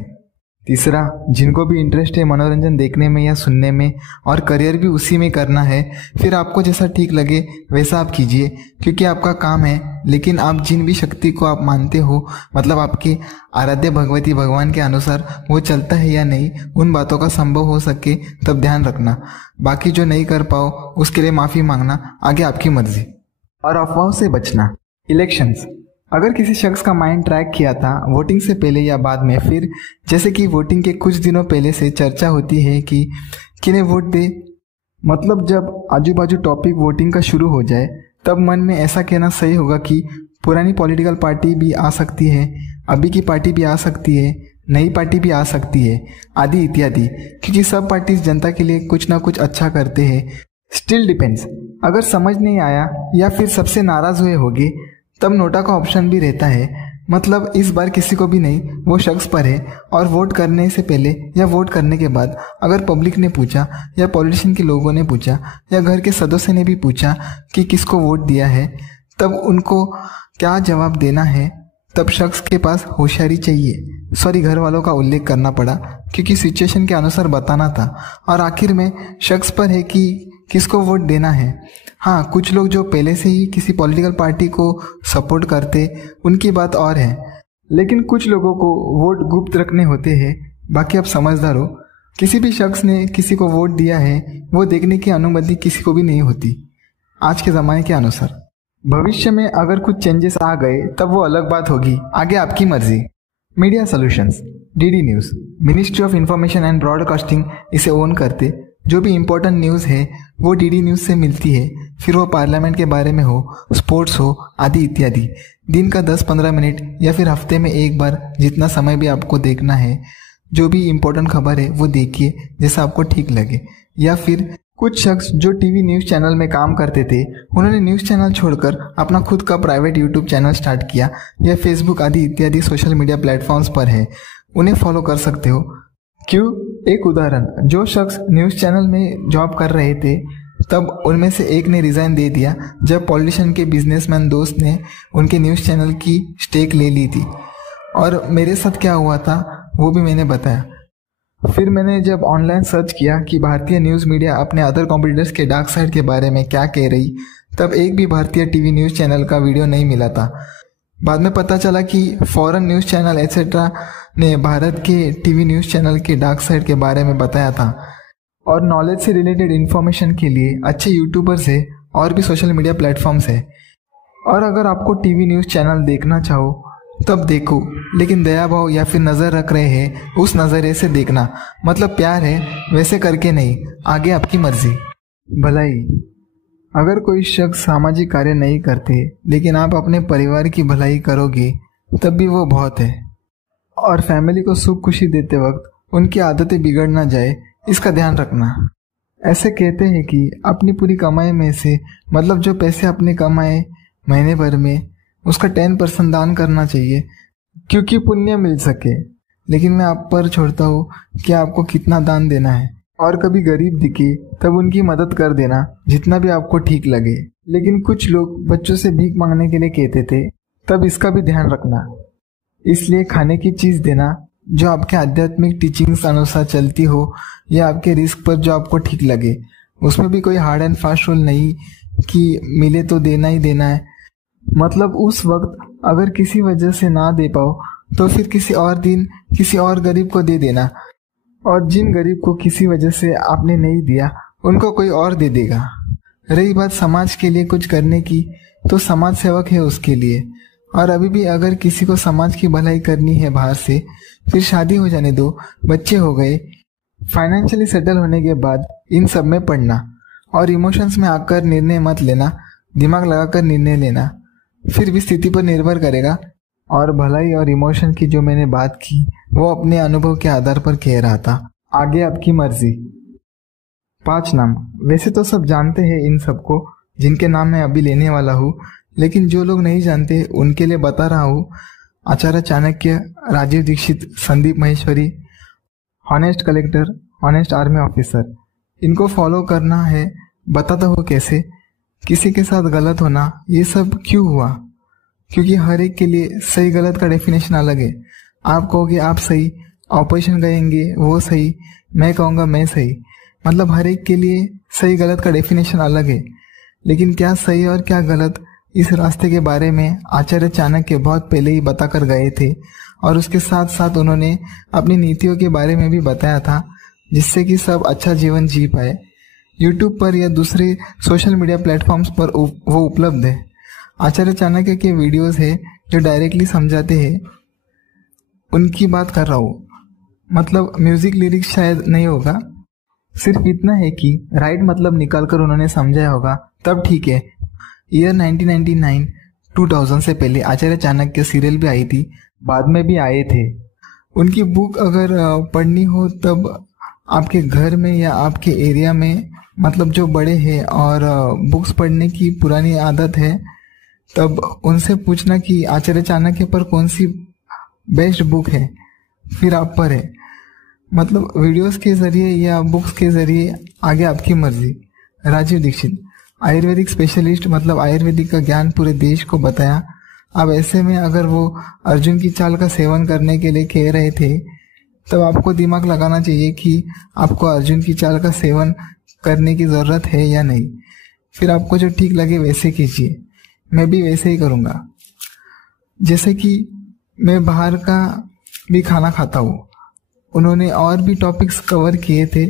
तीसरा, जिनको भी इंटरेस्ट है मनोरंजन देखने में या सुनने में, और करियर भी उसी में करना है, फिर आपको जैसा ठीक लगे वैसा आप कीजिए, क्योंकि आपका काम है। लेकिन आप जिन भी शक्ति को आप मानते हो, मतलब आपके आराध्य भगवती भगवान के अनुसार वो चलता है या नहीं, उन बातों का संभव हो सके तब ध्यान रखना। बाकी जो नहीं कर पाओ उसके लिए माफ़ी मांगना, आगे आपकी मर्जी। और अफवाहों से बचना। इलेक्शंस, अगर किसी शख्स का माइंड ट्रैक किया था वोटिंग से पहले या बाद में, फिर जैसे कि वोटिंग के कुछ दिनों पहले से चर्चा होती है कि किन्हें वोट दे, मतलब जब आजू बाजू टॉपिक वोटिंग का शुरू हो जाए, तब मन में ऐसा कहना सही होगा कि पुरानी पॉलिटिकल पार्टी भी आ सकती है, अभी की पार्टी भी आ सकती है, नई पार्टी भी आ सकती है, आदि इत्यादि, क्योंकि सब पार्टीज जनता के लिए कुछ ना कुछ अच्छा करते हैं। स्टिल डिपेंड्स, अगर समझ नहीं आया या फिर सबसे नाराज हुए होगे, तब नोटा का ऑप्शन भी रहता है, मतलब इस बार किसी को भी नहीं, वो शख्स पर है। और वोट करने से पहले या वोट करने के बाद अगर पब्लिक ने पूछा या पॉलिटिशियन के लोगों ने पूछा या घर के सदस्य ने भी पूछा कि किसको वोट दिया है, तब उनको क्या जवाब देना है, तब शख्स के पास होशियारी चाहिए। सॉरी, घर वालों का उल्लेख करना पड़ा क्योंकि सिचुएशन के अनुसार बताना था। और आखिर में शख्स पर है कि किसको वोट देना है। हाँ, कुछ लोग जो पहले से ही किसी पॉलिटिकल पार्टी को सपोर्ट करते, उनकी बात और है, लेकिन कुछ लोगों को वोट गुप्त रखने होते हैं। बाकी आप समझदार हो, किसी भी शख्स ने किसी को वोट दिया है वो देखने की अनुमति किसी को भी नहीं होती आज के ज़माने के अनुसार। भविष्य में अगर कुछ चेंजेस आ गए तब वो अलग बात होगी, आगे आपकी मर्जी। Media solutions, DD news, ministry of information and broadcasting इसे ओन करते। जो भी इम्पोर्टेंट न्यूज़ है वो डीडी न्यूज़ से मिलती है, फिर वो पार्लियामेंट के बारे में हो, स्पोर्ट्स हो, आदि इत्यादि। दिन का 10-15 मिनट या फिर हफ्ते में एक बार, जितना समय भी आपको देखना है, जो भी इम्पोर्टेंट खबर है वो देखिए जैसा आपको ठीक लगे। या फिर कुछ शख्स जो टीवी न्यूज़ चैनल में काम करते थे, उन्होंने न्यूज़ चैनल छोड़कर अपना खुद का प्राइवेट यूट्यूब चैनल स्टार्ट किया या फेसबुक आदि इत्यादि सोशल मीडिया प्लेटफॉर्म्स पर है, उन्हें फॉलो कर सकते हो। क्यों? एक उदाहरण, जो शख्स न्यूज़ चैनल में जॉब कर रहे थे, तब उनमें से एक ने रिज़ाइन दे दिया जब पॉलिटिशियन के बिजनेसमैन दोस्त ने उनके न्यूज़ चैनल की स्टेक ले ली थी। और मेरे साथ क्या हुआ था वो भी मैंने बताया। फिर मैंने जब ऑनलाइन सर्च किया कि भारतीय न्यूज़ मीडिया अपने अदर कॉम्पिटिटर्स के डार्क साइड के बारे में क्या कह रही, तब एक भी भारतीय टीवी न्यूज़ चैनल का वीडियो नहीं मिला था। बाद में पता चला कि फॉरेन न्यूज़ चैनल एट्सेट्रा ने भारत के टीवी न्यूज़ चैनल के डार्क साइड के बारे में बताया था। और नॉलेज से रिलेटेड इन्फॉर्मेशन के लिए अच्छे यूट्यूबर्स है और भी सोशल मीडिया प्लेटफॉर्म्स है। और अगर आपको टीवी न्यूज़ चैनल देखना चाहो तब देखो, लेकिन दया भाव या फिर नज़र रख रहे हैं उस नज़रिए से देखना, मतलब प्यार है वैसे करके नहीं, आगे आपकी मर्जी। भलाई, अगर कोई शख्स सामाजिक कार्य नहीं करते लेकिन आप अपने परिवार की भलाई करोगे तब भी वो बहुत है। और फैमिली को सुख खुशी देते वक्त उनकी आदतें बिगड़ ना जाए इसका ध्यान रखना। ऐसे कहते हैं कि अपनी पूरी कमाई में से, मतलब जो पैसे आपने कमाए महीने भर में, उसका 10% दान करना चाहिए क्योंकि पुण्य मिल सके। लेकिन मैं आप पर छोड़ता हूँ कि आपको कितना दान देना है। और कभी गरीब दिखे तब उनकी मदद कर देना जितना भी आपको ठीक लगे। लेकिन कुछ लोग बच्चों से भीख मांगने के लिए कहते थे, तब इसका भी ध्यान रखना। इसलिए खाने की चीज़ देना जो आपके आध्यात्मिक टीचिंग्स अनुसार चलती हो या आपके रिस्क पर जो आपको ठीक लगे। उसमें भी कोई हार्ड एंड फास्ट रूल नहीं कि मिले तो देना ही देना है। मतलब उस वक्त अगर किसी वजह से ना दे पाओ तो फिर किसी और दिन किसी और गरीब को दे देना। और जिन गरीब को किसी वजह से आपने नहीं दिया उनको कोई और दे देगा। रही बात समाज के लिए कुछ करने की, तो समाज सेवक है उसके लिए। और अभी भी अगर किसी को समाज की भलाई करनी है बाहर से, फिर शादी हो जाने दो, बच्चे हो गए, फाइनेंशियली सेटल होने के बाद इन सब में पड़ना। और इमोशंस में आकर निर्णय मत लेना, दिमाग लगाकर निर्णय लेना, फिर भी स्थिति पर निर्भर करेगा। और भलाई और इमोशन की जो मैंने बात की वो अपने अनुभव के आधार पर कह रहा था। आगे आपकी मर्जी। 5 नाम, वैसे तो सब जानते हैं इन सबको जिनके नाम मैं अभी लेने वाला हूँ, लेकिन जो लोग नहीं जानते उनके लिए बता रहा हूँ। Acharya Chanakya, Rajiv Dixit, Sandeep Maheshwari, honest collector, honest army officer. इनको फॉलो करना है। बताता हूँ कैसे। किसी के साथ गलत होना ये सब क्यों हुआ? क्योंकि हर एक के लिए सही गलत का डेफिनेशन अलग है। आप कहोगे आप सही, ऑपोजिशन कहेंगे वो सही, मैं कहूँगा मैं सही। मतलब हर एक के लिए सही गलत का डेफिनेशन अलग है। लेकिन क्या सही और क्या गलत, इस रास्ते के बारे में आचार्य चाणक्य बहुत पहले ही बता कर गए थे। और उसके साथ साथ उन्होंने अपनी नीतियों के बारे में भी बताया था, जिससे कि सब अच्छा जीवन जी पाए। यूट्यूब पर या दूसरे सोशल मीडिया प्लेटफॉर्म्स पर वो उपलब्ध है। आचार्य चाणक्य के वीडियोस है जो डायरेक्टली समझाते हैं, उनकी बात कर रहा हूँ। मतलब म्यूजिक लिरिक्स शायद नहीं होगा, सिर्फ इतना है कि राइट मतलब निकाल कर उन्होंने समझाया होगा, तब ठीक है। ईयर 1999 2000 से पहले आचार्य चाणक्य सीरियल भी आई थी, बाद में भी आए थे। उनकी बुक अगर पढ़नी हो तब आपके घर में या आपके एरिया में, मतलब जो बड़े हैं और बुक्स पढ़ने की पुरानी आदत है, तब उनसे पूछना कि आचार्य चाणक्य पर कौन सी बेस्ट बुक है, फिर आप पर है। मतलब वीडियोस के ज़रिए या बुक्स के ज़रिए, आगे आपकी मर्जी। राजीव दीक्षित, आयुर्वेदिक स्पेशलिस्ट, मतलब आयुर्वेदिक का ज्ञान पूरे देश को बताया। अब ऐसे में अगर वो अर्जुन की चाल का सेवन करने के लिए कह रहे थे, तब आपको दिमाग लगाना चाहिए कि आपको अर्जुन की चाल का सेवन करने की ज़रूरत है या नहीं। फिर आपको जो ठीक लगे वैसे कीजिए। मैं भी वैसे ही करूँगा। जैसे कि मैं बाहर का भी खाना खाता हूँ। उन्होंने और भी टॉपिक्स कवर किए थे,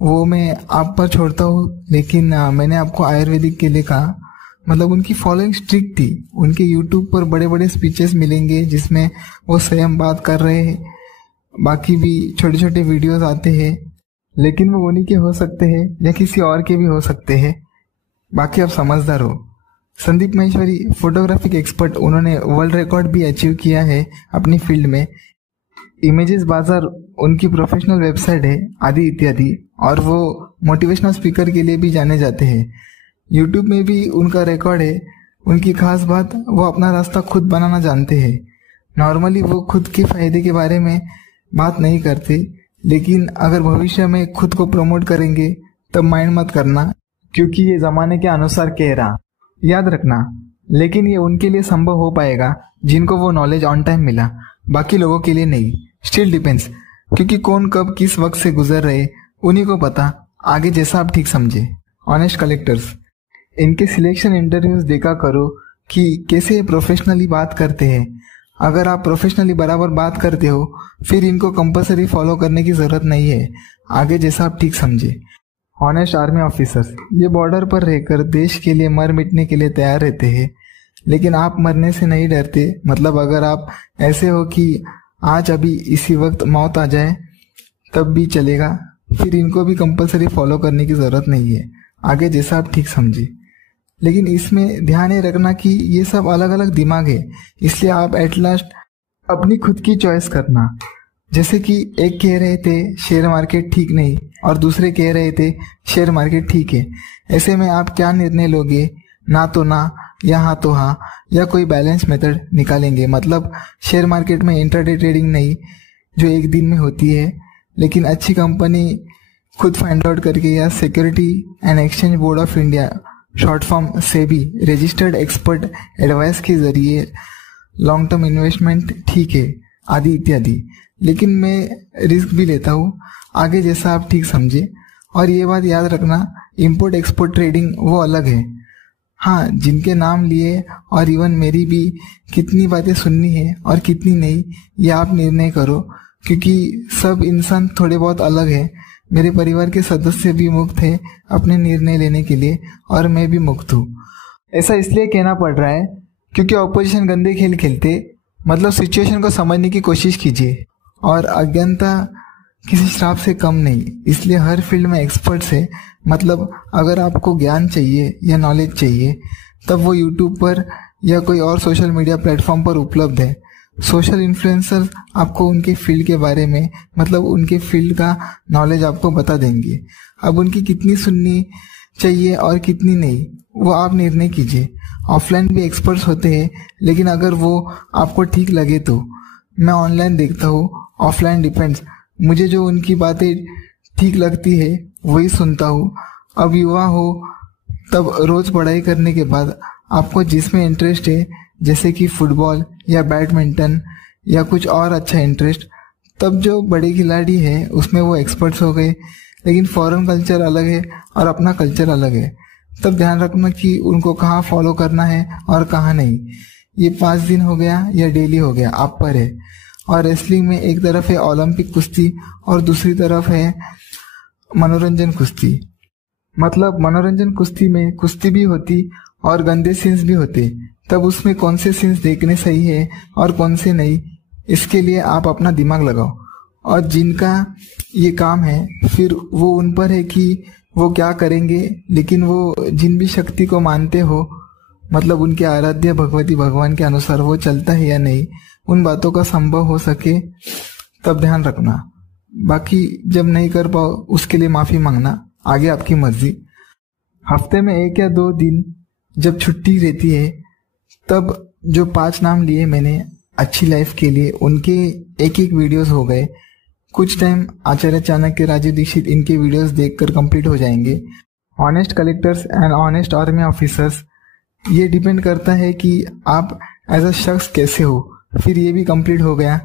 वो मैं आप पर छोड़ता हूँ। लेकिन मैंने आपको आयुर्वेदिक के लिए कहा। मतलब उनकी फॉलोइंग स्ट्रिक्ट थी। उनके यूट्यूब पर बड़े बड़े स्पीचेस मिलेंगे जिसमें वो स्वयं बात कर रहे हैं। बाकी भी छोटे छोटे वीडियोस आते हैं, लेकिन वो उन्हीं के हो सकते हैं या किसी और के भी हो सकते हैं। बाकी आप समझदार हो। संदीप माहेश्वरी, फोटोग्राफिक एक्सपर्ट, उन्होंने वर्ल्ड रिकॉर्ड भी अचीव किया है अपनी फील्ड में। इमेजेस बाजार उनकी प्रोफेशनल वेबसाइट है, आदि इत्यादि। और वो मोटिवेशनल स्पीकर के लिए भी जाने जाते हैं। यूट्यूब में भी उनका रिकॉर्ड है। उनकी खास बात, वो अपना रास्ता खुद बनाना जानते हैं। नॉर्मली वो खुद के फायदे के बारे में बात नहीं करते, लेकिन अगर भविष्य में खुद को प्रमोट करेंगे तब माइंड मत करना, क्योंकि ये ज़माने के अनुसार कह रहा, याद रखना। लेकिन ये उनके लिए संभव हो पाएगा जिनको वो नॉलेज ऑन टाइम मिला। बाकी लोगों के लिए नहीं। स्टिल डिपेंड्स, क्योंकि कौन कब किस वक्त से गुजर रहे उन्हीं को पता, आगे जैसा आप ठीक समझे। ऑनेस्ट कलेक्टर्स, इनके सिलेक्शन इंटरव्यूज देखा करो कि कैसे प्रोफेशनली बात करते हैं। अगर आप प्रोफेशनली बराबर बात करते हो फिर इनको कंपलसरी फॉलो करने की ज़रूरत नहीं है, आगे जैसा आप ठीक समझे। ऑनेस्ट आर्मी ऑफिसर्स, ये बॉर्डर पर रहकर देश के लिए मर मिटने के लिए तैयार रहते हैं, लेकिन आप मरने से नहीं डरते। मतलब अगर आप ऐसे हो कि आज अभी इसी वक्त मौत आ जाए तब भी चलेगा, फिर इनको भी कंपलसरी फॉलो करने की ज़रूरत नहीं है, आगे जैसा आप ठीक समझे। लेकिन इसमें ध्यान ये रखना कि ये सब अलग अलग दिमाग है, इसलिए आप एट लास्ट अपनी खुद की चॉइस करना। जैसे कि एक कह रहे थे शेयर मार्केट ठीक नहीं और दूसरे कह रहे थे शेयर मार्केट ठीक है, ऐसे में आप क्या निर्णय लोगे? ना तो ना या हाँ तो हाँ, या कोई बैलेंस मेथड निकालेंगे। मतलब शेयर मार्केट में इंट्राडे ट्रेडिंग नहीं जो एक दिन में होती है, लेकिन अच्छी कंपनी खुद फाइंड आउट करके या security and exchange board of India short form SEBI registered expert advice के जरिए लॉन्ग टर्म इन्वेस्टमेंट ठीक है, आदि इत्यादि। लेकिन मैं रिस्क भी लेता हूँ, आगे जैसा आप ठीक समझे। और ये बात याद रखना, इंपोर्ट एक्सपोर्ट ट्रेडिंग वो अलग है। हाँ, जिनके नाम लिए और इवन मेरी भी कितनी बातें सुननी है और कितनी नहीं, ये आप निर्णय करो, क्योंकि सब इंसान थोड़े बहुत अलग है। मेरे परिवार के सदस्य भी मुक्त हैं अपने निर्णय लेने के लिए और मैं भी मुक्त हूँ। ऐसा इसलिए कहना पड़ रहा है क्योंकि ऑपोजिशन गंदे खेल खेलते। मतलब सिचुएशन को समझने की कोशिश कीजिए, और अज्ञानता किसी श्राप से कम नहीं, इसलिए हर फील्ड में एक्सपर्ट्स है। मतलब अगर आपको ज्ञान चाहिए या नॉलेज चाहिए तब वो यूट्यूब पर या कोई और सोशल मीडिया प्लेटफॉर्म पर उपलब्ध है। सोशल इन्फ्लुएंसर आपको उनके फील्ड के बारे में, मतलब उनके फील्ड का नॉलेज आपको बता देंगे। अब उनकी कितनी सुननी चाहिए और कितनी नहीं, वो आप निर्णय कीजिए। ऑफलाइन भी एक्सपर्ट्स होते हैं, लेकिन अगर वो आपको ठीक लगे तो। मैं ऑनलाइन देखता हूँ, ऑफलाइन डिपेंड्स। मुझे जो उनकी बातें ठीक लगती है वही सुनता हूँ। अब युवा हो तब रोज पढ़ाई करने के बाद आपको जिसमें इंटरेस्ट है, जैसे कि फुटबॉल या बैडमिंटन या कुछ और अच्छा इंटरेस्ट, तब जो बड़े खिलाड़ी हैं उसमें वो एक्सपर्ट्स हो गए। लेकिन फॉरेन कल्चर अलग है और अपना कल्चर अलग है, तब ध्यान रखना कि उनको कहाँ फॉलो करना है और कहाँ नहीं। ये 5 दिन हो गया या डेली हो गया, आप पर है। और रेसलिंग में एक तरफ है ओलंपिक कुश्ती और दूसरी तरफ है मनोरंजन कुश्ती। मतलब मनोरंजन कुश्ती में कुश्ती भी होती और गंदे सीन्स भी होते, तब उसमें कौन से सीन्स देखने सही है और कौन से नहीं, इसके लिए आप अपना दिमाग लगाओ। और जिनका ये काम है फिर वो उन पर है कि वो क्या करेंगे। लेकिन वो जिन भी शक्ति को मानते हो, मतलब उनके आराध्य भगवती भगवान के अनुसार वो चलता है या नहीं, उन बातों का संभव हो सके तब ध्यान रखना। बाकी जब नहीं कर पाओ उसके लिए माफ़ी मांगना, आगे आपकी मर्जी। हफ्ते में 1 या 2 दिन जब छुट्टी रहती है तब जो 5 नाम लिए मैंने अच्छी लाइफ के लिए, उनके एक वीडियोस हो गए। कुछ टाइम आचार्य चाणक्य, राजीव दीक्षित, इनके वीडियोस देखकर कंप्लीट हो जाएंगे। Honest collectors and honest army officers, ये डिपेंड करता है कि आप एज अ शख्स कैसे हो, फिर ये भी कंप्लीट हो गया।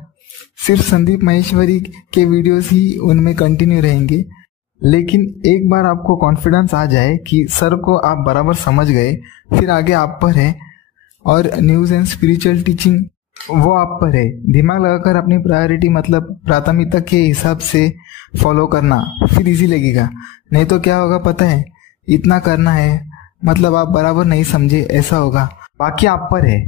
सिर्फ संदीप माहेश्वरी के वीडियोस ही उनमें कंटिन्यू रहेंगे। लेकिन एक बार आपको कॉन्फिडेंस आ जाए कि सर को आप बराबर समझ गए, फिर आगे आप पर है। और न्यूज़ एंड स्पिरिचुअल टीचिंग वो आप पर है। दिमाग लगाकर अपनी प्रायोरिटी, मतलब प्राथमिकता के हिसाब से फॉलो करना, फिर इजी लगेगा। नहीं तो क्या होगा पता है, इतना करना है मतलब आप बराबर नहीं समझे, ऐसा होगा। बाकी आप पर है।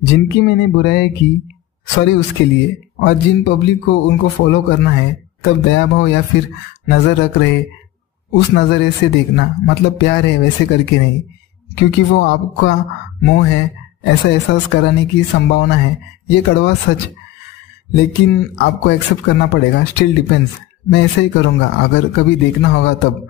जिनकी मैंने बुराई की सॉरी उसके लिए, और जिन पब्लिक को उनको फॉलो करना है तब दया भाव या फिर नज़र रख रहे, उस नज़रिए से देखना। मतलब प्यार है वैसे करके नहीं, क्योंकि वो आपका मोह है, ऐसा एहसास कराने की संभावना है। ये कड़वा सच, लेकिन आपको एक्सेप्ट करना पड़ेगा। स्टिल डिपेंड्स, मैं ऐसे ही करूँगा अगर कभी देखना होगा तब।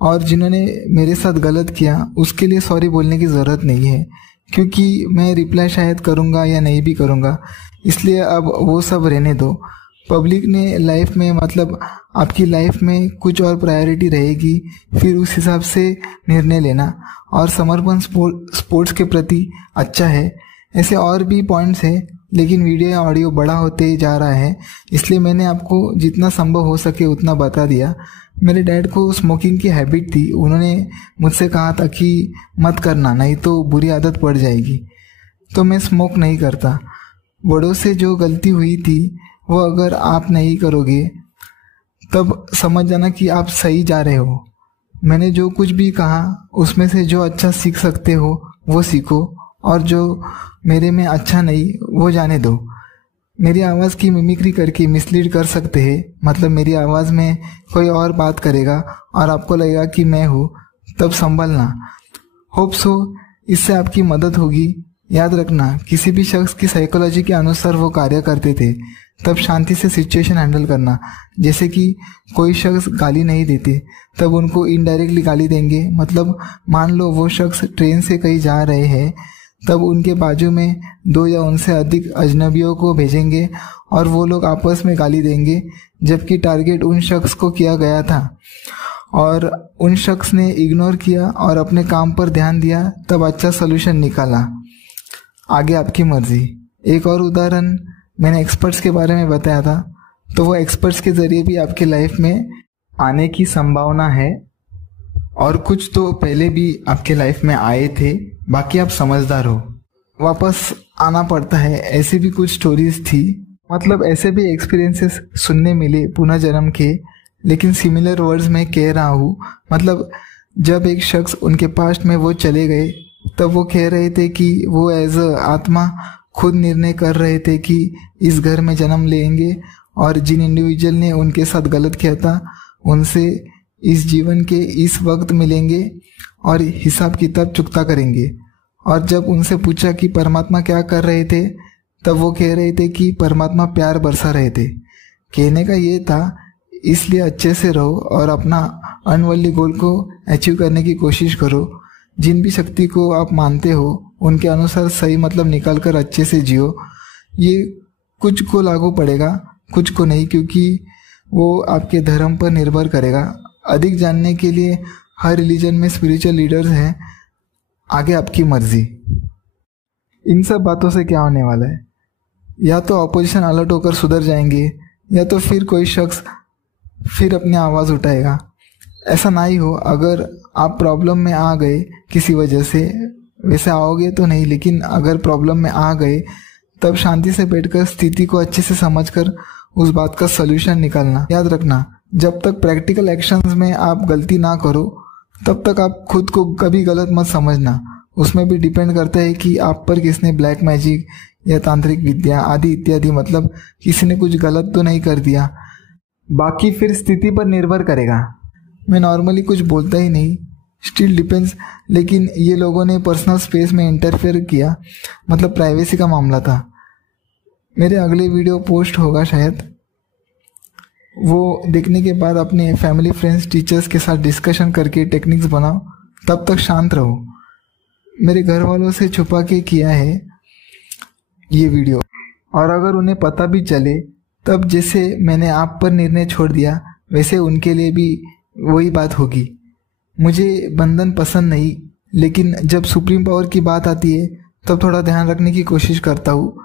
और जिन्होंने मेरे साथ गलत किया उसके लिए सॉरी बोलने की ज़रूरत नहीं है, क्योंकि मैं रिप्लाई शायद करूँगा या नहीं भी करूँगा, इसलिए अब वो सब रहने दो। पब्लिक ने लाइफ में, मतलब आपकी लाइफ में कुछ और प्रायोरिटी रहेगी, फिर उस हिसाब से निर्णय लेना। और समर्पण स्पोर्ट्स के प्रति अच्छा है, ऐसे और भी पॉइंट्स हैं, लेकिन वीडियो या ऑडियो बड़ा होते ही जा रहा है, इसलिए मैंने आपको जितना संभव हो सके उतना बता दिया। मेरे डैड को स्मोकिंग की हैबिट थी। उन्होंने मुझसे कहा था कि मत करना, नहीं तो बुरी आदत पड़ जाएगी। तो मैं स्मोक नहीं करता। बड़ों से जो गलती हुई थी वो अगर आप नहीं करोगे तब समझ जाना कि आप सही जा रहे हो। मैंने जो कुछ भी कहा उसमें से जो अच्छा सीख सकते हो वो सीखो, और जो मेरे में अच्छा नहीं वो जाने दो। मेरी आवाज़ की मिमिक्री करके मिसलीड कर सकते हैं, मतलब मेरी आवाज़ में कोई और बात करेगा और आपको लगेगा कि मैं हूँ, तब संभलना। होप सो इससे आपकी मदद होगी। याद रखना, किसी भी शख्स की साइकोलॉजी के अनुसार वो कार्य करते थे, तब शांति से सिचुएशन हैंडल करना। जैसे कि कोई शख्स गाली नहीं देते, तब उनको इनडायरेक्टली गाली देंगे। मतलब मान लो वो शख्स ट्रेन से कहीं जा रहे हैं, तब उनके बाजू में 2 या उनसे अधिक अजनबियों को भेजेंगे और वो लोग आपस में गाली देंगे, जबकि टारगेट उन शख्स को किया गया था और उन शख्स ने इग्नोर किया और अपने काम पर ध्यान दिया, तब अच्छा सोल्यूशन निकाला। आगे आपकी मर्जी। एक और उदाहरण मैंने एक्सपर्ट्स के बारे में बताया था, तो वो एक्सपर्ट्स के ज़रिए भी आपके लाइफ में आने की संभावना है, और कुछ तो पहले भी आपके लाइफ में आए थे, बाकी आप समझदार हो। वापस आना पड़ता है, ऐसी भी कुछ स्टोरीज थी। मतलब ऐसे भी एक्सपीरियंसेस सुनने मिले पुनर्जन्म के, लेकिन सिमिलर वर्ड्स में कह रहा हूँ। मतलब जब एक शख्स उनके पास्ट में वो चले गए, तब वो कह रहे थे कि वो एज अ आत्मा खुद निर्णय कर रहे थे कि इस घर में जन्म लेंगे, और जिन इंडिविजुअल ने उनके साथ गलत किया था उनसे इस जीवन के इस वक्त मिलेंगे और हिसाब किताब चुकता करेंगे। और जब उनसे पूछा कि परमात्मा क्या कर रहे थे, तब वो कह रहे थे कि परमात्मा प्यार बरसा रहे थे। कहने का ये था, इसलिए अच्छे से रहो और अपना अनवर्ल्डली गोल को अचीव करने की कोशिश करो। जिन भी शक्ति को आप मानते हो उनके अनुसार सही मतलब निकाल कर अच्छे से जियो। ये कुछ को लागू पड़ेगा, कुछ को नहीं, क्योंकि वो आपके धर्म पर निर्भर करेगा। अधिक जानने के लिए हर रिलीजन में स्पिरिचुअल लीडर्स हैं। आगे आपकी मर्जी। इन सब बातों से क्या होने वाला है? या तो ऑपोजिशन अलर्ट होकर सुधर जाएंगे, या तो फिर कोई शख्स फिर अपनी आवाज़ उठाएगा। ऐसा ना ही हो। अगर आप प्रॉब्लम में आ गए किसी वजह से, वैसे आओगे तो नहीं, लेकिन अगर प्रॉब्लम में आ गए, तब शांति से बैठकर स्थिति को अच्छे से समझकर उस बात का सलूशन निकालना। याद रखना, जब तक प्रैक्टिकल एक्शंस में आप गलती ना करो, तब तक आप खुद को कभी गलत मत समझना। उसमें भी डिपेंड करता है कि आप पर किसने ब्लैक मैजिक या तांत्रिक विद्या आदि इत्यादि, मतलब किसी ने कुछ गलत तो नहीं कर दिया। बाकी फिर स्थिति पर निर्भर करेगा। मैं नॉर्मली कुछ बोलता ही नहीं, स्टिल डिपेंड्स, लेकिन ये लोगों ने पर्सनल स्पेस में इंटरफेयर किया, मतलब प्राइवेसी का मामला था। मेरे अगले वीडियो पोस्ट होगा शायद, वो देखने के बाद अपने फैमिली, फ्रेंड्स, टीचर्स के साथ डिस्कशन करके टेक्निक्स बनाओ। तब तक शांत रहो। मेरे घर वालों से छुपा के किया है ये वीडियो, और अगर उन्हें पता भी चले, तब जैसे मैंने आप पर निर्णय छोड़ दिया, वैसे उनके लिए भी वही बात होगी। मुझे बंधन पसंद नहीं, लेकिन जब सुप्रीम पावर की बात आती है तब थोड़ा ध्यान रखने की कोशिश करता हूँ।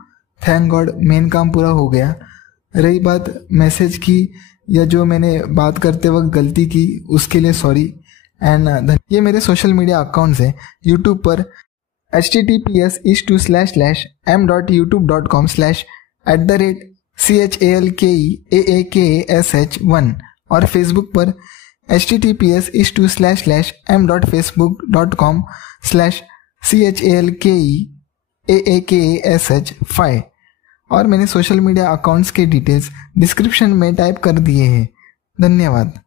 थैंक गॉड मेन काम पूरा हो गया। रही बात मैसेज की या जो मैंने बात करते वक्त गलती की, उसके लिए सॉरी एंड ये मेरे सोशल मीडिया अकाउंट्स हैं। यूट्यूब पर https://m.youtube.com/@CHALKEAAKASH1 और फेसबुक पर https://m.facebook.com/CHALKEAAKASH5 और मैंने सोशल मीडिया अकाउंट्स के डिटेल्स डिस्क्रिप्शन में टाइप कर दिए हैं। धन्यवाद।